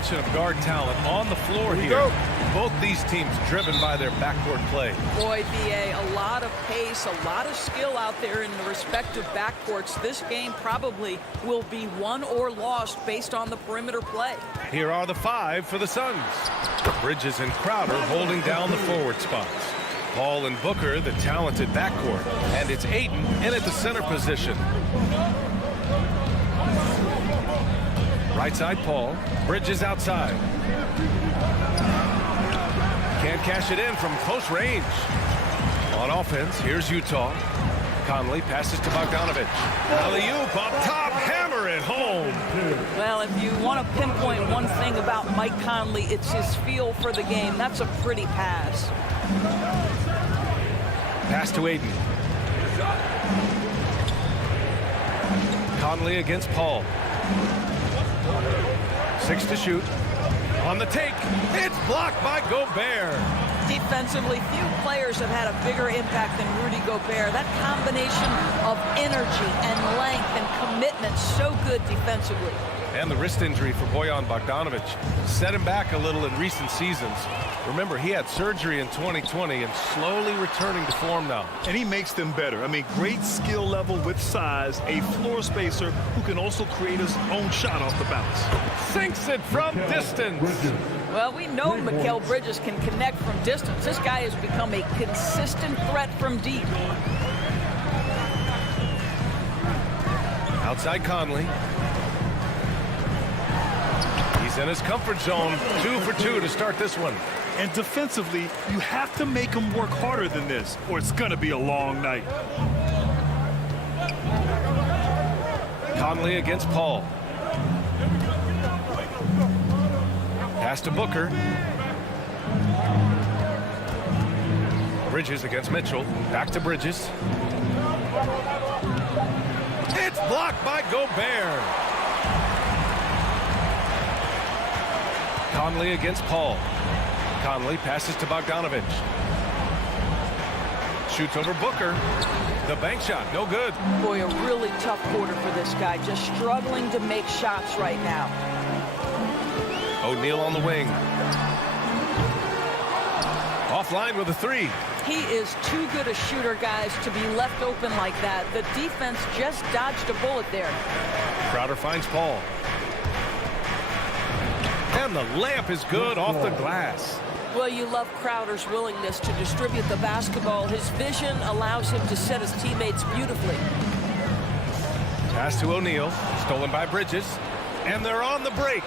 selection of guard talent on the floor here. Both these teams driven by their backcourt play. Boy, B.A., a lot of pace, a lot of skill out there in the respective backcourts. This game probably will be won or lost based on the perimeter play. Here are the 5 for the Suns. Bridges and Crowder holding down the forward spots. Paul and Booker, the talented backcourt. And it's Ayton in at the center position. Right side, Paul. Bridges outside. Can't cash it in from close range. On offense, here's Utah. Conley passes to Bogdanovic. Alley-oop up top, hammer it home. Well, if you want to pinpoint one thing about Mike Conley, it's his feel for the game. That's a pretty pass. Pass to Ayton. Conley against Paul. 6 to shoot. On the take, it's blocked by Gobert. Defensively, few players have had a bigger impact than Rudy Gobert. That combination of energy and length and commitment, so good defensively. And the wrist injury for Bojan Bogdanovic set him back a little in recent seasons. Remember, he had surgery in 2020 and slowly returning to form now. And he makes them better. I mean, great skill level with size, a floor spacer who can also create his own shot off the bounce. Sinks it from distance. Well, we know Mikal Bridges can connect from distance. This guy has become a consistent threat from deep. Outside Conley. He's in his comfort zone. 2 for 2 to start this one. And defensively, you have to make him work harder than this, or it's going to be a long night. Conley against Paul. Pass to Booker. Bridges against Mitchell. Back to Bridges. It's blocked by Gobert. Conley against Paul. Conley passes to Bogdanovic. Shoots over Booker. The bank shot, no good. Boy, a really tough quarter for this guy. Just struggling to make shots right now. O'Neal on the wing. Offline with a 3. He is too good a shooter, guys, to be left open like that. The defense just dodged a bullet there. Crowder finds Paul. And the layup is good off the glass. Well, you love Crowder's willingness to distribute the basketball. His vision allows him to set his teammates beautifully. Pass to O'Neal, stolen by Bridges, and they're on the break.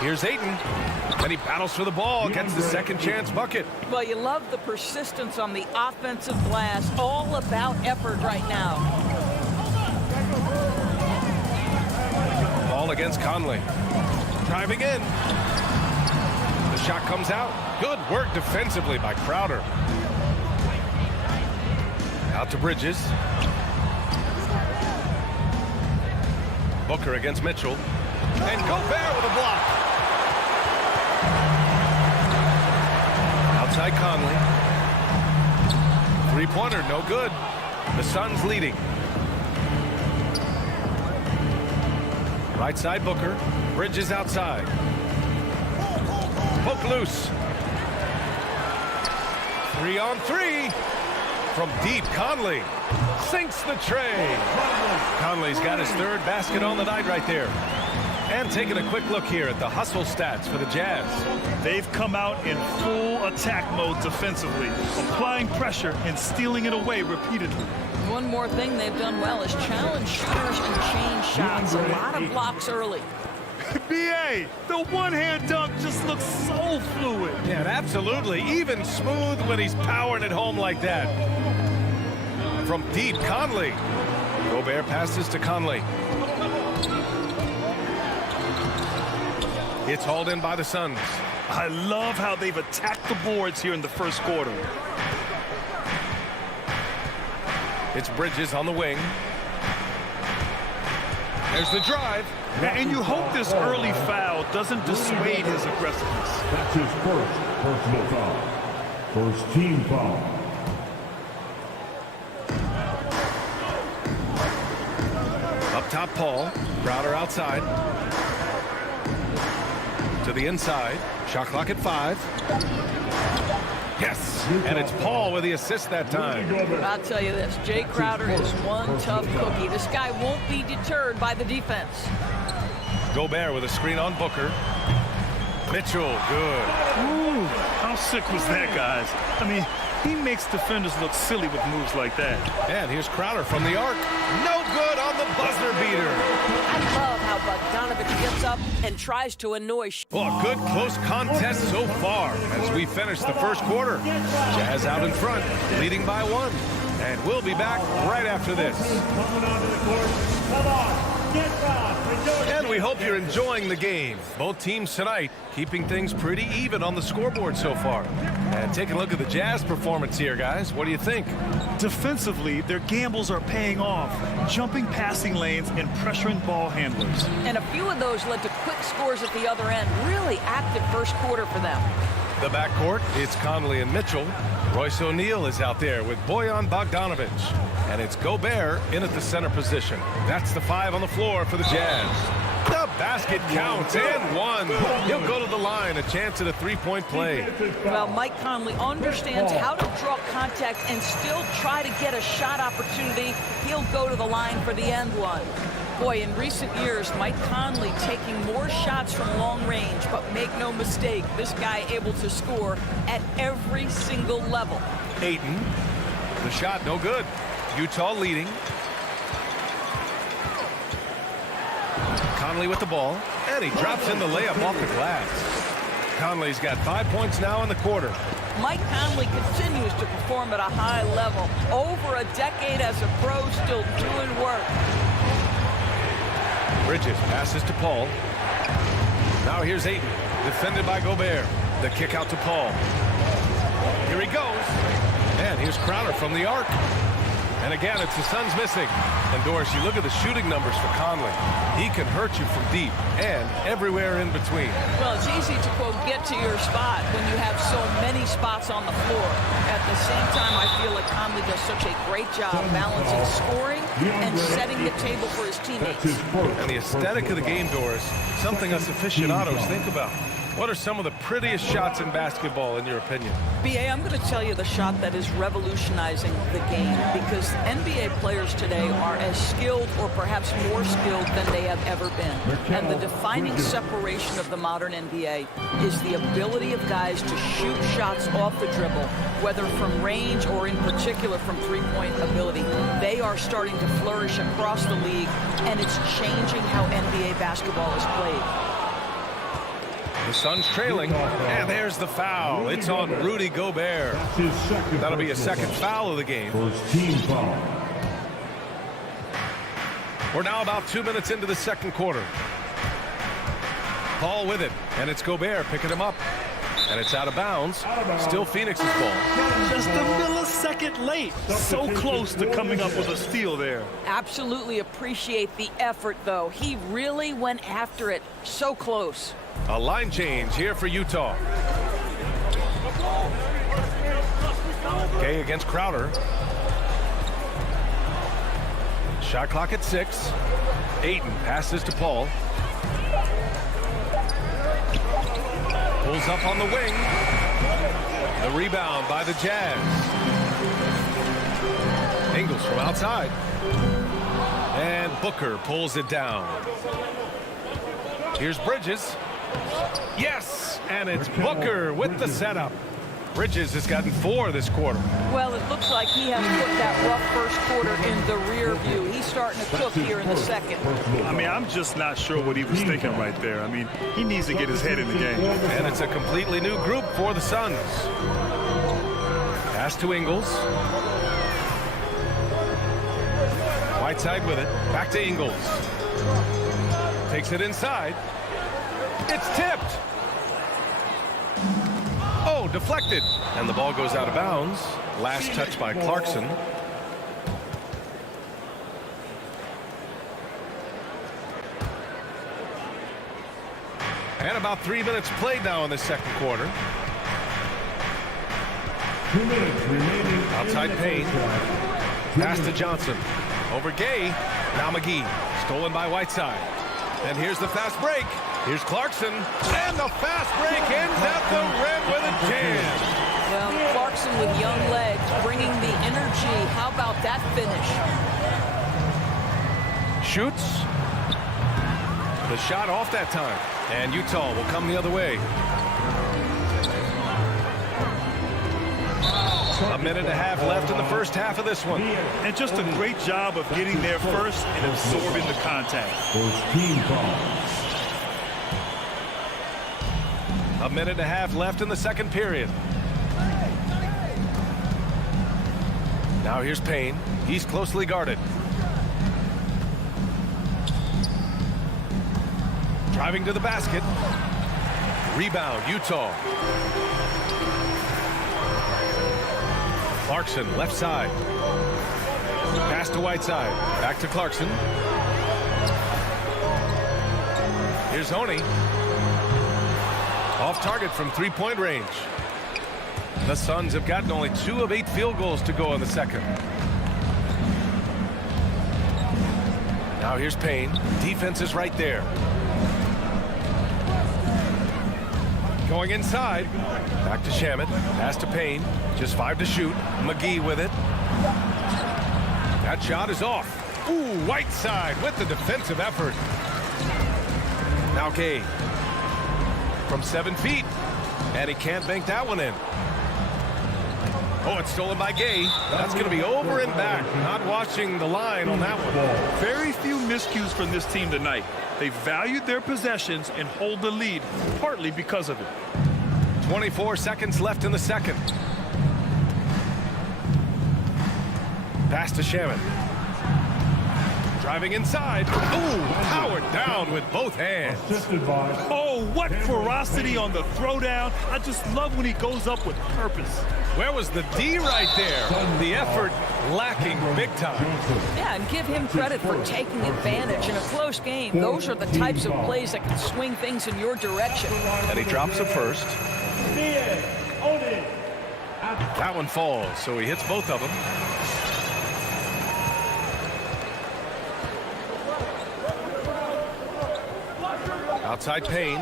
Here's Ayton, and he battles for the ball, gets the second chance bucket. Well, you love the persistence on the offensive glass. All about effort right now. Ball against Conley. Driving in. The shot comes out. Good work defensively by Crowder. Out to Bridges. Booker against Mitchell. And Gobert with a block. Outside Conley. Three-pointer, no good. The Suns leading. Right side Booker. Bridges outside. Poke loose. 3-on-3. From deep, Conley sinks the tray. Conley's got his third basket on the night right there. And taking a quick look here at the hustle stats for the Jazz. They've come out in full attack mode defensively, applying pressure and stealing it away repeatedly. One more thing they've done well is challenge shooters to change shots. A lot of blocks early. B.A., the one-hand dunk just looks so fluid. Yeah, absolutely. Even smooth when he's powering it home like that. From deep, Conley. Gobert passes to Conley. It's hauled in by the Suns. I love how they've attacked the boards here in the first quarter. It's Bridges on the wing. There's the drive. And you hope this early foul doesn't dissuade his aggressiveness. That's his first personal foul. First team foul. Up top, Paul. Crowder outside. To the inside. Shot clock at 5. Yes, and it's Paul with the assist that time. I'll tell you this, Jay Crowder is one tough cookie. This guy won't be deterred by the defense. Gobert with a screen on Booker. Mitchell, good. Ooh, how sick was that, guys? I mean, he makes defenders look silly with moves like that. And here's Crowder from the arc. No good on the buzzer beater. I love how Bogdanovich gets up and tries to annoy. Well, a good close contest so far as we finish the first quarter. Jazz out in front, leading by 1. And we'll be back right after this. Coming onto the court. Come on, get up. And we hope you're enjoying the game. Both teams tonight keeping things pretty even on the scoreboard so far. And take a look at the Jazz performance here, guys. What do you think? Defensively, their gambles are paying off, jumping passing lanes and pressuring ball handlers. And a few of those led to quick scores at the other end. Really active first quarter for them. The backcourt, it's Conley and Mitchell. Royce O'Neal is out there with Bojan Bogdanovich. And it's Gobert in at the center position. That's the 5 on the floor for the Jazz. The basket counts and 1. He'll go to the line, a chance at a 3-point play. Well, Mike Conley understands how to draw contact and still try to get a shot opportunity. He'll go to the line for the end one. Boy, in recent years, Mike Conley taking more shots from long range, but make no mistake, this guy able to score at every single level. Ayton, the shot no good. Utah leading. Conley with the ball, and he drops in the layup off the glass. Conley's got 5 points now in the quarter. Mike Conley continues to perform at a high level. Over a decade as a pro, still doing work. Bridges passes to Paul. Now here's Ayton, defended by Gobert. The kick out to Paul. Here he goes. And here's Crowder from the arc. And again, it's the Suns missing. And Doris, you look at the shooting numbers for Conley. He can hurt you from deep and everywhere in between. Well, it's easy to, quote, get to your spot when you have so many spots on the floor. At the same time, I feel like Conley does such a great job balancing scoring and setting the table for his teammates. And the aesthetic of the game, Doris, something us aficionados think about. What are some of the prettiest shots in basketball, in your opinion? B.A., I'm going to tell you the shot that is revolutionizing the game, because NBA players today are as skilled or perhaps more skilled than they have ever been. And the defining separation of the modern NBA is the ability of guys to shoot shots off the dribble, whether from range or in particular from three-point ability. They are starting to flourish across the league, and it's changing how NBA basketball is played. The Suns trailing, and there's the foul. It's on Rudy Gobert. That'll be a second foul of the game. Team foul. We're now about 2 minutes into the second quarter. Paul with it, and it's Gobert picking him up. And it's out of bounds. Still Phoenix's ball. Just a millisecond late. So close to coming up with a steal there. Absolutely appreciate the effort, though. He really went after it. So close. A line change here for Utah. Gay against Crowder. Shot clock at 6. Ayton passes to Paul. Pulls up on the wing. The rebound by the Jazz. Ingles from outside. And Booker pulls it down. Here's Bridges. Yes, and it's Booker with the setup. Bridges has gotten 4 this quarter. Well, it looks like he has put that rough first quarter in the rear view. He's starting to cook here in the second. I mean, I'm just not sure what he was thinking right there. I mean, he needs to get his head in the game. And it's a completely new group for the Suns. Pass to Ingles. Whiteside with it. Back to Ingles. Takes it inside. It's tipped. Oh, deflected. And the ball goes out of bounds. Last touch by Clarkson. And about 3 minutes played now in the second quarter. 2 minutes remaining. Outside Payne. Pass to Johnson. Over Gay. Now McGee. Stolen by Whiteside. And here's the fast break. Here's Clarkson. And the fast break ends at the rim with a jam. Well, Clarkson with young legs, bringing the energy. How about that finish? Shoots. The shot off that time. And Utah will come the other way. A minute and a half left in the first half of this one. And just a great job of getting there first and absorbing the contact. A minute and a half left in the second period. Now here's Payne. He's closely guarded. Driving to the basket. Rebound, Utah. Clarkson, left side. Pass to Whiteside. Back to Clarkson. Here's Honey. Off target from three-point range. The Suns have gotten only 2 of 8 field goals to go in the second. Now here's Payne. Defense is right there. Going inside. Back to Shamet. Pass to Payne. Just 5 to shoot. McGee with it. That shot is off. Ooh, Whiteside with the defensive effort. Now Gay. From 7 feet. And he can't bank that one in. Oh, it's stolen by Gay. That's going to be over and back. Not watching the line on that one. Very few miscues from this team tonight. They valued their possessions and hold the lead, partly because of it. 24 seconds left in the second. Pass to Shamet. Driving inside. Ooh, powered down with both hands. Oh, what ferocity on the throwdown. I just love when he goes up with purpose. Where was the D right there? The effort lacking big time. Yeah, and give him credit for taking advantage in a close game. Those are the types of plays that can swing things in your direction. And he drops it first. That one falls, so he hits both of them. Outside Payne.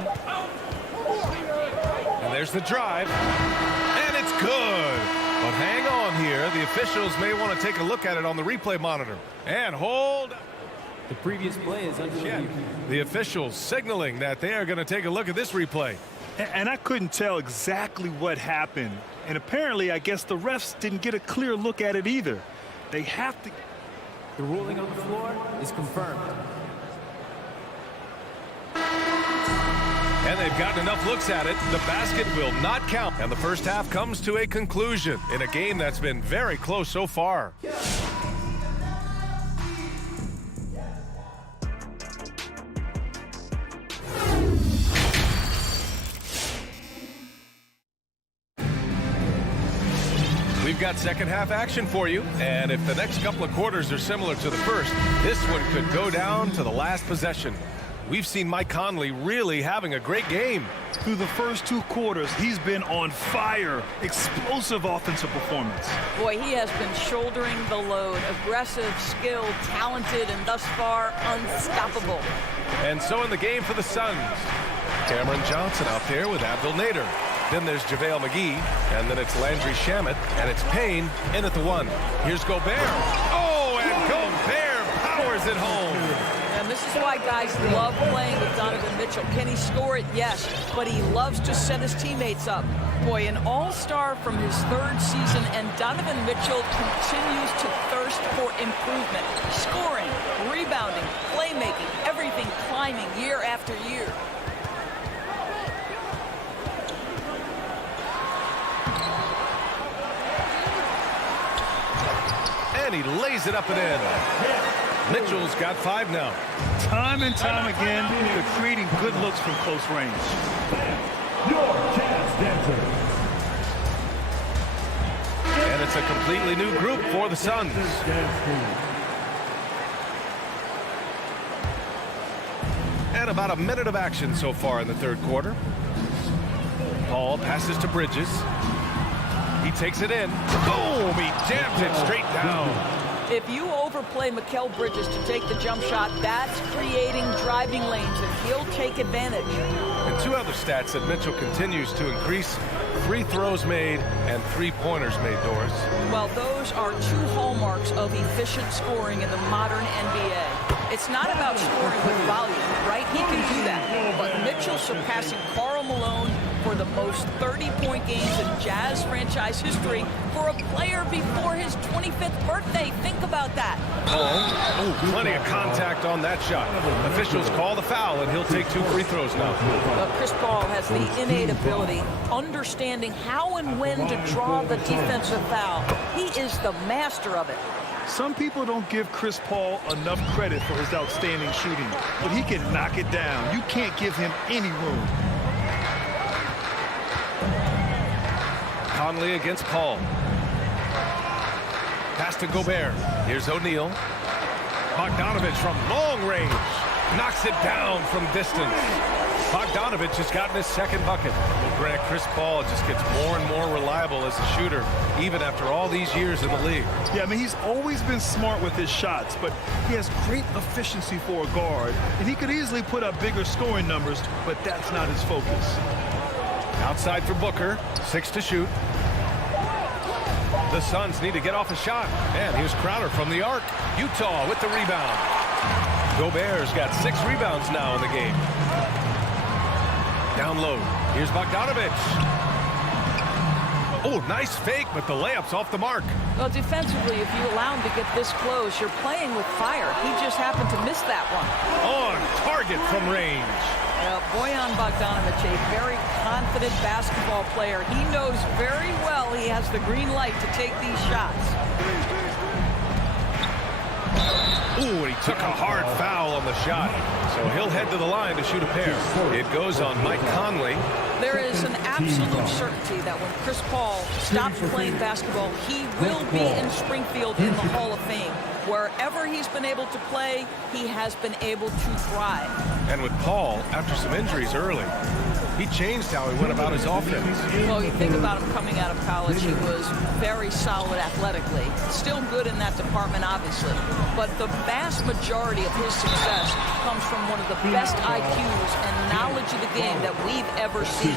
And there's the drive. And it's good. But hang on here. The officials may want to take a look at it on the replay monitor. And hold. The previous play is under review. The officials signaling that they are going to take a look at this replay. And I couldn't tell exactly what happened. And apparently, I guess the refs didn't get a clear look at it either. They have to. The ruling on the floor is confirmed. And they've gotten enough looks at it. The basket will not count. And the first half comes to a conclusion in a game that's been very close so far. We've got second half action for you. And if the next couple of quarters are similar to the first, this one could go down to the last possession. We've seen Mike Conley really having a great game. Through the first 2 quarters, he's been on fire. Explosive offensive performance. Boy, he has been shouldering the load. Aggressive, skilled, talented, and thus far, unstoppable. And so in the game for the Suns, Cameron Johnson out there with Abdel Nader. Then there's JaVale McGee, and then it's Landry Shamet, and it's Payne in at the 1. Here's Gobert. Oh, and Gobert powers it home. And this is why guys love playing with Donovan Mitchell. Can he score it? Yes, but he loves to set his teammates up. Boy, an all-star from his 3rd season, and Donovan Mitchell continues to thirst for improvement. Scoring, rebounding, playmaking, everything climbing year after year. And he lays it up and in. Mitchell's got 5 now. Time and time again, they're creating good looks from close range. Your Jazz Dancer. And it's a completely new group for the Suns. And about a minute of action so far in the 3rd quarter. Paul passes to Bridges. He takes it in. Boom! He jams it straight down. If you overplay Mikal Bridges to take the jump shot, that's creating driving lanes, and he'll take advantage. And two other stats that Mitchell continues to increase: free throws made and three-pointers made, Doris. Well, those are two hallmarks of efficient scoring in the modern NBA. It's not about scoring with volume, right? He can do that. But Mitchell surpassing Karl Malone for the most 30-point games in Jazz franchise history for a player before his 25th birthday. Think about that. Oh, plenty of contact on that shot. Officials call the foul, and he'll take two free throws now. Well, Chris Paul has the innate ability, understanding how and when to draw the defensive foul. He is the master of it. Some people don't give Chris Paul enough credit for his outstanding shooting, but he can knock it down. You can't give him any room. Conley against Paul. Pass to Gobert. Here's O'Neal. Bogdanovich from long range. Knocks it down from distance. Bogdanovich has gotten his second bucket. Well, Grant, Chris Paul just gets more and more reliable as a shooter, even after all these years in the league. Yeah, I mean, he's always been smart with his shots, but he has great efficiency for a guard, and he could easily put up bigger scoring numbers, but that's not his focus. Outside for Booker. 6 to shoot. The Suns need to get off a shot. And here's Crowder from the arc. Utah with the rebound. Gobert's got 6 rebounds now in the game. Down low. Here's Bogdanovich. Oh, nice fake, but the layup's off the mark. Well, defensively, if you allow him to get this close, you're playing with fire. He just happened to miss that one. On target from range. Bojan Bogdanovic, a very confident basketball player. He knows very well he has the green light to take these shots. Ooh, and he took a hard foul on the shot. So he'll head to the line to shoot a pair. It goes on Mike Conley. There is an absolute certainty that when Chris Paul stops playing basketball, he will be in Springfield in the Hall of Fame. Wherever he's been able to play, he has been able to thrive. And with Paul, after some injuries early, he changed how he went about his offense. Well, you think about him coming out of college, he was very solid athletically. Still good in that department, obviously. But the vast majority of his success comes from one of the best IQs and knowledge of the game that we've ever seen.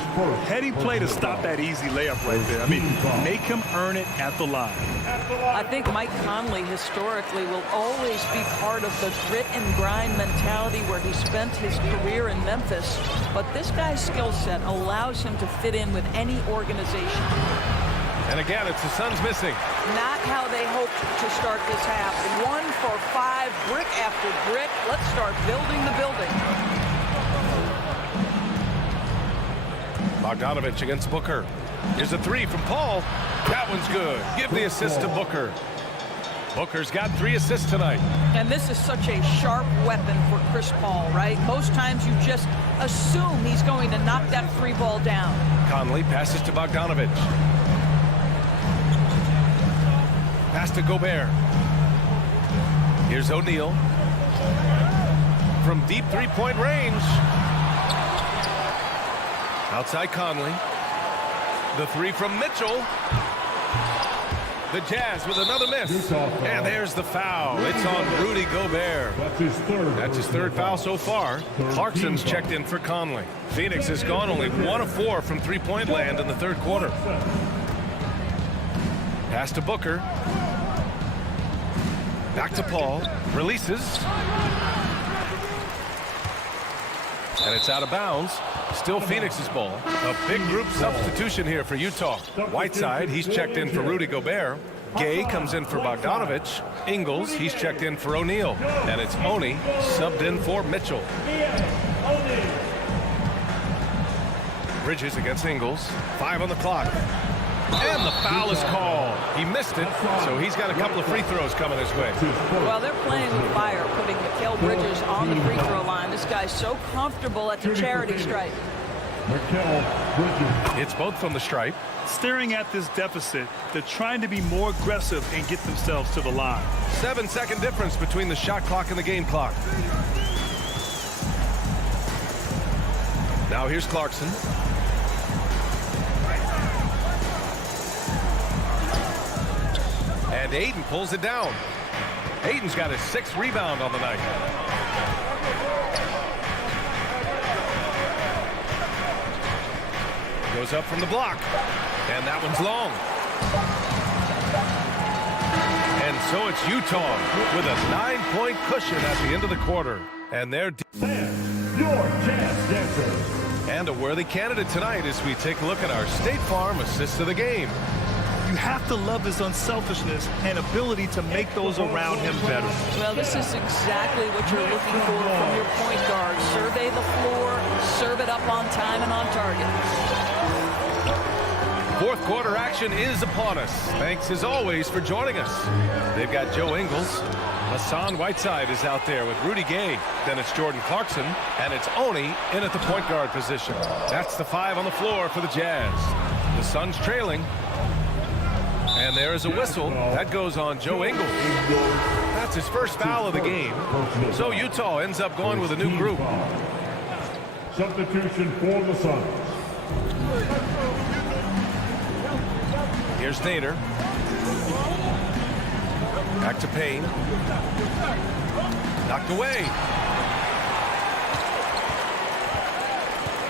Heady play to stop that easy layup right there. I mean, make him earn it at the line. I think Mike Conley historically will always be part of the grit and grind mentality where he spent his career in Memphis. But this guy's skill set allows him to fit in with any organization. And again, it's the Suns missing. Not how they hoped to start this half. 1 for 5, brick after brick. Let's start building the building. Bogdanovich against Booker. Here's a 3 from Paul. That one's good. Give the assist to Booker. Booker's got 3 assists tonight. And this is such a sharp weapon for Chris Paul, right? Most times you just assume he's going to knock that 3 ball down. Conley passes to Bogdanovich. Pass to Gobert. Here's O'Neal. From deep 3-point range. Outside Conley. The 3 from Mitchell. The Jazz with another miss. And there's the foul. It's on Rudy Gobert. That's his third foul so far. Clarkson's checked in for Conley. Phoenix has gone only 1 of 4 from 3-point land in the third quarter. Pass to Booker. Back to Paul. Releases. And it's out of bounds. Still Phoenix's ball. A big group substitution here for Utah. Whiteside, he's checked in for Rudy Gobert. Gay comes in for Bogdanovich. Ingles, he's checked in for O'Neal. And it's Oni subbed in for Mitchell. Bridges against Ingles. 5 on the clock. And the foul is called. He missed it, so he's got a couple of free throws coming his way. Well, they're playing with fire, putting Mikal Bridges on the free throw line. This guy's so comfortable at the charity stripe. It's both from the stripe. Staring at this deficit, they're trying to be more aggressive and get themselves to the line. 7-second difference between the shot clock and the game clock. Now here's Clarkson. And Aiden pulls it down. Ayton's got his 6th rebound on the night. Goes up from the block. And that one's long. And so it's Utah with a 9-point cushion at the end of the quarter. And they're your Jazz Dancers. And a worthy candidate tonight as we take a look at our State Farm assist of the game. You have to love his unselfishness and ability to make those around him better. Well, this is exactly what you're looking for from your point guard. Survey the floor, serve it up on time and on target. Fourth quarter action is upon us. Thanks as always for joining us. They've got Joe Ingles. Hassan Whiteside is out there with Rudy Gay. Then it's Jordan Clarkson. And it's Oni in at the point guard position. That's the 5 on the floor for the Jazz. The Suns trailing. And there is a whistle. That goes on Joe Ingles. That's his first foul of the game. So Utah ends up going with a new group. Substitution for the Suns. Here's Nader. Back to Payne. Knocked away.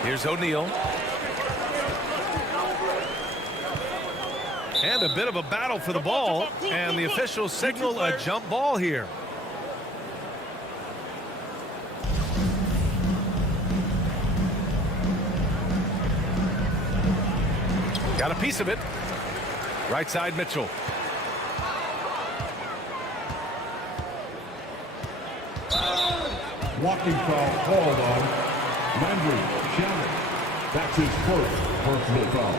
Here's O'Neal. And a bit of a battle for the ball. And the officials signal a jump ball here. Got a piece of it. Right side, Mitchell. Walking foul called on Landry Shamet. That's his first personal foul.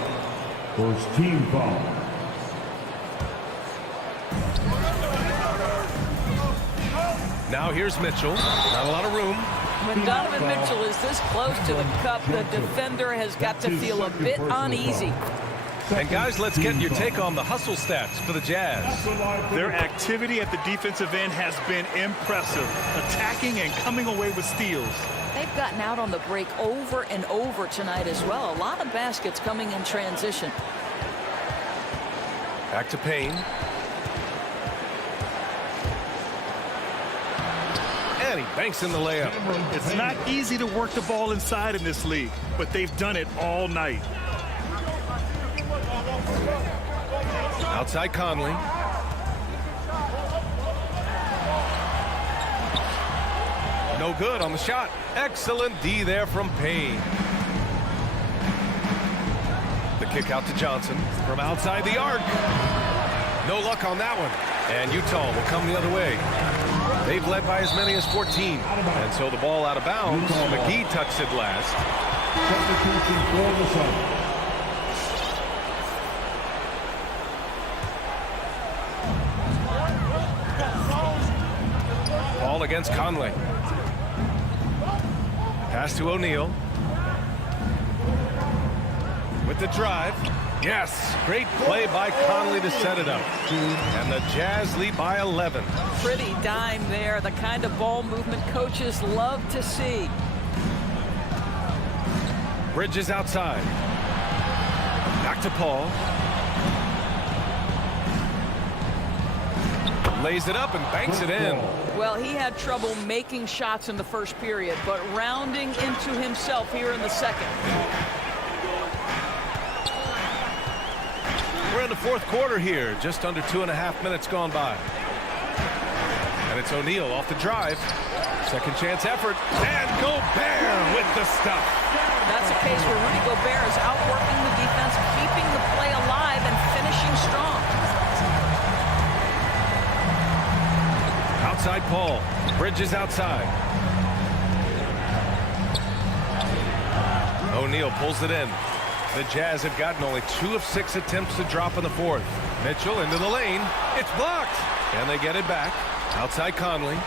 First team foul. Now here's Mitchell. Not a lot of room. When Donovan Mitchell is this close to the cup, the defender has got to feel a bit uneasy. And guys, let's get your take on the hustle stats for the Jazz. Their activity at the defensive end has been impressive, attacking and coming away with steals. They've gotten out on the break over and over tonight as well. A lot of baskets coming in transition. Back to Payne. And he banks in the layup. It's not easy to work the ball inside in this league, but they've done it all night. Outside Conley. No good on the shot. Excellent D there from Payne. The kick out to Johnson from outside the arc. No luck on that one. And Utah will come the other way. They've led by as many as 14. And so the ball out of bounds. McGee touched it last. Substitution for the Suns. Ball against Conley. Pass to O'Neal. With the drive. Yes, great play by Conley to set it up. And the Jazz lead by 11. Pretty dime there, the kind of ball movement coaches love to see. Bridges outside. Back to Paul. Lays it up and banks it in. Well, he had trouble making shots in the first period, but rounding into himself here in the second. We're in the fourth quarter here, just under 2.5 minutes gone by. And it's O'Neal off the drive. Second chance effort. And Gobert with the stuff. That's a case where Rudy Gobert is outworking the defense, keeping the play alive and finishing strong. Outside Paul. Bridges outside. O'Neal pulls it in. The Jazz have gotten only 2 of 6 attempts to drop in the fourth. Mitchell into the lane. It's blocked. And they get it back. Outside Conley.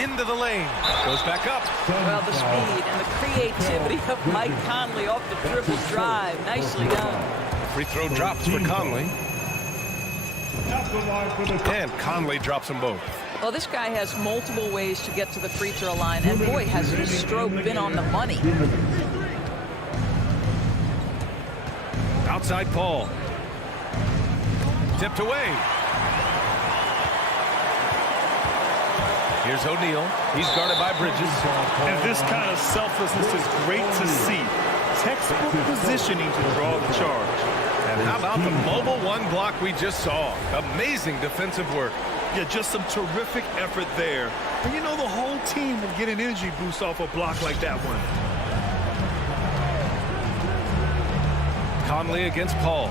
Into the lane. Goes back up. Well, the speed and the creativity of Mike Conley off the dribble drive. Nicely done. Free throw drops for Conley. And Conley drops them both. Well, this guy has multiple ways to get to the free throw line. And boy, has his stroke been on the money. Outside Paul. Tipped away. Here's O'Neal. He's guarded by Bridges. And this kind of selflessness is great to see. Textbook positioning to draw the charge. And how about the mobile one block we just saw? Amazing defensive work. Yeah, just some terrific effort there. And you know, the whole team will get an energy boost off a block like that one. Conley against Paul.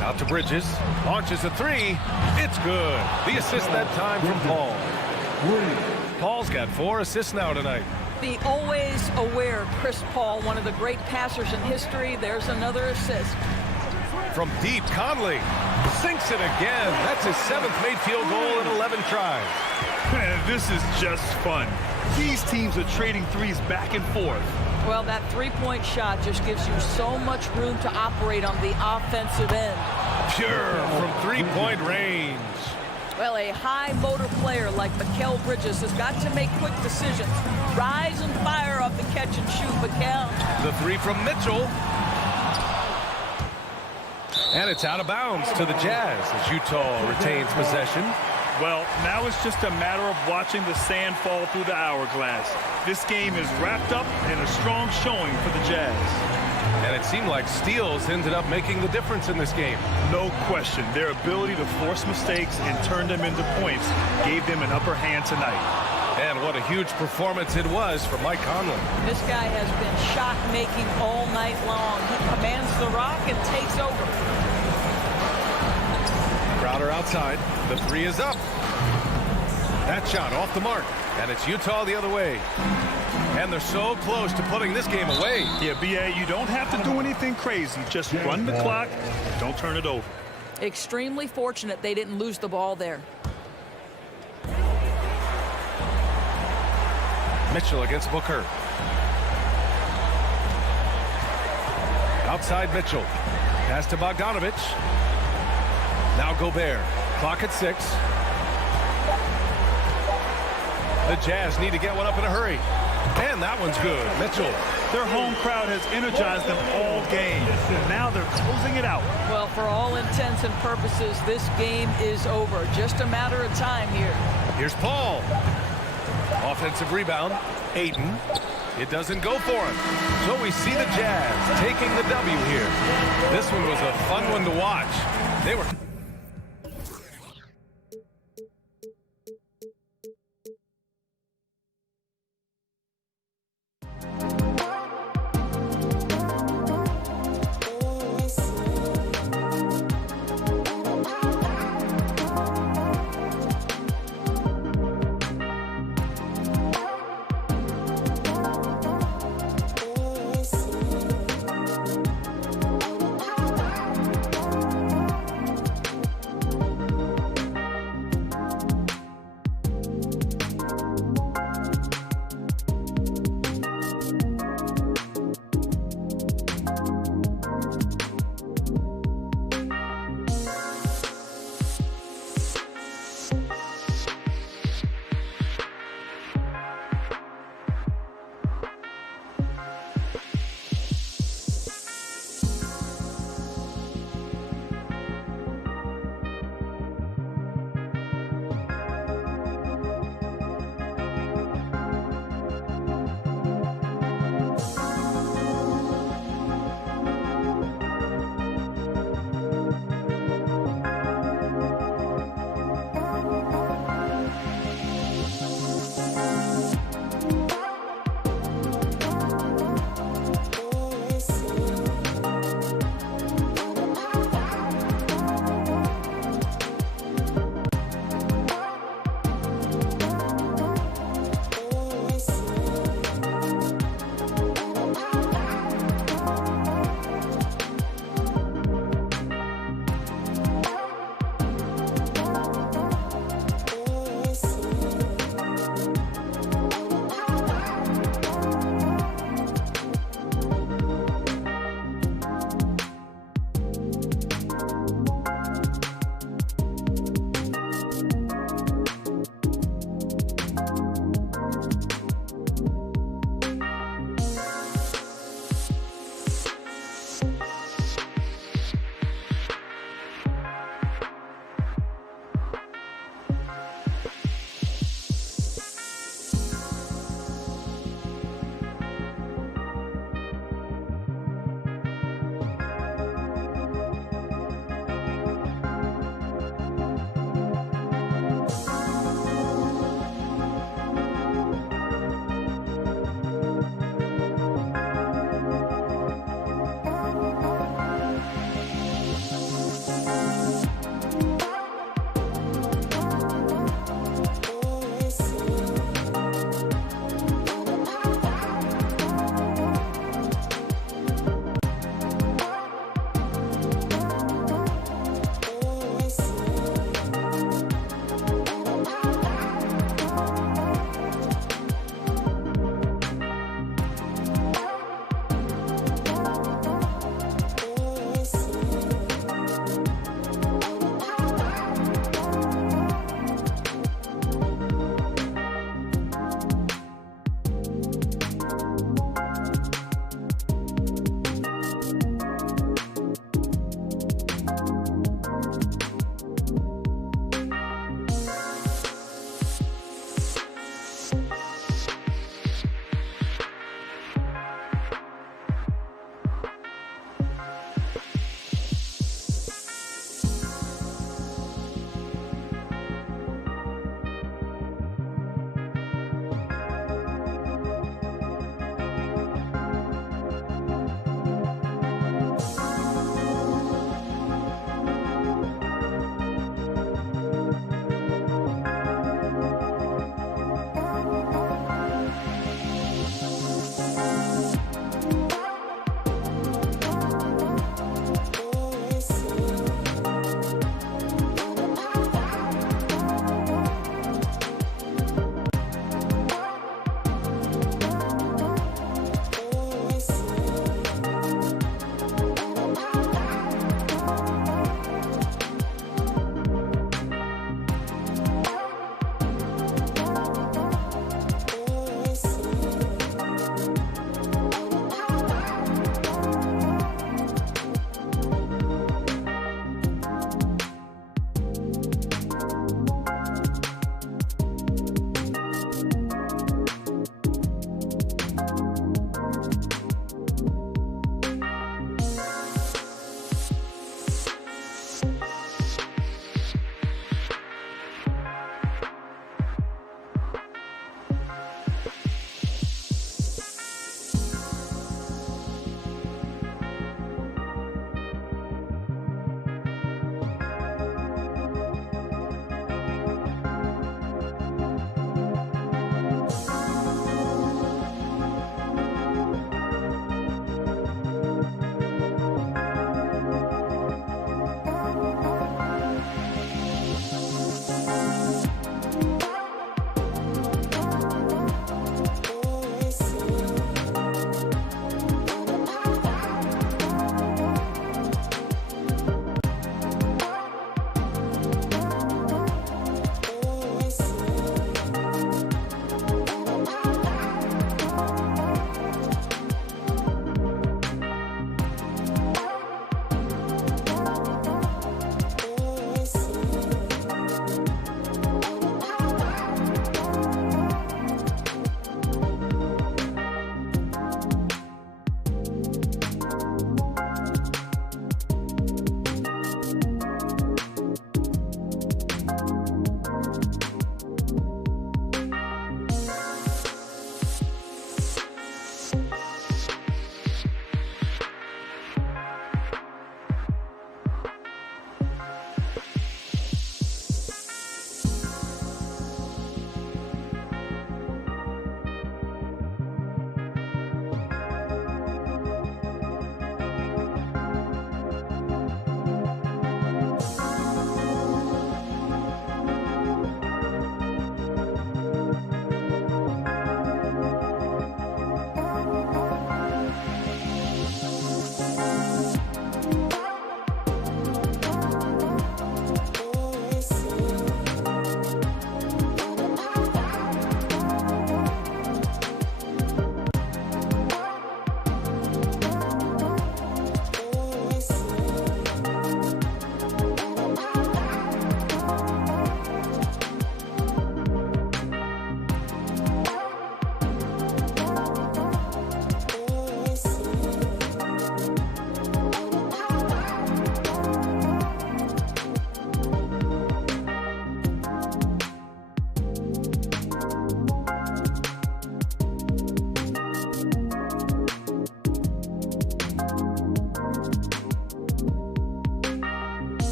Out to Bridges. Launches a three. It's good. The assist that time from Paul. Paul's got 4 assists now tonight. The always aware Chris Paul, one of the great passers in history. There's another assist. From deep, Conley sinks it again. That's his 7th made field goal in 11 tries. Man, this is just fun. These teams are trading threes back and forth. Well, that three-point shot just gives you so much room to operate on the offensive end. Pure from three-point range. Well, a high motor player like Mikal Bridges has got to make quick decisions. Rise and fire off the catch and shoot, Mikal. The three from Mitchell. And it's out of bounds to the Jazz as Utah retains possession. Well, now it's just a matter of watching the sand fall through the hourglass. This game is wrapped up in a strong showing for the Jazz. And it seemed like steals ended up making the difference in this game. No question. Their ability to force mistakes and turn them into points gave them an upper hand tonight. And what a huge performance it was for Mike Conley. This guy has been shot-making all night long. He commands the rock and takes over. Crowder outside. The three is up. That shot off the mark. And it's Utah the other way. And they're so close to putting this game away. Yeah, B.A., you don't have to do anything crazy. Just run the clock and don't turn it over. Extremely fortunate they didn't lose the ball there. Mitchell against Booker. Outside Mitchell. Pass to Bogdanovich. Now Gobert. Clock at 6. The Jazz need to get one up in a hurry. And that one's good. Mitchell. Their home crowd has energized them all game. Now they're closing it out. Well, for all intents and purposes, this game is over. Just a matter of time here. Here's Paul. Offensive rebound. Ayton. It doesn't go for him. So we see the Jazz taking the W here. This one was a fun one to watch. They were...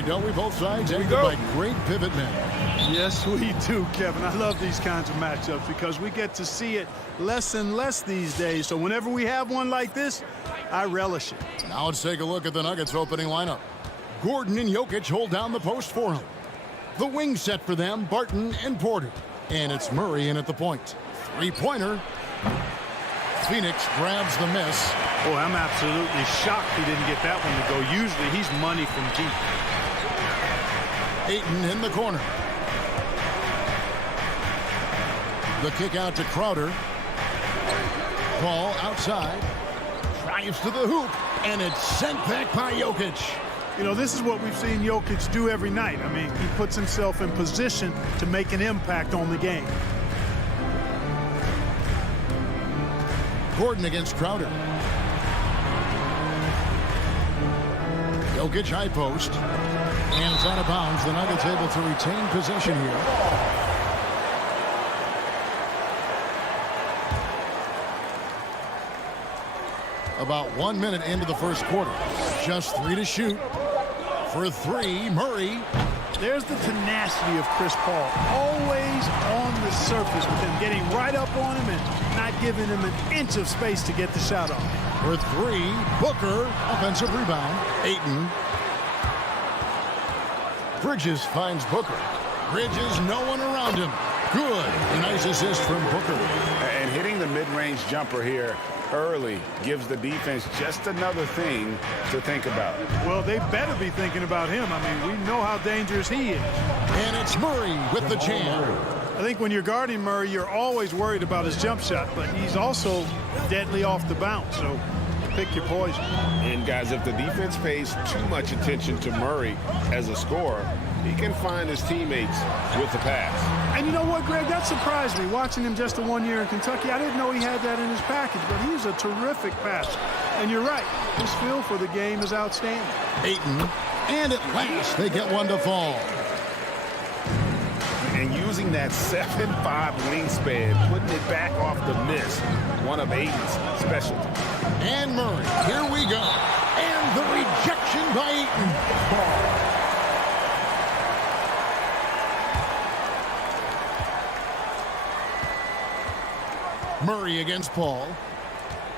right, don't we? Both sides Here we ended go. by great pivot men. Yes, we do, Kevin. I love these kinds of matchups because we get to see it less and less these days. So whenever we have one like this, I relish it. Now let's take a look at the Nuggets opening lineup. Gordon and Jokic hold down the post for him. The wing set for them, Barton and Porter. And it's Murray in at the point. Three-pointer. Phoenix grabs the miss. Boy, I'm absolutely shocked he didn't get that one to go. Usually he's money from deep. Ayton in the corner. The kick out to Crowder. Ball outside. Drives to the hoop. And it's sent back by Jokic. You know, this is what we've seen Jokic do every night. I mean, he puts himself in position to make an impact on the game. Gordon against Crowder. Jokic high post. And it's out of bounds. The Nuggets able to retain possession here. About 1 minute into the first quarter. Just 3 to shoot. For 3, Murray. There's the tenacity of Chris Paul. Always on the surface with him, getting right up on him and not giving him an inch of space to get the shot off. For 3, Booker. Offensive rebound. Ayton. Bridges finds Booker. Bridges, no one around him. Good. A nice assist from Booker. And hitting the mid-range jumper here early gives the defense just another thing to think about. Well, they better be thinking about him. I mean, we know how dangerous he is. And it's Murray with the jam. I think when you're guarding Murray, you're always worried about his jump shot, but he's also deadly off the bounce, so pick your poison. And guys, if the defense pays too much attention to Murray as a scorer, he can find his teammates with the pass. And you know what, Greg? That surprised me. Watching him just the 1 year in Kentucky, I didn't know he had that in his package, but he's a terrific passer. And you're right, his feel for the game is outstanding. Ayton, and at last they get one to fall. And using that 7'5" wingspan, putting it back off the miss, one of Ayton's specialties. And Murray, here we go. And the rejection by Ayton. Murray against Paul.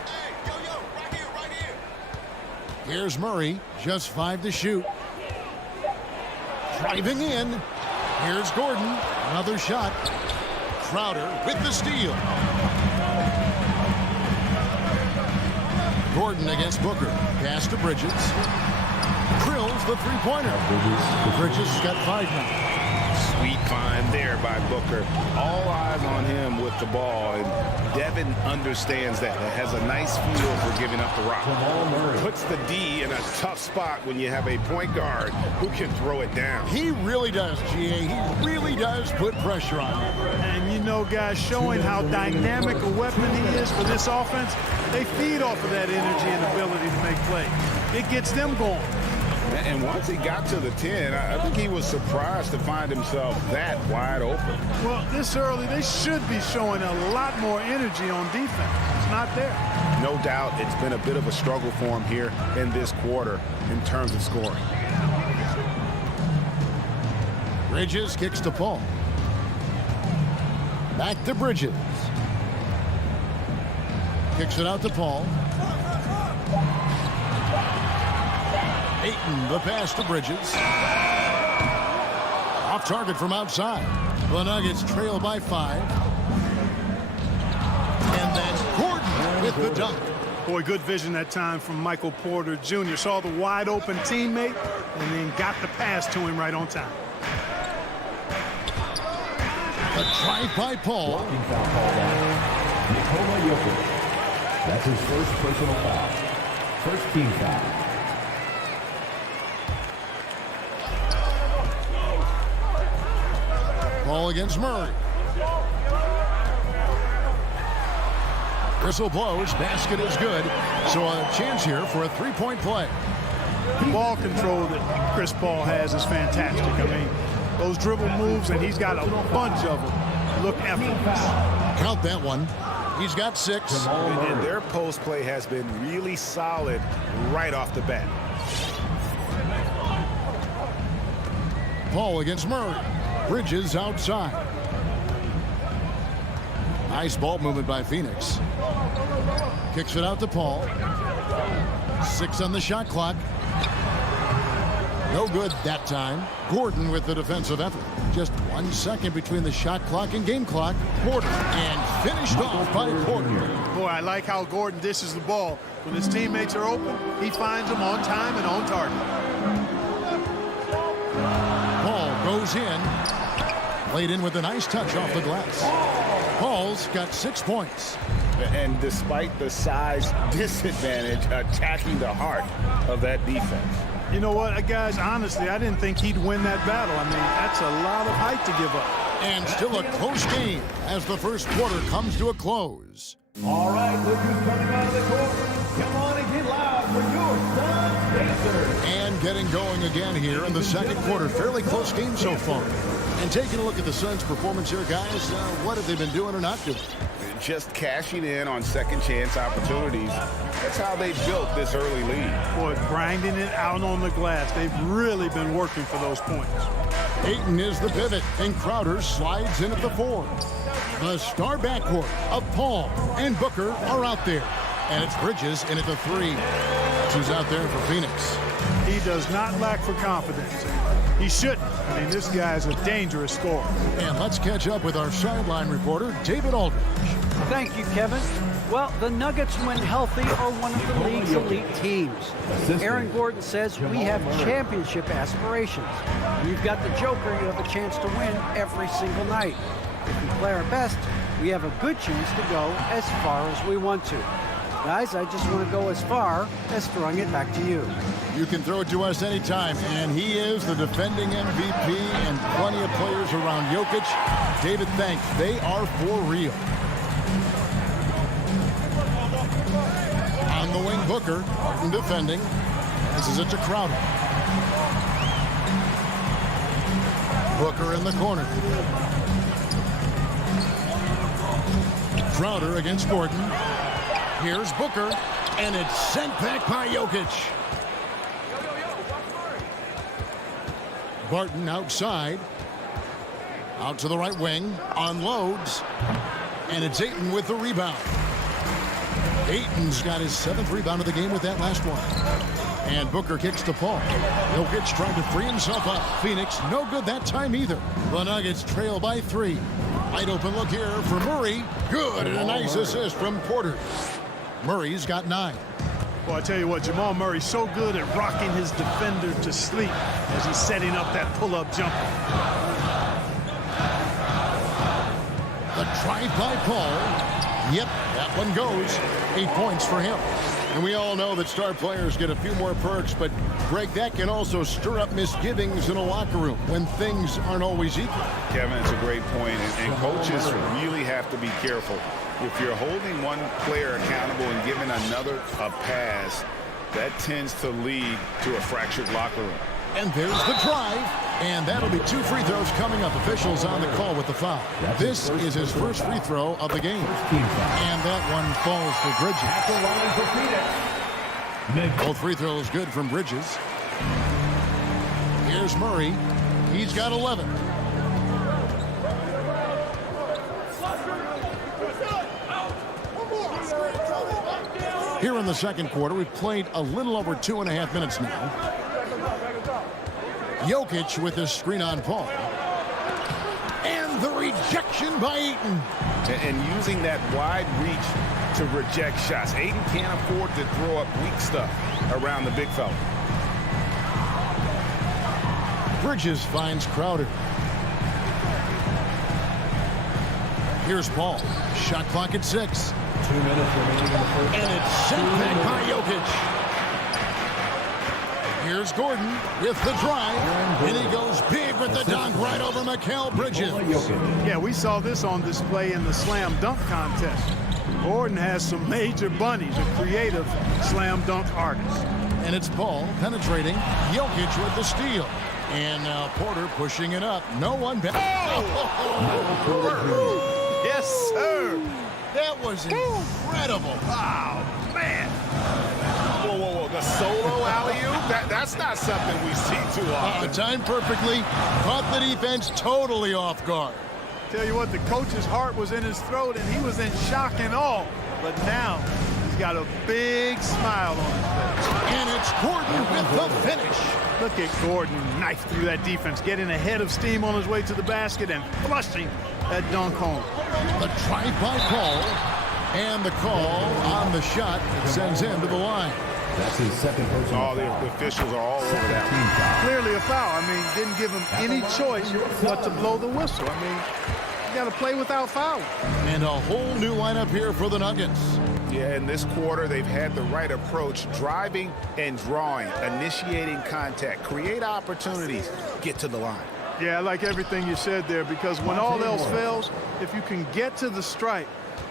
Hey, yo, right here. Here's Murray, just 5 to shoot. Driving in. Here's Gordon, another shot. Crowder with the steal. Gordon against Booker. Pass to Bridges. Drills the three-pointer. Bridges has got 5 now. Sweet find there by Booker. All eyes on him with the ball, and Devin understands that. Has a nice feel for giving up the rock. Puts the D in a tough spot when you have a point guard who can throw it down. He really does, GA. He really does put pressure on him. And you know, guys, showing how dynamic a weapon he is for this offense, they feed off of that energy and ability to make plays. It gets them going. And once he got to the 10, I think he was surprised to find himself that wide open. Well, this early, they should be showing a lot more energy on defense. It's not there. No doubt it's been a bit of a struggle for him here in this quarter in terms of scoring. Bridges kicks to Paul. Back to Bridges. Kicks it out to Paul. Ayton, the pass to Bridges. Off target from outside. The Nuggets trail by 5. And that's Gordon with the dunk. Boy, good vision that time from Michael Porter Jr. Saw the wide open teammate and then got the pass to him right on time. A drive by Paul. Blocking foul called on Nikola Jokic. That's his first personal foul. First team foul. Ball against Murray. Whistle blows. Basket is good. So a chance here for a three-point play. The ball control that Chris Paul has is fantastic. I mean, those dribble moves, and he's got a bunch of them, look effortless. Count that one. He's got 6. And their post play has been really solid right off the bat. Paul against Murray. Bridges outside. Nice ball movement by Phoenix. Kicks it out to Paul. 6 on the shot clock. No good that time. Gordon with the defensive effort. Just 1 second between the shot clock and game clock. Porter, and finished off by Porter. Boy, I like how Gordon dishes the ball. When his teammates are open, he finds them on time and on target. Paul goes in. Laid in with a nice touch off the glass. Paul's got 6 points. And despite the size disadvantage, attacking the heart of that defense. You know what, guys, honestly, I didn't think he'd win that battle. I mean, that's a lot of height to give up. And still a close game as the first quarter comes to a close. All right, look who's coming out of the court. Come on and get loud for your Sun Pacers. And getting going again here in the second quarter. Fairly close game so far. And taking a look at the Suns' performance here, guys, what have they been doing or not doing? Just cashing in on second chance opportunities. That's how they built this early lead. Boy, grinding it out on the glass. They've really been working for those points. Ayton is the pivot, and Crowder slides in at the 4. The star backcourt of Paul and Booker are out there. And it's Bridges in at the 3. Who's out there for Phoenix. He does not lack for confidence. He shouldn't. I mean, this guy's a dangerous scorer. And let's catch up with our sideline reporter, David Aldridge. Thank you, Kevin. Well, the Nuggets, when healthy, are one of the league's elite teams. Aaron Gordon says we have championship aspirations. You've got the Joker, you have a chance to win every single night. If we play our best, we have a good chance to go as far as we want to. Guys, I just want to go as far as throwing it back to you. You can throw it to us anytime, and he is the defending MVP and plenty of players around Jokic. David, thanks. They are for real. On the wing, Booker, defending. This is it to Crowder. Booker in the corner. Crowder against Gordon. Here's Booker, and it's sent back by Jokic. Barton outside. Out to the right wing. Unloads. And it's Ayton with the rebound. Ayton's got his 7th rebound of the game with that last one. And Booker kicks to Paul. Jokic trying to free himself up. Phoenix, no good that time either. The Nuggets trail by 3. Wide open look here for Murray. Good, and a nice assist from Porter. Murray's got 9. Well, I tell you what, Jamal Murray's so good at rocking his defender to sleep as he's setting up that pull-up jumper. The drive by Paul. Yep, that one goes. 8 points for him. And we all know that star players get a few more perks, but Greg, that can also stir up misgivings in a locker room when things aren't always equal. Kevin, it's a great point, and coaches really have to be careful. If you're holding one player accountable and giving another a pass, that tends to lead to a fractured locker room. And there's the drive, and that'll be 2 free throws coming up. Officials on the call with the foul. This is his first free throw of the game. And that one falls for Bridges. Both free throws good from Bridges. Here's Murray. He's got 11. Here in the second quarter, we've played a little over 2.5 minutes now. Jokic with his screen on Paul. And the rejection by Ayton. And using that wide reach to reject shots. Ayton can't afford to throw up weak stuff around the big fella. Bridges finds Crowder. Here's Paul. Shot clock at 6. 2 minutes remaining in the first. And it's sent back by Jokic. Here's Gordon with the drive. And he goes big with the dunk right over Mikal Bridges. Yeah, we saw this on display in the slam dunk contest. Gordon has some major bunnies, a creative slam dunk artist. And it's Paul penetrating. Jokic with the steal. And now Porter pushing it up. No one back. Oh! Yes, sir. That was incredible. Oh, man. Whoa, whoa, whoa. The solo alley-oop? That's not something we see too often. Timed perfectly. Caught the defense totally off guard. Tell you what, the coach's heart was in his throat, and he was in shock and awe. But now he's got a big smile on his face. And it's Gordon with the finish. Look at Gordon knife through that defense, getting ahead of steam on his way to the basket and flushing that dunk home. The drive-by call, and the call on the shot that sends him to the line. That's his second personal All the officials are all over that. Clearly a foul. I mean, didn't give him any choice but to blow the whistle. I mean, you got to play without fouling. And a whole new lineup here for the Nuggets. Yeah, in this quarter, they've had the right approach, driving and drawing, initiating contact, create opportunities, get to the line. Yeah, I like everything you said there, because when all else fails, if you can get to the stripe,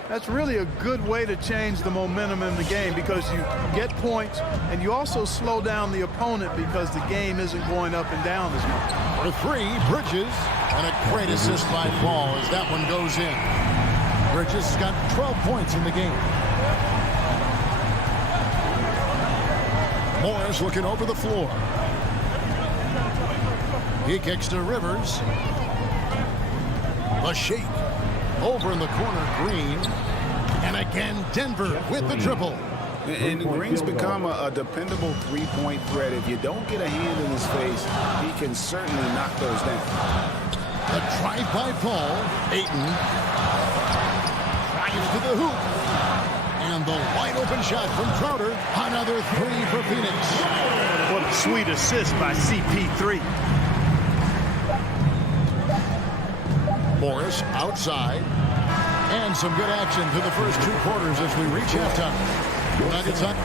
that's really a good way to change the momentum in the game, because you get points and you also slow down the opponent because the game isn't going up and down as much. For three, Bridges, and a great assist by Paul as that one goes in. Bridges has got 12 points in the game. Morris looking over the floor. He kicks to Rivers. The shake. Over in the corner, Green. And again, Denver with the triple. And Green's become a dependable three-point threat. If you don't get a hand in his face, he can certainly knock those down. The drive by Paul. Ayton drives to the hoop. And the wide open shot from Crowder. Another three for Phoenix. What a sweet assist by CP3. Morris outside. And some good action through the first two quarters as we reach halftime. Nuggets up.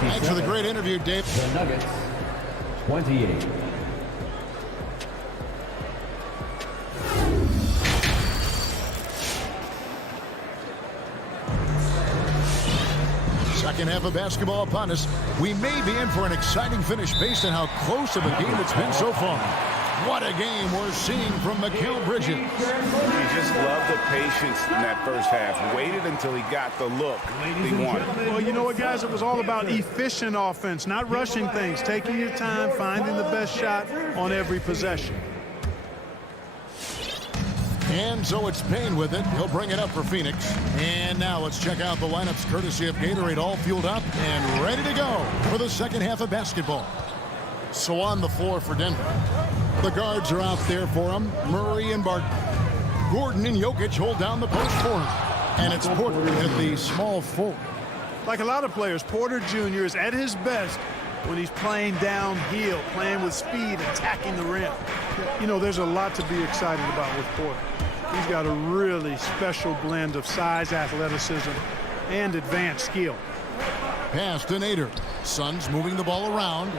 Thanks for the great interview, Dave. The Nuggets, 28. Second half of basketball upon us. We may be in for an exciting finish based on how close of a game it's been so far. What a game we're seeing from Mikal Bridges. He just loved the patience in that first half. Waited until he got the look he wanted. Well, you know what, guys? It was all about efficient offense, not rushing things, taking your time, finding the best shot on every possession. And so it's Payne with it. He'll bring it up for Phoenix. And now let's check out the lineups courtesy of Gatorade, all fueled up and ready to go for the second half of basketball. So on the floor for Denver. The guards are out there for him. Murray and Barton. Gordon and Jokic hold down the post for him. And it's Porter at the small forward. Like a lot of players, Porter Jr. is at his best when he's playing downhill, playing with speed, attacking the rim. You know, there's a lot to be excited about with Porter. He's got a really special blend of size, athleticism, and advanced skill. Pass to Nader. Suns moving the ball around.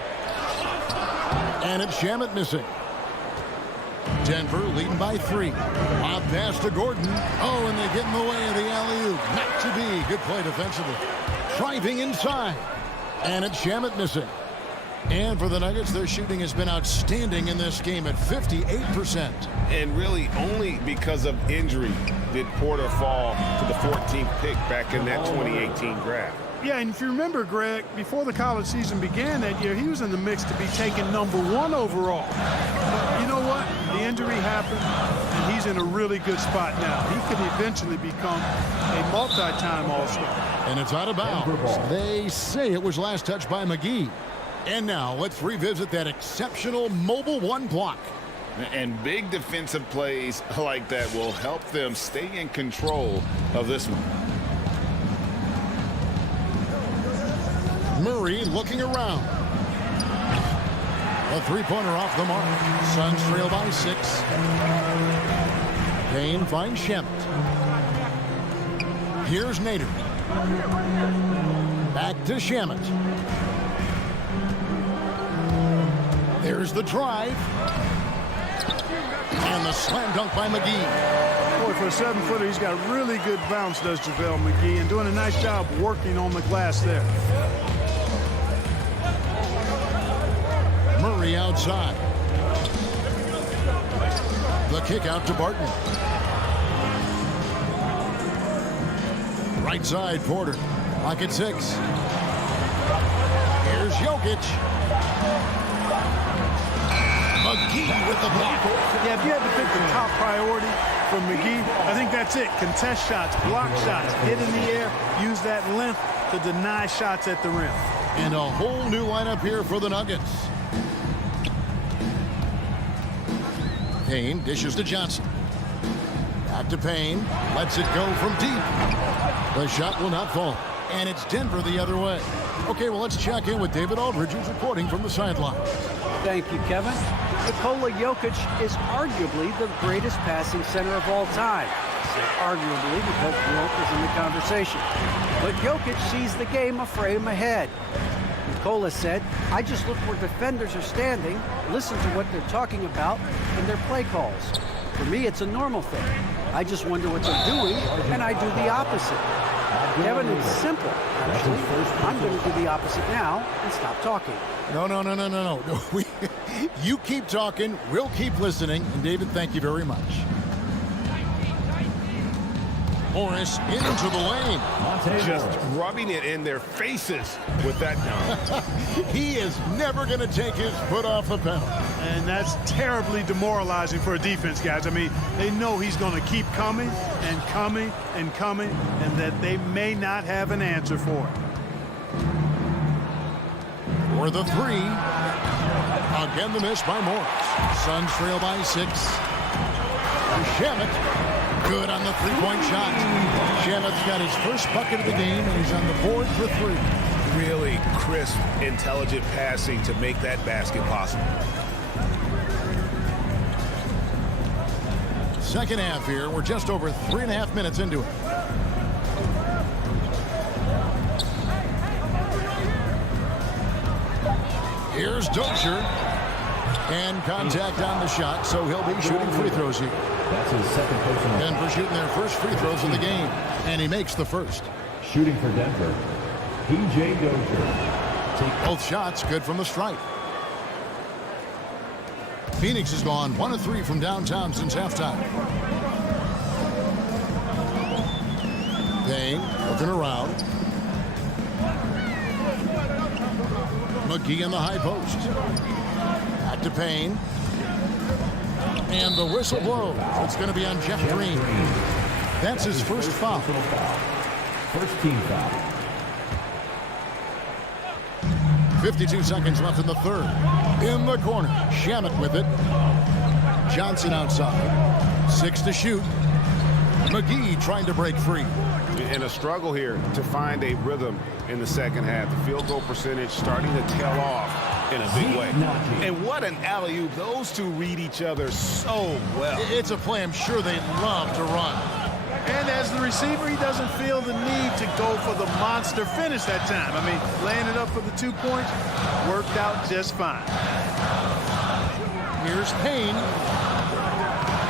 And it's Shamet missing. Denver leading by 3. Lob pass to Gordon. Oh, and they get in the way of the alley-oop. Not to be. Good play defensively. Driving inside. And it's Shamet missing. And for the Nuggets, their shooting has been outstanding in this game at 58%. And really only because of injury did Porter fall to the 14th pick back in that 2018 draft. Yeah, and if you remember, Greg, before the college season began that year, he was in the mix to be taken #1 overall. But you know what? The injury happened, and he's in a really good spot now. He could eventually become a multi-time All-Star. And it's out of bounds. They say it was last touched by McGee. And now let's revisit that exceptional mobile one block. And big defensive plays like that will help them stay in control of this one. Murray looking around. A three-pointer off the mark. Suns trail by 6. Payne finds Shamet. Here's Nader. Back to Shamet. There's the drive. And the slam dunk by McGee. Boy, for a 7-footer, he's got really good bounce, does JaVale McGee, and doing a nice job working on the glass there. Murray outside. The kick out to Barton. Right side, Porter. Clock at 6. Here's Jokic. McGee with the block. Yeah, if you had to pick the top priority for McGee, I think that's it. Contest shots, block shots, hit in the air, use that length to deny shots at the rim. And a whole new lineup here for the Nuggets. Payne dishes to Johnson. Back to Payne. Lets it go from deep. The shot will not fall. And it's Denver the other way. Okay, well, let's check in with David Aldridge, who's reporting from the sideline. Thank you, Kevin. Nikola Jokic is arguably the greatest passing center of all time. I say arguably because Wilt is in the conversation. But Jokic sees the game a frame ahead. Nikola said, I just look where defenders are standing, listen to what they're talking about, and their play calls. For me, it's a normal thing. I just wonder what they're doing, and I do the opposite. Kevin, it's simple, actually. I'm going to do the opposite now and stop talking. No. You keep talking, we'll keep listening. And David, thank you very much. Morris into the lane. Just rubbing it in their faces with that dunk. He is never going to take his foot off the pedal. And that's terribly demoralizing for a defense, guys. I mean, they know he's going to keep coming and coming and coming, and that they may not have an answer for it. For the three. Again, the miss by Morris. Suns trail by 6. Shamet. Good on the three-point shot. Shamet's got his first bucket of the game, and he's on the board for 3. Really crisp, intelligent passing to make that basket possible. Second half here. We're just over 3.5 minutes into it. Here's Dozier. And contact on the shot, so he'll be shooting free throws here. That's his second personal. Denver shooting their first free throws of the game, and he makes the first. Shooting for Denver, P.J. Dozier. Take both shots, good from the stripe. Phoenix has gone 1 of 3 from downtown since halftime. Payne looking around. McGee in the high post. Back to Payne. And the whistle blows. It's going to be on Jeff Green. That's his first foul. First team foul. 52 seconds left in the third. In the corner. Shamet with it. Johnson outside. 6 to shoot. McGee trying to break free. And a struggle here to find a rhythm in the second half. The field goal percentage starting to tail off in a big way. And what an alley-oop. Those two read each other so well. It's a play I'm sure they love to run. And as the receiver, he doesn't feel the need to go for the monster finish that time. I mean, laying it up for the 2 points worked out just fine. Here's Payne.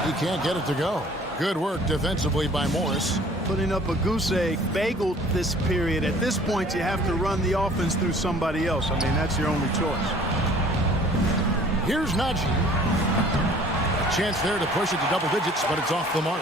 He can't get it to go. Good work defensively by Morris. Putting up a goose egg, bageled this period. At this point, you have to run the offense through somebody else. I mean, that's your only choice. Here's Najee. A chance there to push it to double digits, but it's off the mark.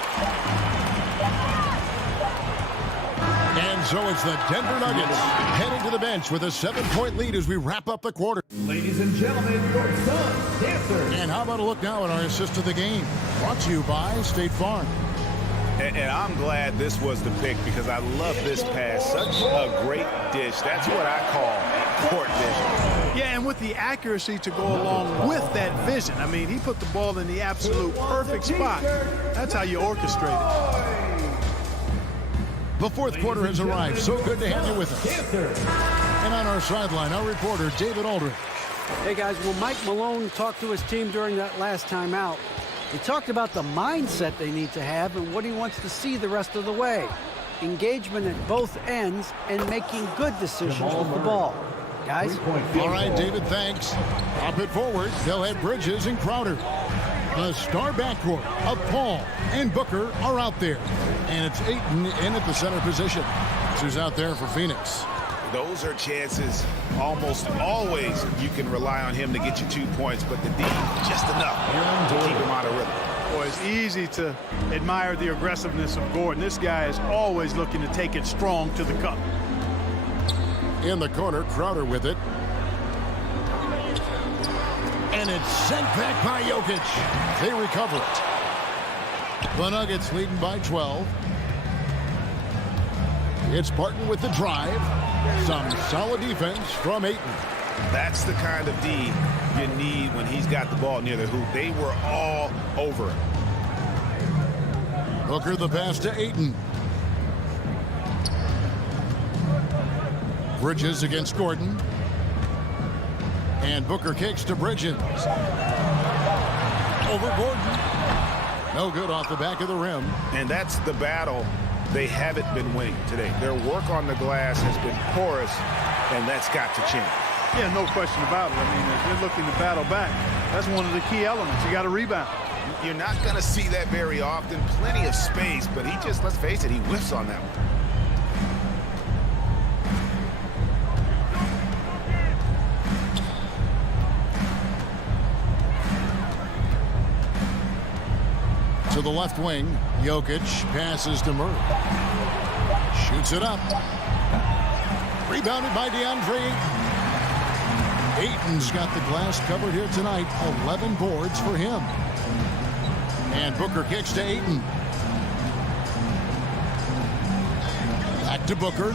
And so it's the Denver Nuggets heading to the bench with a 7-point lead as we wrap up the quarter. Ladies and gentlemen, your Suns dancer. And how about a look now at our assist of the game? Brought to you by State Farm. And I'm glad this was the pick because I love this pass. Such a great dish. That's what I call court vision. Yeah, and with the accuracy to go along with that vision. I mean, he put the ball in the absolute perfect spot. That's how you orchestrate it. The fourth quarter has arrived. So good to have you with us. And on our sideline, our reporter, David Aldridge. Hey, guys, well, Mike Malone talked to his team during that last timeout. He talked about the mindset they need to have and what he wants to see the rest of the way. Engagement at both ends and making good decisions with the ball. Guys? All right, David, thanks. Pop it forward. They'll have Bridges and Crowder. The star backcourt of Paul and Booker are out there. And it's Ayton in at the center position. Who's out there for Phoenix. Those are chances almost always you can rely on him to get you 2 points, but the D just enough to keep him out of rhythm. Boy, it's easy to admire the aggressiveness of Gordon. This guy is always looking to take it strong to the cup. In the corner, Crowder with it. And it's sent back by Jokic. They recover it. The Nuggets leading by 12. It's Barton with the drive. Some solid defense from Ayton. That's the kind of D you need when he's got the ball near the hoop. They were all over it. Booker the pass to Ayton. Bridges against Gordon. And Booker kicks to Bridges. Over Gordon. No good off the back of the rim. And that's the battle they haven't been winning today. Their work on the glass has been porous, and that's got to change. Yeah, no question about it. I mean, if they're looking to battle back, that's one of the key elements. You got to rebound. You're not going to see that very often. Plenty of space, but he just, let's face it, he whiffs on that one. To the left wing, Jokic passes to Murray. Shoots it up. Rebounded by DeAndre Ayton. Ayton's got the glass covered here tonight. 11 boards for him. And Booker kicks to Ayton. Back to Booker.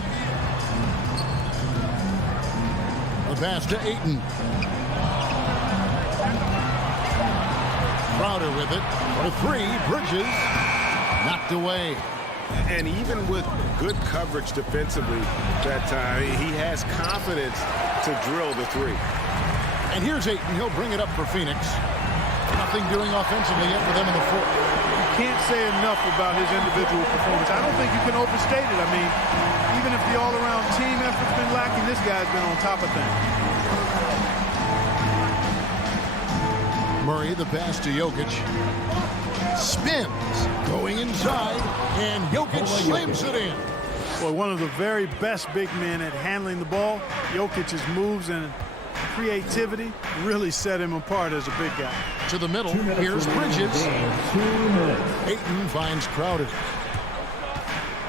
The pass to Ayton. Crowder with it. For three, Bridges knocked away. And even with good coverage defensively that time, he has confidence to drill the three. And here's Ayton. He'll bring it up for Phoenix. Nothing doing offensively yet for them in the fourth. You can't say enough about his individual performance. I don't think you can overstate it. I mean, even if the all-around team effort's been lacking, this guy's been on top of things. Murray, the pass to Jokic. Spins, going inside, and Jokic slams it in. Boy, one of the very best big men at handling the ball. Jokic's moves and creativity really set him apart as a big guy. To the middle, here's Bridges. Ayton finds Crowder.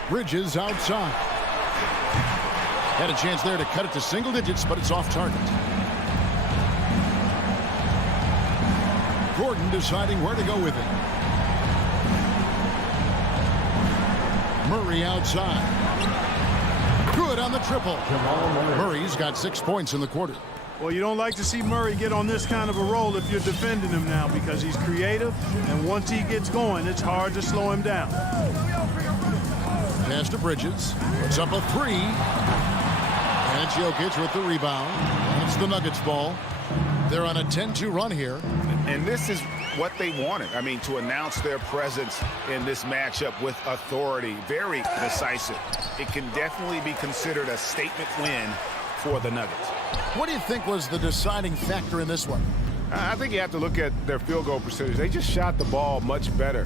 Bridges outside. Had a chance there to cut it to single digits, but it's off target. Gordon deciding where to go with it. Murray outside. Good on the triple. Murray's got 6 points in the quarter. Well, you don't like to see Murray get on this kind of a roll if you're defending him now, because he's creative, and once he gets going, it's hard to slow him down. Pass to Bridges. Puts up a three. And it's Jokic with the rebound. And it's the Nuggets ball. They're on a 10-2 run here. And this is what they wanted. I mean, to announce their presence in this matchup with authority. Very decisive. It can definitely be considered a statement win for the Nuggets. What do you think was the deciding factor in this one? I think you have to look at their field goal percentage. They just shot the ball much better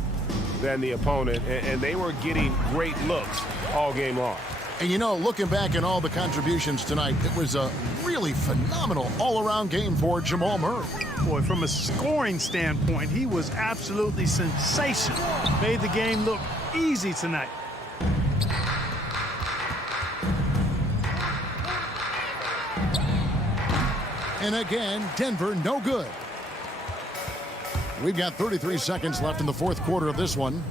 than the opponent, and they were getting great looks all game long. And you know, looking back at all the contributions tonight, it was a really phenomenal all-around game for Jamal Murray. Boy, from a scoring standpoint, he was absolutely sensational. Made the game look easy tonight. And again, Denver no good. We've got 33 seconds left in the fourth quarter of this one.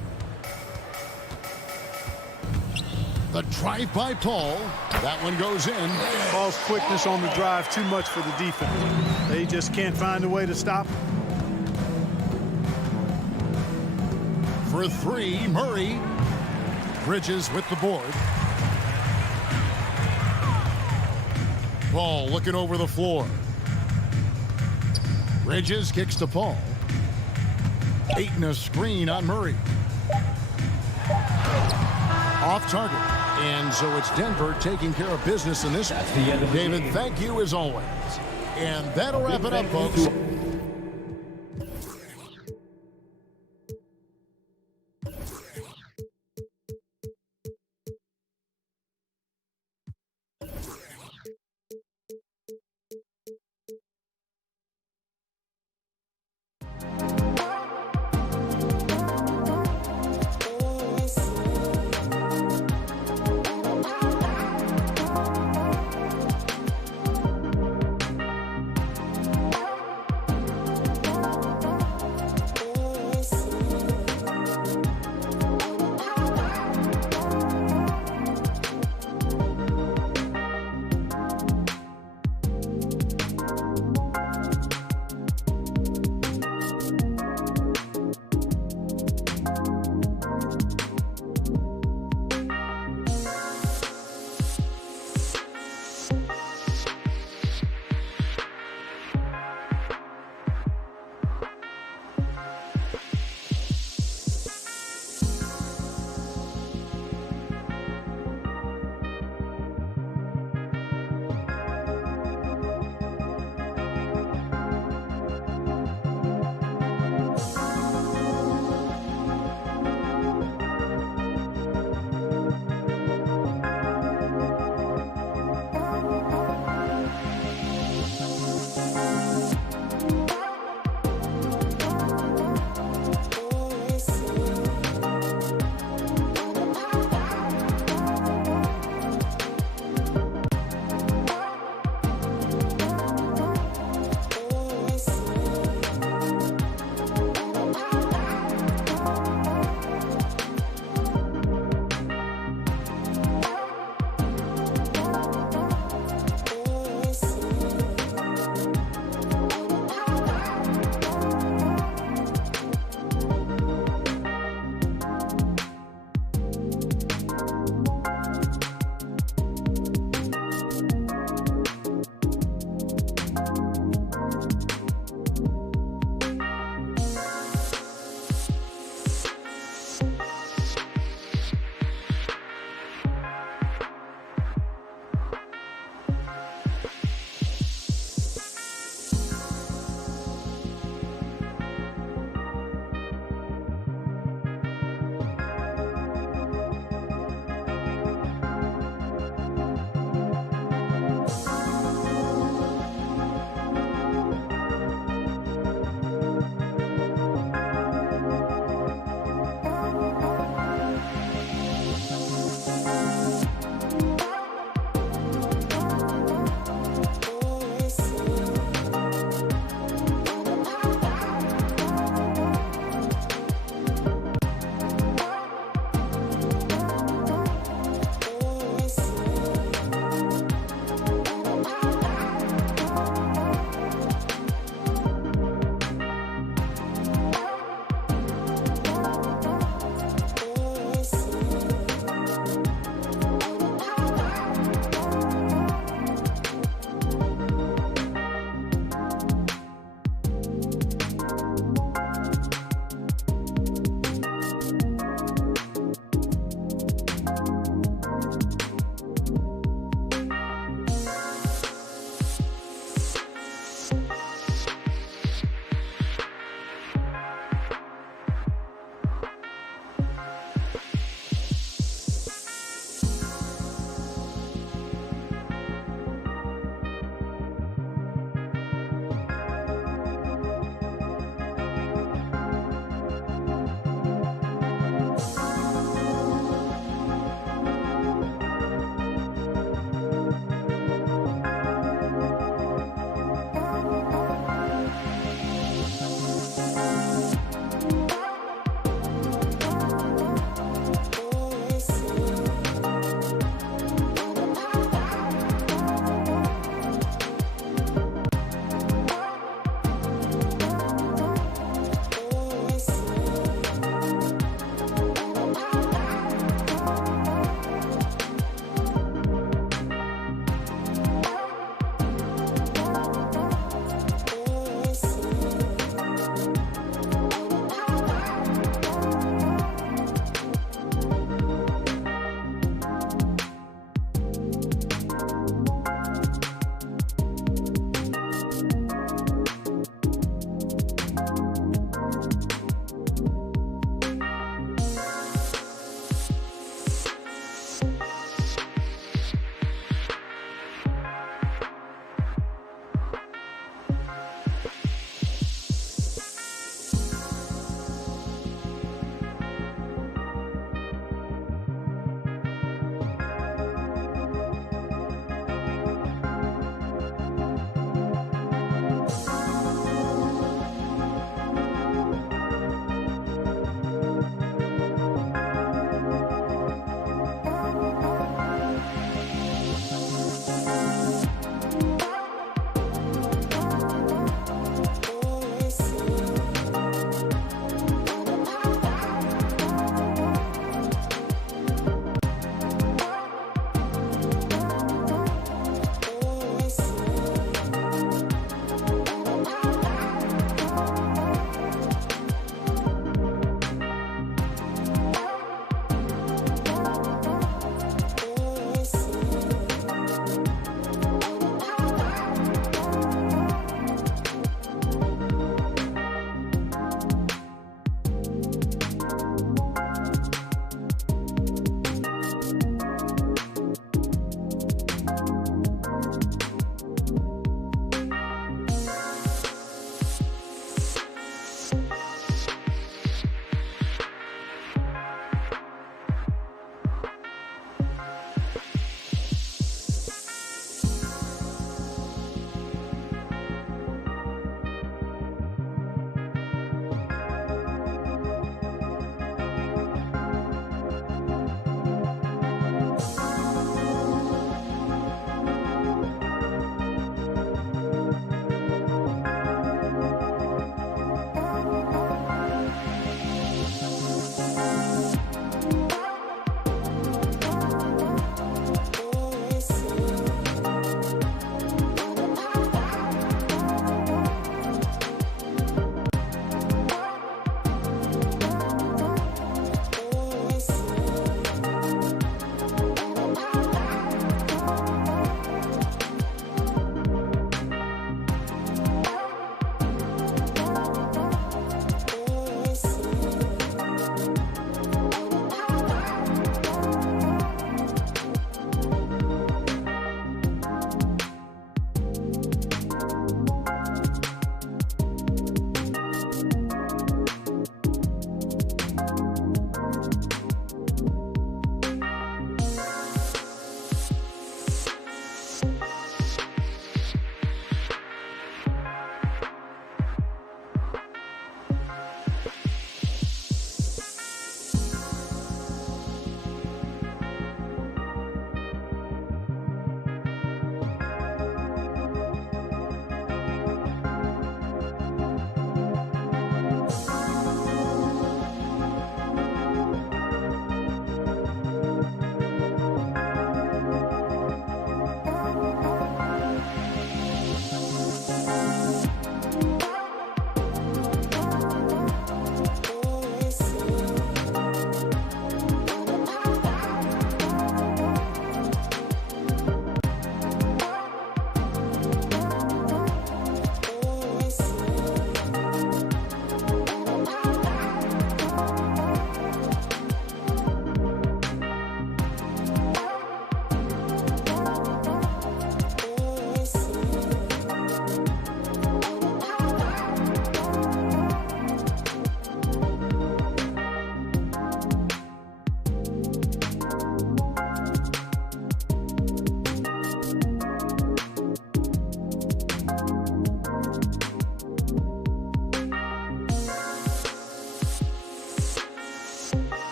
The drive by Paul. That one goes in. Paul's quickness on the drive, too much for the defense. They just can't find a way to stop him. For three, Murray. Bridges with the board. Paul looking over the floor. Bridges kicks to Paul. Ayton a screen on Murray. Off target. And so it's Denver taking care of business in this one. David, thank you as always. And that'll wrap it up, folks.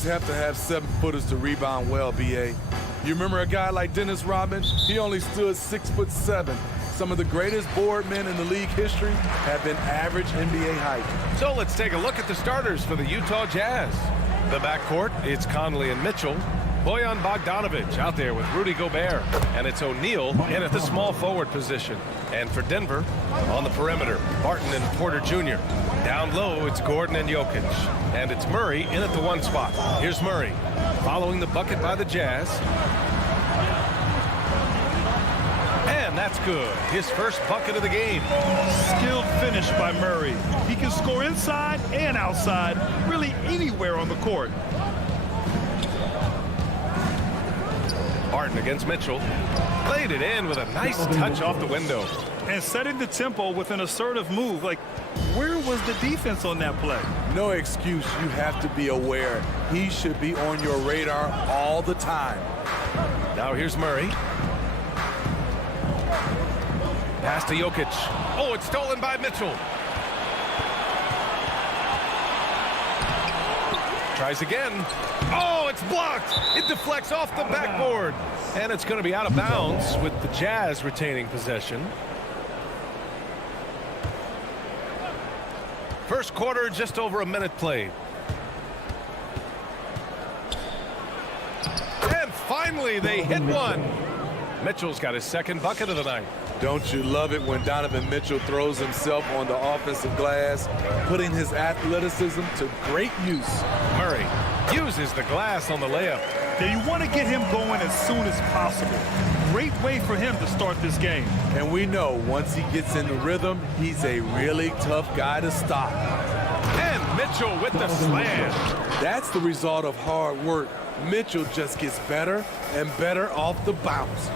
always have to have 7-footers to rebound well, B.A. You remember a guy like Dennis Rodman? He only stood 6'7". Some of the greatest board men in the league history have been average NBA height. So let's take a look at the starters for the Utah Jazz. The backcourt, it's Conley and Mitchell. Bojan Bogdanovic out there with Rudy Gobert. And it's O'Neal in at the small forward position. And for Denver, on the perimeter, Barton and Porter Jr. Down low, it's Gordon and Jokic. And it's Murray in at the 1 spot. Here's Murray, following the bucket by the Jazz. And that's good. His first bucket of the game. Skilled finish by Murray. He can score inside and outside, really anywhere on the court. Barton against Mitchell. Played it in with a nice touch off the window. And setting the tempo with an assertive move. Like, where was the defense on that play? No excuse. You have to be aware. He should be on your radar all the time. Now here's Murray. Pass to Jokic. Oh, it's stolen by Mitchell. Tries again. Oh, it's blocked. It deflects off the backboard. And it's going to be out of bounds with the Jazz retaining possession. First quarter, just over a minute played. And finally, they hit one. Mitchell's got his second bucket of the night. Don't you love it when Donovan Mitchell throws himself on the offensive glass, putting his athleticism to great use? Murray uses the glass on the layup. Now you want to get him going as soon as possible. Great way for him to start this game. And we know once he gets in the rhythm, he's a really tough guy to stop. And Mitchell with the slam. That's the result of hard work. Mitchell just gets better and better off the bounce.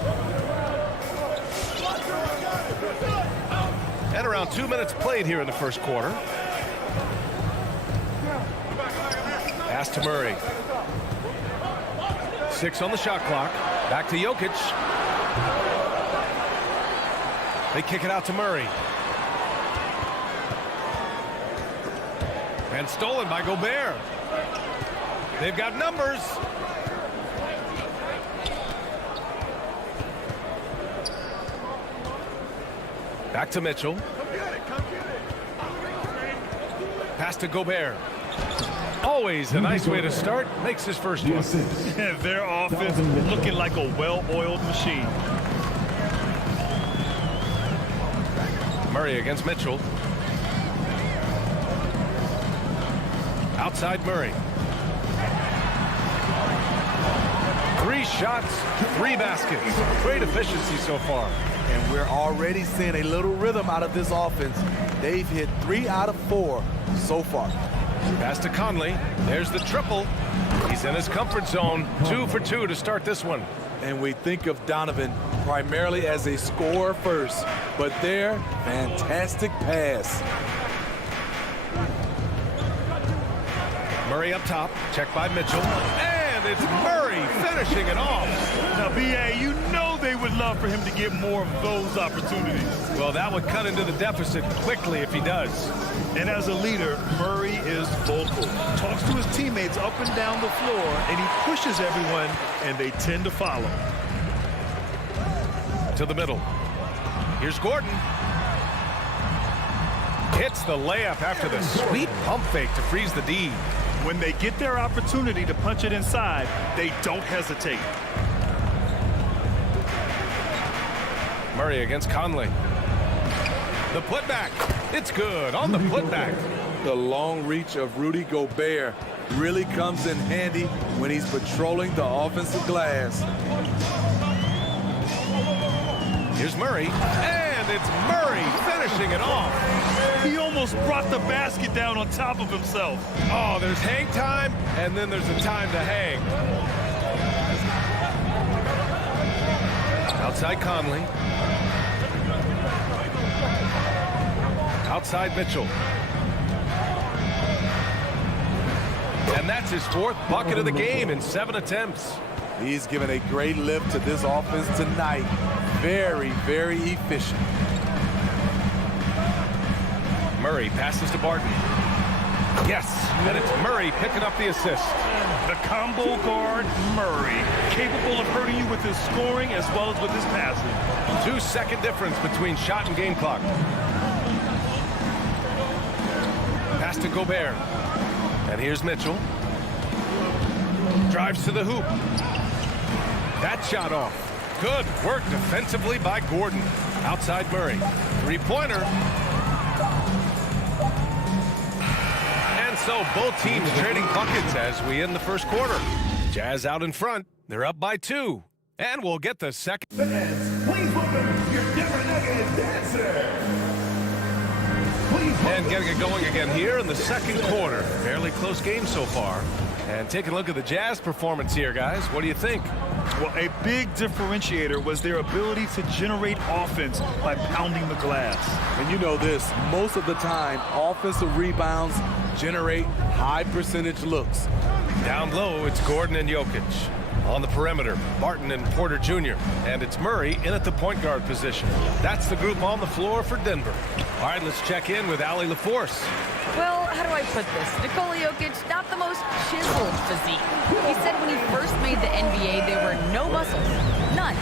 And around 2 minutes played here in the first quarter. Pass to Murray. 6 on the shot clock. Back to Jokic. They kick it out to Murray. And stolen by Gobert. They've got numbers. Back to Mitchell. Pass to Gobert. Always a nice way to start. Makes his first one. Their offense looking like a well-oiled machine. Murray against Mitchell. Outside Murray. 3 shots, 3 baskets. Great efficiency so far. And we're already seeing a little rhythm out of this offense. They've hit 3 out of 4 so far. Pass to Conley. There's the triple. He's in his comfort zone. 2 for 2 to start this one. And we think of Donovan primarily as a scorer first, but there, fantastic pass. Murray up top, checked by Mitchell, and it's Murray finishing it off. Now, B.A., you know they would love for him to get more of those opportunities. Well, that would cut into the deficit quickly if he does. And as a leader, Murray is vocal. Talks to his teammates up and down the floor, and he pushes everyone, and they tend to follow. To the middle. Here's Gordon. Hits the layup after the sweet pump fake to freeze the D. When they get their opportunity to punch it inside, they don't hesitate. Murray against Conley. The putback. It's good on the putback. The long reach of Rudy Gobert really comes in handy when he's patrolling the offensive glass. Here's Murray, and it's Murray finishing it off. He almost brought the basket down on top of himself. Oh, there's hang time, and then there's a time to hang. Outside Conley. Outside Mitchell. And that's his 4th bucket of the game in 7 attempts. He's given a great lift to this offense tonight. Very, very efficient. Murray passes to Barton. Yes, and it's Murray picking up the assist. The combo guard, Murray, capable of hurting you with his scoring as well as with his passing. 2-second difference between shot and game clock. Pass to Gobert. And here's Mitchell. Drives to the hoop. That shot off. Good work defensively by Gordon. Outside Murray. Three-pointer. And so both teams trading buckets as we end the first quarter. Jazz out in front. They're up by 2. And we'll get the second. Fans, please welcome your Denver Nuggets dancer. And getting it going again here in the second quarter. Fairly close game so far. And taking a look at the Jazz performance here, guys. What do you think? Well, a big differentiator was their ability to generate offense by pounding the glass. And you know this, most of the time, offensive rebounds generate high percentage looks. Down low, it's Gordon and Jokic. On the perimeter, Barton and Porter Jr. And it's Murray in at the point guard position. That's the group on the floor for Denver. All right, let's check in with Allie LaForce. Well, how do I put this? Nikola Jokic, not the most chiseled physique. He said when he first made the NBA, there were no muscles. None.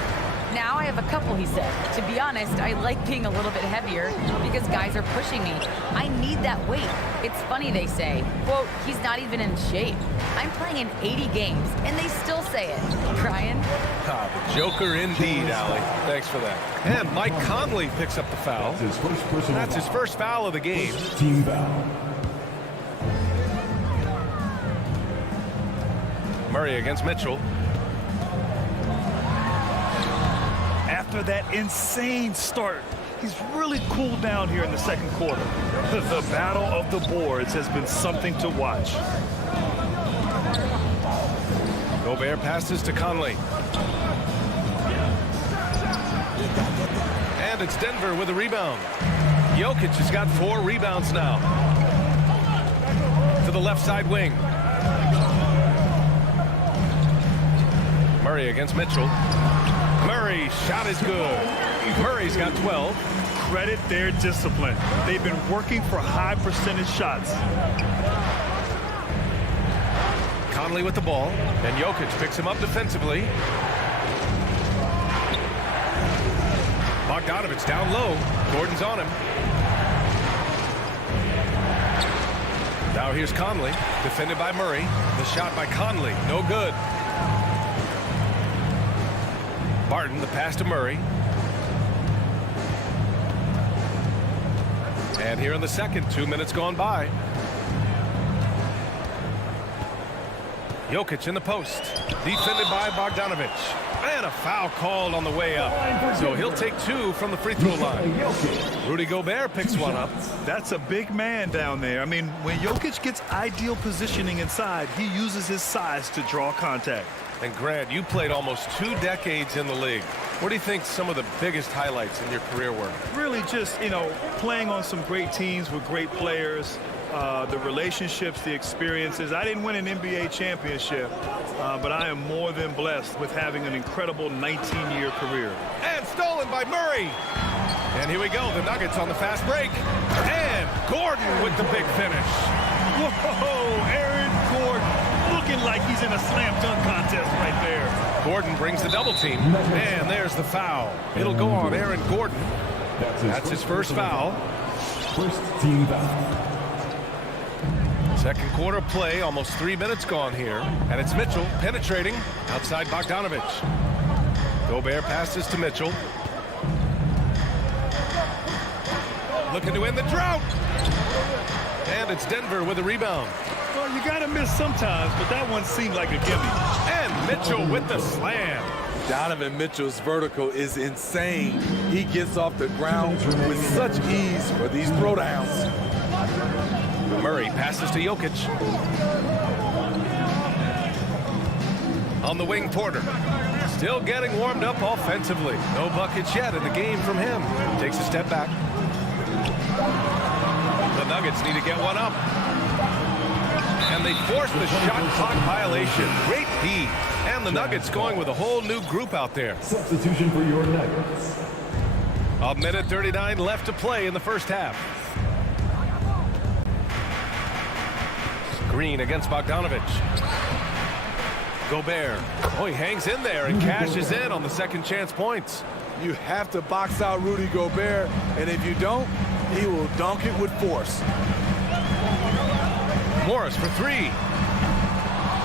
Now I have a couple, he said. To be honest, I like being a little bit heavier because guys are pushing me. I need that weight. It's funny they say, quote, he's not even in shape. I'm playing in 80 games, and they still say it. Brian? Ah, the Joker indeed, Allie. Thanks for that. And Mike Conley picks up the foul. That's his first foul of the game. Team foul. Murray against Mitchell. After that insane start, he's really cooled down here in the second quarter. The battle of the boards has been something to watch. Gobert passes to Conley. And it's Denver with a rebound. Jokic has got 4 rebounds now. To the left side wing. Murray against Mitchell. Murray, shot is good. Murray's got 12. Credit their discipline. They've been working for high percentage shots. Conley with the ball, and Jokic picks him up defensively. Bogdanovich down low. Gordon's on him. Now here's Conley, defended by Murray. The shot by Conley, no good. Barton, the pass to Murray. And here in the second, 2 minutes gone by. Jokic in the post. Defended by Bogdanovich. And a foul called on the way up. So he'll take 2 from the free throw line. Rudy Gobert picks one up. That's a big man down there. I mean, when Jokic gets ideal positioning inside, he uses his size to draw contact. And Grant, you played almost 2 decades in the league. What do you think some of the biggest highlights in your career were? Really just, you know, playing on some great teams with great players, the relationships, the experiences. I didn't win an NBA championship, but I am more than blessed with having an incredible 19-year career. And stolen by Murray. And here we go, the Nuggets on the fast break. And Gordon with the big finish. Whoa, Aaron Gordon. Looking like he's in a slam dunk contest right there. Gordon brings the double team. And there's the foul. It'll go on Aaron Gordon. That's his first foul. First team foul. Second quarter play, almost 3 minutes gone here. And it's Mitchell penetrating outside Bogdanovich. Gobert passes to Mitchell. Looking to end the drought. And it's Denver with a rebound. Well, you got to miss sometimes, but that one seemed like a gimme. And Mitchell with the slam. Donovan Mitchell's vertical is insane. He gets off the ground with such ease for these throwdowns. Murray passes to Jokic. On the wing, Porter. Still getting warmed up offensively. No buckets yet in the game from him. Takes a step back. The Nuggets need to get one up. And they force the shot clock violation. Great D. And the Nuggets going with a whole new group out there. Substitution for your Nuggets. A minute 39 left to play in the first half. Green against Bogdanovic. Gobert. Oh, he hangs in there and cashes in on the second chance points. You have to box out Rudy Gobert, and if you don't, he will dunk it with force. Morris for three.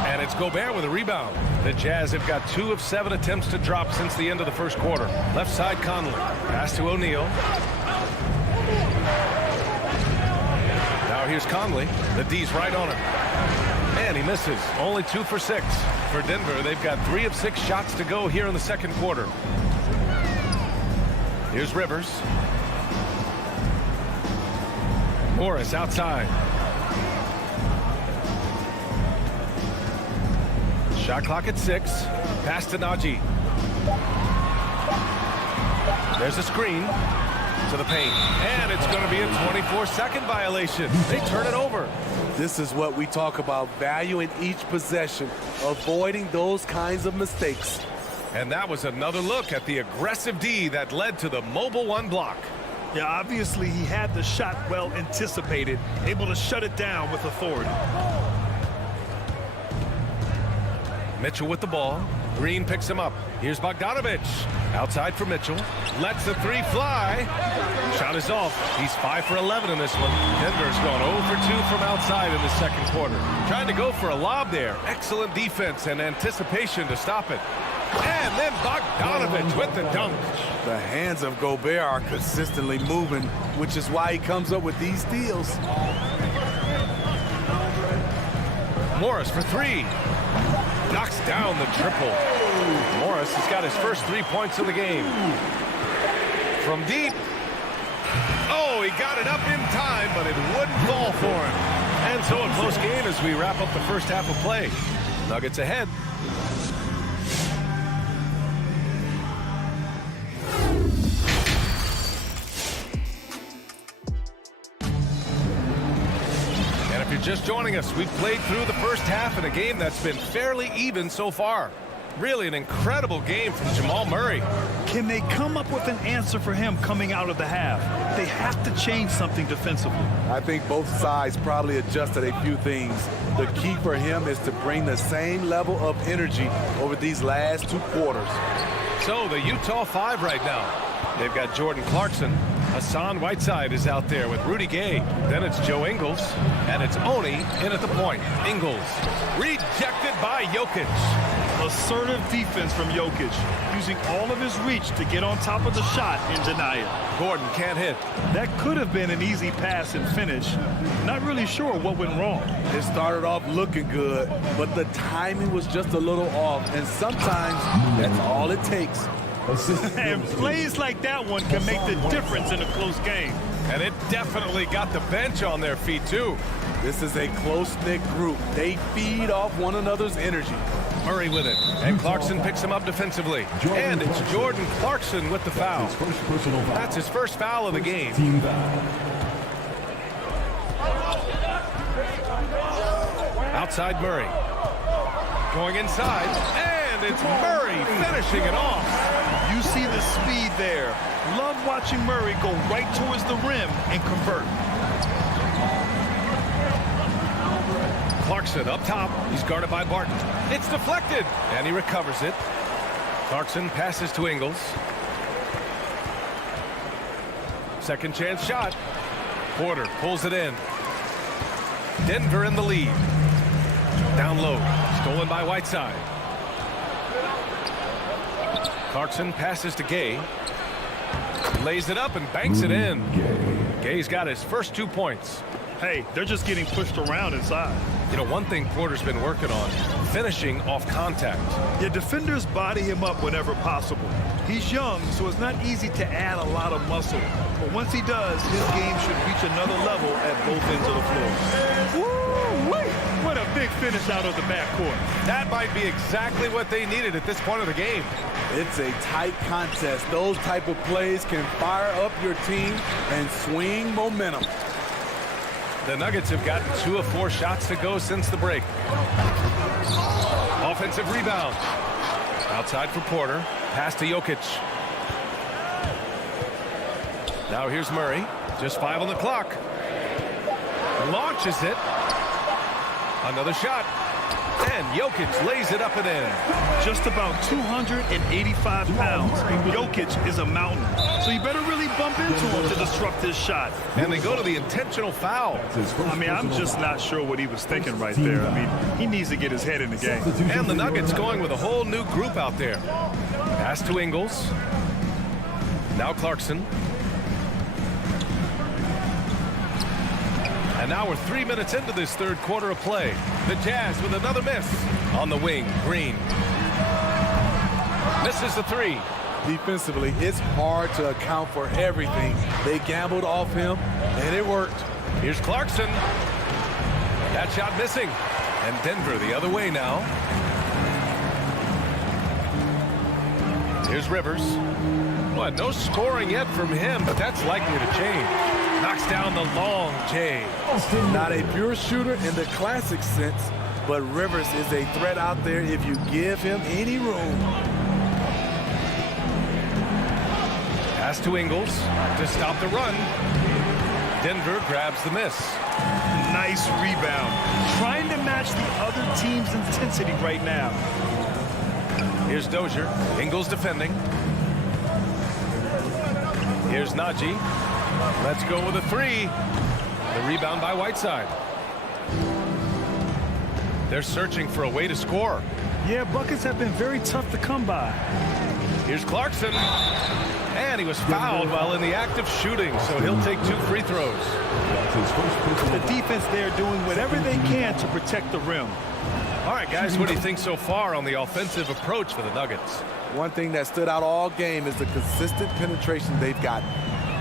And it's Gobert with a rebound. The Jazz have got 2 of 7 attempts to drop since the end of the first quarter. Left side Conley. Pass to O'Neal. Now here's Conley. The D's right on him. And he misses. Only 2 for 6. For Denver, they've got 3 of 6 shots to go here in the second quarter. Here's Rivers. Morris outside. Shot clock at 6. Pass to Najee. There's a screen to the paint. And it's going to be a 24-second violation. They turn it over. This is what we talk about, valuing each possession, avoiding those kinds of mistakes. And that was another look at the aggressive D that led to the mobile 1 block. Yeah, obviously he had the shot well anticipated, able to shut it down with authority. Mitchell with the ball. Green picks him up. Here's Bogdanovic. Outside for Mitchell. Lets the 3 fly. Shot is off. He's 5 for 11 in this one. Denver's gone 0 for 2 from outside in the second quarter. Trying to go for a lob there. Excellent defense and anticipation to stop it. And then Bogdanovic with the dunk. The hands of Gobert are consistently moving, which is why he comes up with these steals. Morris for 3. Knocks down the triple. Morris has got his first 3 points of the game. From deep. Oh, he got it up in time, but it wouldn't fall for him. And so a close game as we wrap up the first half of play. Nuggets ahead. If you're just joining us, we've played through the first half in a game that's been fairly even so far. Really an incredible game from Jamal Murray. Can they come up with an answer for him coming out of the half? They have to change something defensively. I think both sides probably adjusted a few things. The key for him is to bring the same level of energy over these last 2 quarters. So the Utah 5 right now. They've got Jordan Clarkson. Hassan Whiteside is out there with Rudy Gay. Then it's Joe Ingles. And it's Oni in at the point. Ingles rejected by Jokic. Assertive defense from Jokic, using all of his reach to get on top of the shot and deny it. Gordon can't hit. That could have been an easy pass and finish. Not really sure what went wrong. It started off looking good, but the timing was just a little off, and sometimes that's all it takes. And plays like that one can make the difference in a close game. And it definitely got the bench on their feet, too. This is a close-knit group. They feed off one another's energy. Murray with it. And Clarkson picks him up defensively. And it's Jordan Clarkson with the foul. That's his first foul of the game. Outside Murray. Going inside. And it's Murray finishing it off. You see the speed there. Love watching Murray go right towards the rim and convert. Clarkson up top. He's guarded by Barton. It's deflected. And he recovers it. Clarkson passes to Ingles. Second chance shot. Porter pulls it in. Denver in the lead. Down low. Stolen by Whiteside. Clarkson passes to Gay. Lays it up and banks it in. Gay's got his first 2 points. Hey, they're just getting pushed around inside. You know, one thing Porter's been working on, finishing off contact. Yeah, defenders body him up whenever possible. He's young, so it's not easy to add a lot of muscle. But once he does, his game should reach another level at both ends of the floor. Woo-wee! What a big finish out of the backcourt. That might be exactly what they needed at this point of the game. It's a tight contest. Those type of plays can fire up your team and swing momentum. The Nuggets have gotten 2 of 4 shots to go since the break. Offensive rebound. Outside for Porter. Pass to Jokic. Now here's Murray. Just 5 on the clock. Launches it. Another shot. And Jokic lays it up and in. Just about 285 pounds. Jokic is a mountain. So you better really bump into him to disrupt his shot. And they go to the intentional foul. I mean, I'm just not sure what he was thinking right there. I mean, he needs to get his head in the game. And the Nuggets going with a whole new group out there. Pass to Ingles. Now Clarkson. And now we're 3 minutes into this third quarter of play. The Jazz with another miss. On the wing, Green. Misses the three. Defensively, it's hard to account for everything. They gambled off him, and it worked. Here's Clarkson. That shot missing. And Denver the other way now. Here's Rivers. Well, no scoring yet from him, but that's likely to change. Knocks down the long J. Not a pure shooter in the classic sense, but Rivers is a threat out there if you give him any room. Pass to Ingles to stop the run. Denver grabs the miss. Nice rebound. Trying to match the other team's intensity right now. Here's Dozier. Ingles defending. Here's Najee. Let's go with a three. The rebound by Whiteside. They're searching for a way to score. Yeah, buckets have been very tough to come by. Here's Clarkson. And he was fouled while in the act of shooting, so he'll take 2 free throws. The defense there doing whatever they can to protect the rim. All right, guys, what do you think so far on the offensive approach for the Nuggets? One thing that stood out all game is the consistent penetration they've gotten.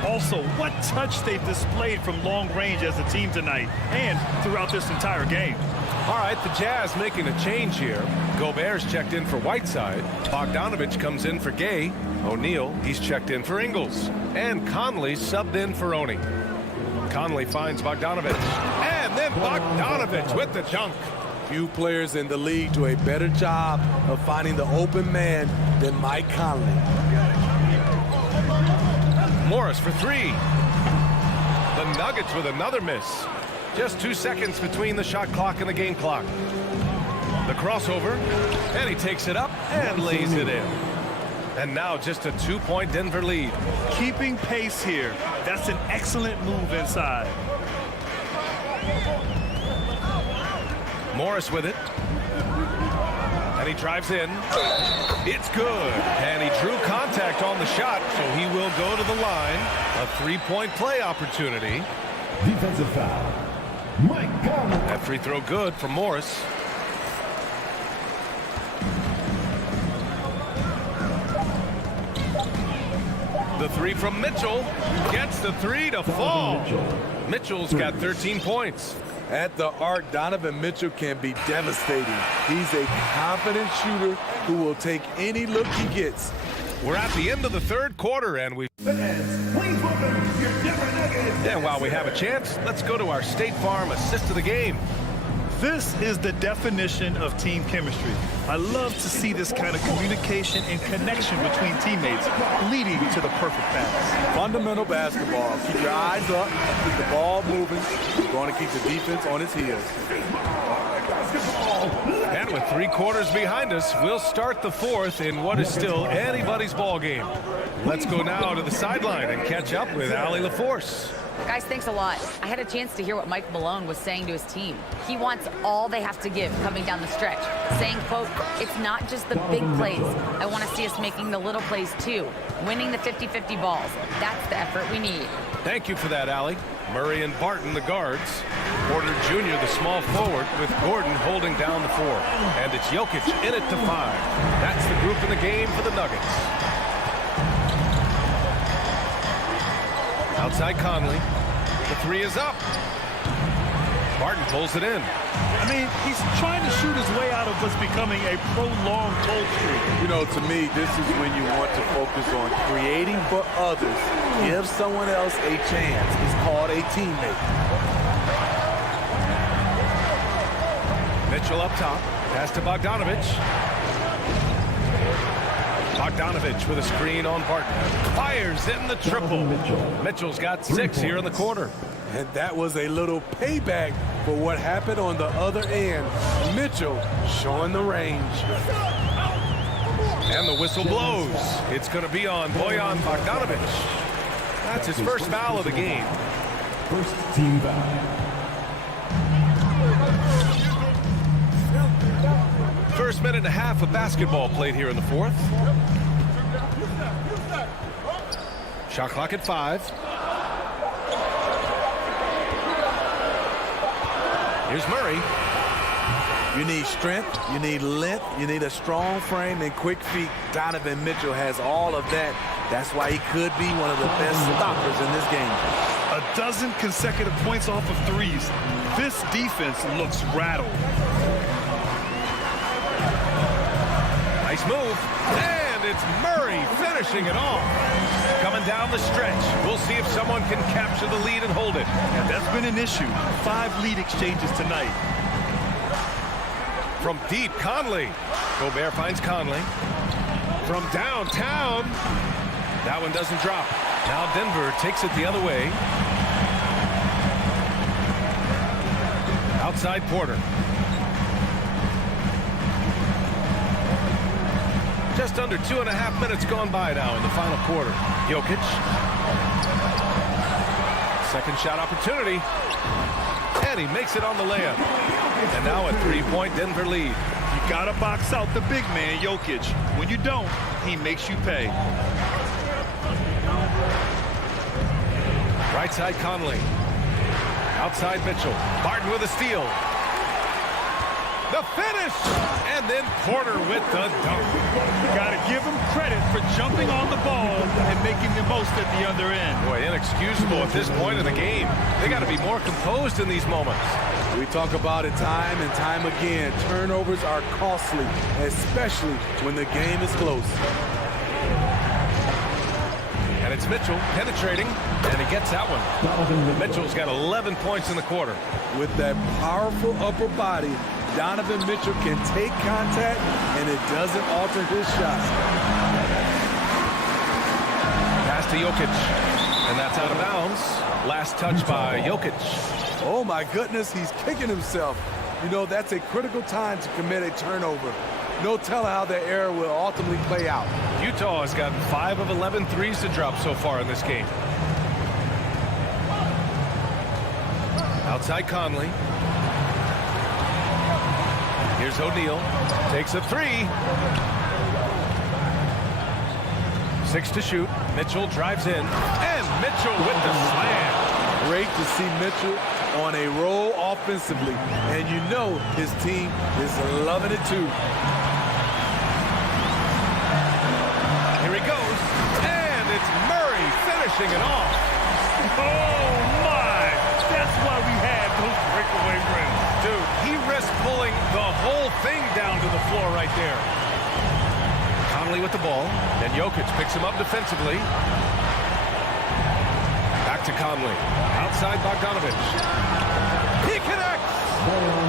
Also, what touch they've displayed from long range as a team tonight and throughout this entire game. All right, the Jazz making a change here. Gobert's checked in for Whiteside. Bogdanovich comes in for Gay. O'Neal, he's checked in for Ingles. And Conley subbed in for Oni. Conley finds Bogdanovich. And then Bogdanovich with the junk. Few players in the league do a better job of finding the open man than Mike Conley. Morris for three. The Nuggets with another miss. Just 2 seconds between the shot clock and the game clock. The crossover, and he takes it up and lays it in. And now just a 2-point Denver lead. Keeping pace here. That's an excellent move inside. Morris with it. And he drives in. It's good. And he drew contact on the shot, so he will go to the line. A 3-point play opportunity. Defensive foul. Mike Conley. That free throw good for Morris. The three from Mitchell. Gets the three to fall. Mitchell's got 13 points. At the arc, Donovan Mitchell can be devastating. He's a confident shooter who will take any look he gets. We're at the end of the third quarter, and we... Please welcome your Denver Nuggets. And while we have a chance, let's go to our State Farm assist of the game. This is the definition of team chemistry. I love to see this kind of communication and connection between teammates leading to the perfect pass. Fundamental basketball. Keep your eyes up, keep the ball moving. You're going to keep the defense on its heels. And with 3 quarters behind us, we'll start the fourth in what is still anybody's ball game. Let's go now to the sideline and catch up with Allie LaForce. Guys, thanks a lot. I had a chance to hear what Mike Malone was saying to his team. He wants all they have to give coming down the stretch, saying, quote, it's not just the big plays. I want to see us making the little plays too, winning the 50-50 balls. That's the effort we need. Thank you for that, Allie. Murray and Barton, the guards. Porter Jr., the small forward, with Gordon holding down the 4. And it's Jokic in it to 5. That's the group in the game for the Nuggets. Outside Conley. The 3 is up. Barton pulls it in. I mean, he's trying to shoot his way out of what's becoming a prolonged cold streak. You know, to me, this is when you want to focus on creating for others. Give someone else a chance. It's called a teammate. Mitchell up top. Pass to Bogdanovich. Bogdanovich with a screen on Barton. Fires in the triple. Mitchell's got 6 here in the quarter. And that was a little payback for what happened on the other end. Mitchell showing the range. And the whistle blows. It's going to be on Bojan Bogdanovic. That's his first foul of the game. First team foul. First minute and a half of basketball played here in the fourth. Shot clock at 5. Here's Murray. You need strength, you need length, you need a strong frame and quick feet. Donovan Mitchell has all of that. That's why he could be one of the best stoppers in this game. 12 consecutive points off of threes. This defense looks rattled. Nice move. And it's Murray finishing it off. Coming down the stretch. We'll see if someone can capture the lead and hold it. And that's been an issue. 5 lead exchanges tonight. From deep, Conley. Gobert finds Conley. From downtown. That one doesn't drop. Now Denver takes it the other way. Outside Porter. Just under 2.5 minutes gone by now in the final quarter. Jokic. Second shot opportunity. And he makes it on the layup. And now a 3-point Denver lead. You got to box out the big man, Jokic. When you don't, he makes you pay. Right side Conley. Outside Mitchell. Barton with a steal. The finish! And then Porter with the dunk. You got to give him credit for jumping on the ball and making the most at the other end. Boy, inexcusable at this point of the game. They got to be more composed in these moments. We talk about it time and time again. Turnovers are costly, especially when the game is close. And it's Mitchell penetrating, and he gets that one. Mitchell's got 11 points in the quarter. With that powerful upper body, Donovan Mitchell can take contact, and it doesn't alter his shot. Pass to Jokic, and that's out of bounds. Last touch by Jokic. Oh, my goodness, he's kicking himself. You know, that's a critical time to commit a turnover. No telling how the error will ultimately play out. Utah has gotten 5 of 11 threes to drop so far in this game. Outside Conley. Here's O'Neal. Takes a 3. 6 to shoot. Mitchell drives in. And Mitchell with the slam. Great to see Mitchell on a roll offensively. And you know his team is loving it too. Here he goes. And it's Murray finishing it off. Oh, my. That's why we had those breakaway rims. Dude, he risked pulling the whole thing down to the floor right there. Conley with the ball. And Jokic picks him up defensively. Back to Conley. Outside Bogdanovic. He connects.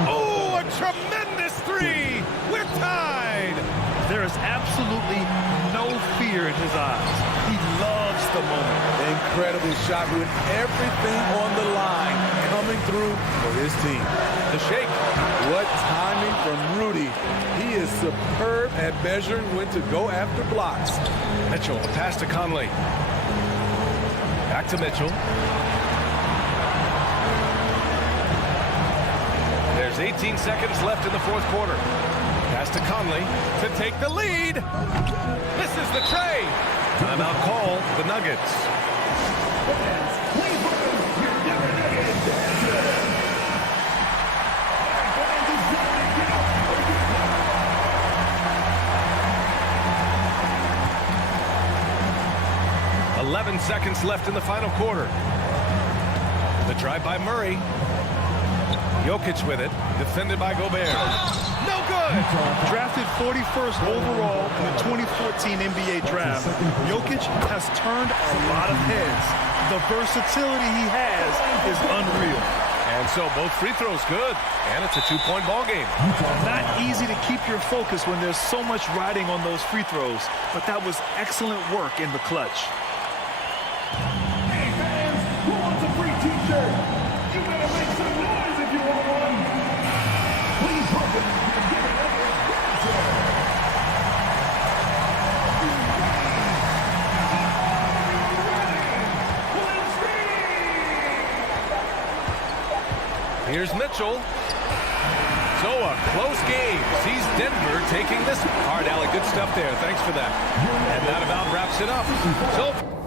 Oh, a tremendous 3. We're tied. There is absolutely no fear in his eyes. He loves the moment. Incredible shot with everything on the line coming through for his team. The shake. What timing from Rudy. He is superb at measuring when to go after blocks. Mitchell, the pass to Conley. Back to Mitchell. There's 18 seconds left in the fourth quarter. Pass to Conley to take the lead. Misses the tray. Timeout call, the Nuggets. 11 seconds left in the final quarter. The drive by Murray. Jokic with it. Defended by Gobert. No good! Drafted 41st overall in the 2014 NBA draft, Jokic has turned a lot of heads. The versatility he has is unreal. And so both free throws good. And it's a 2-point ball game. Not easy to keep your focus when there's so much riding on those free throws, but that was excellent work in the clutch. Hey fans, who wants a free t-shirt? Here's Mitchell. So a close game sees Denver taking this. All right, Alec, good stuff there. Thanks for that. And that about wraps it up. So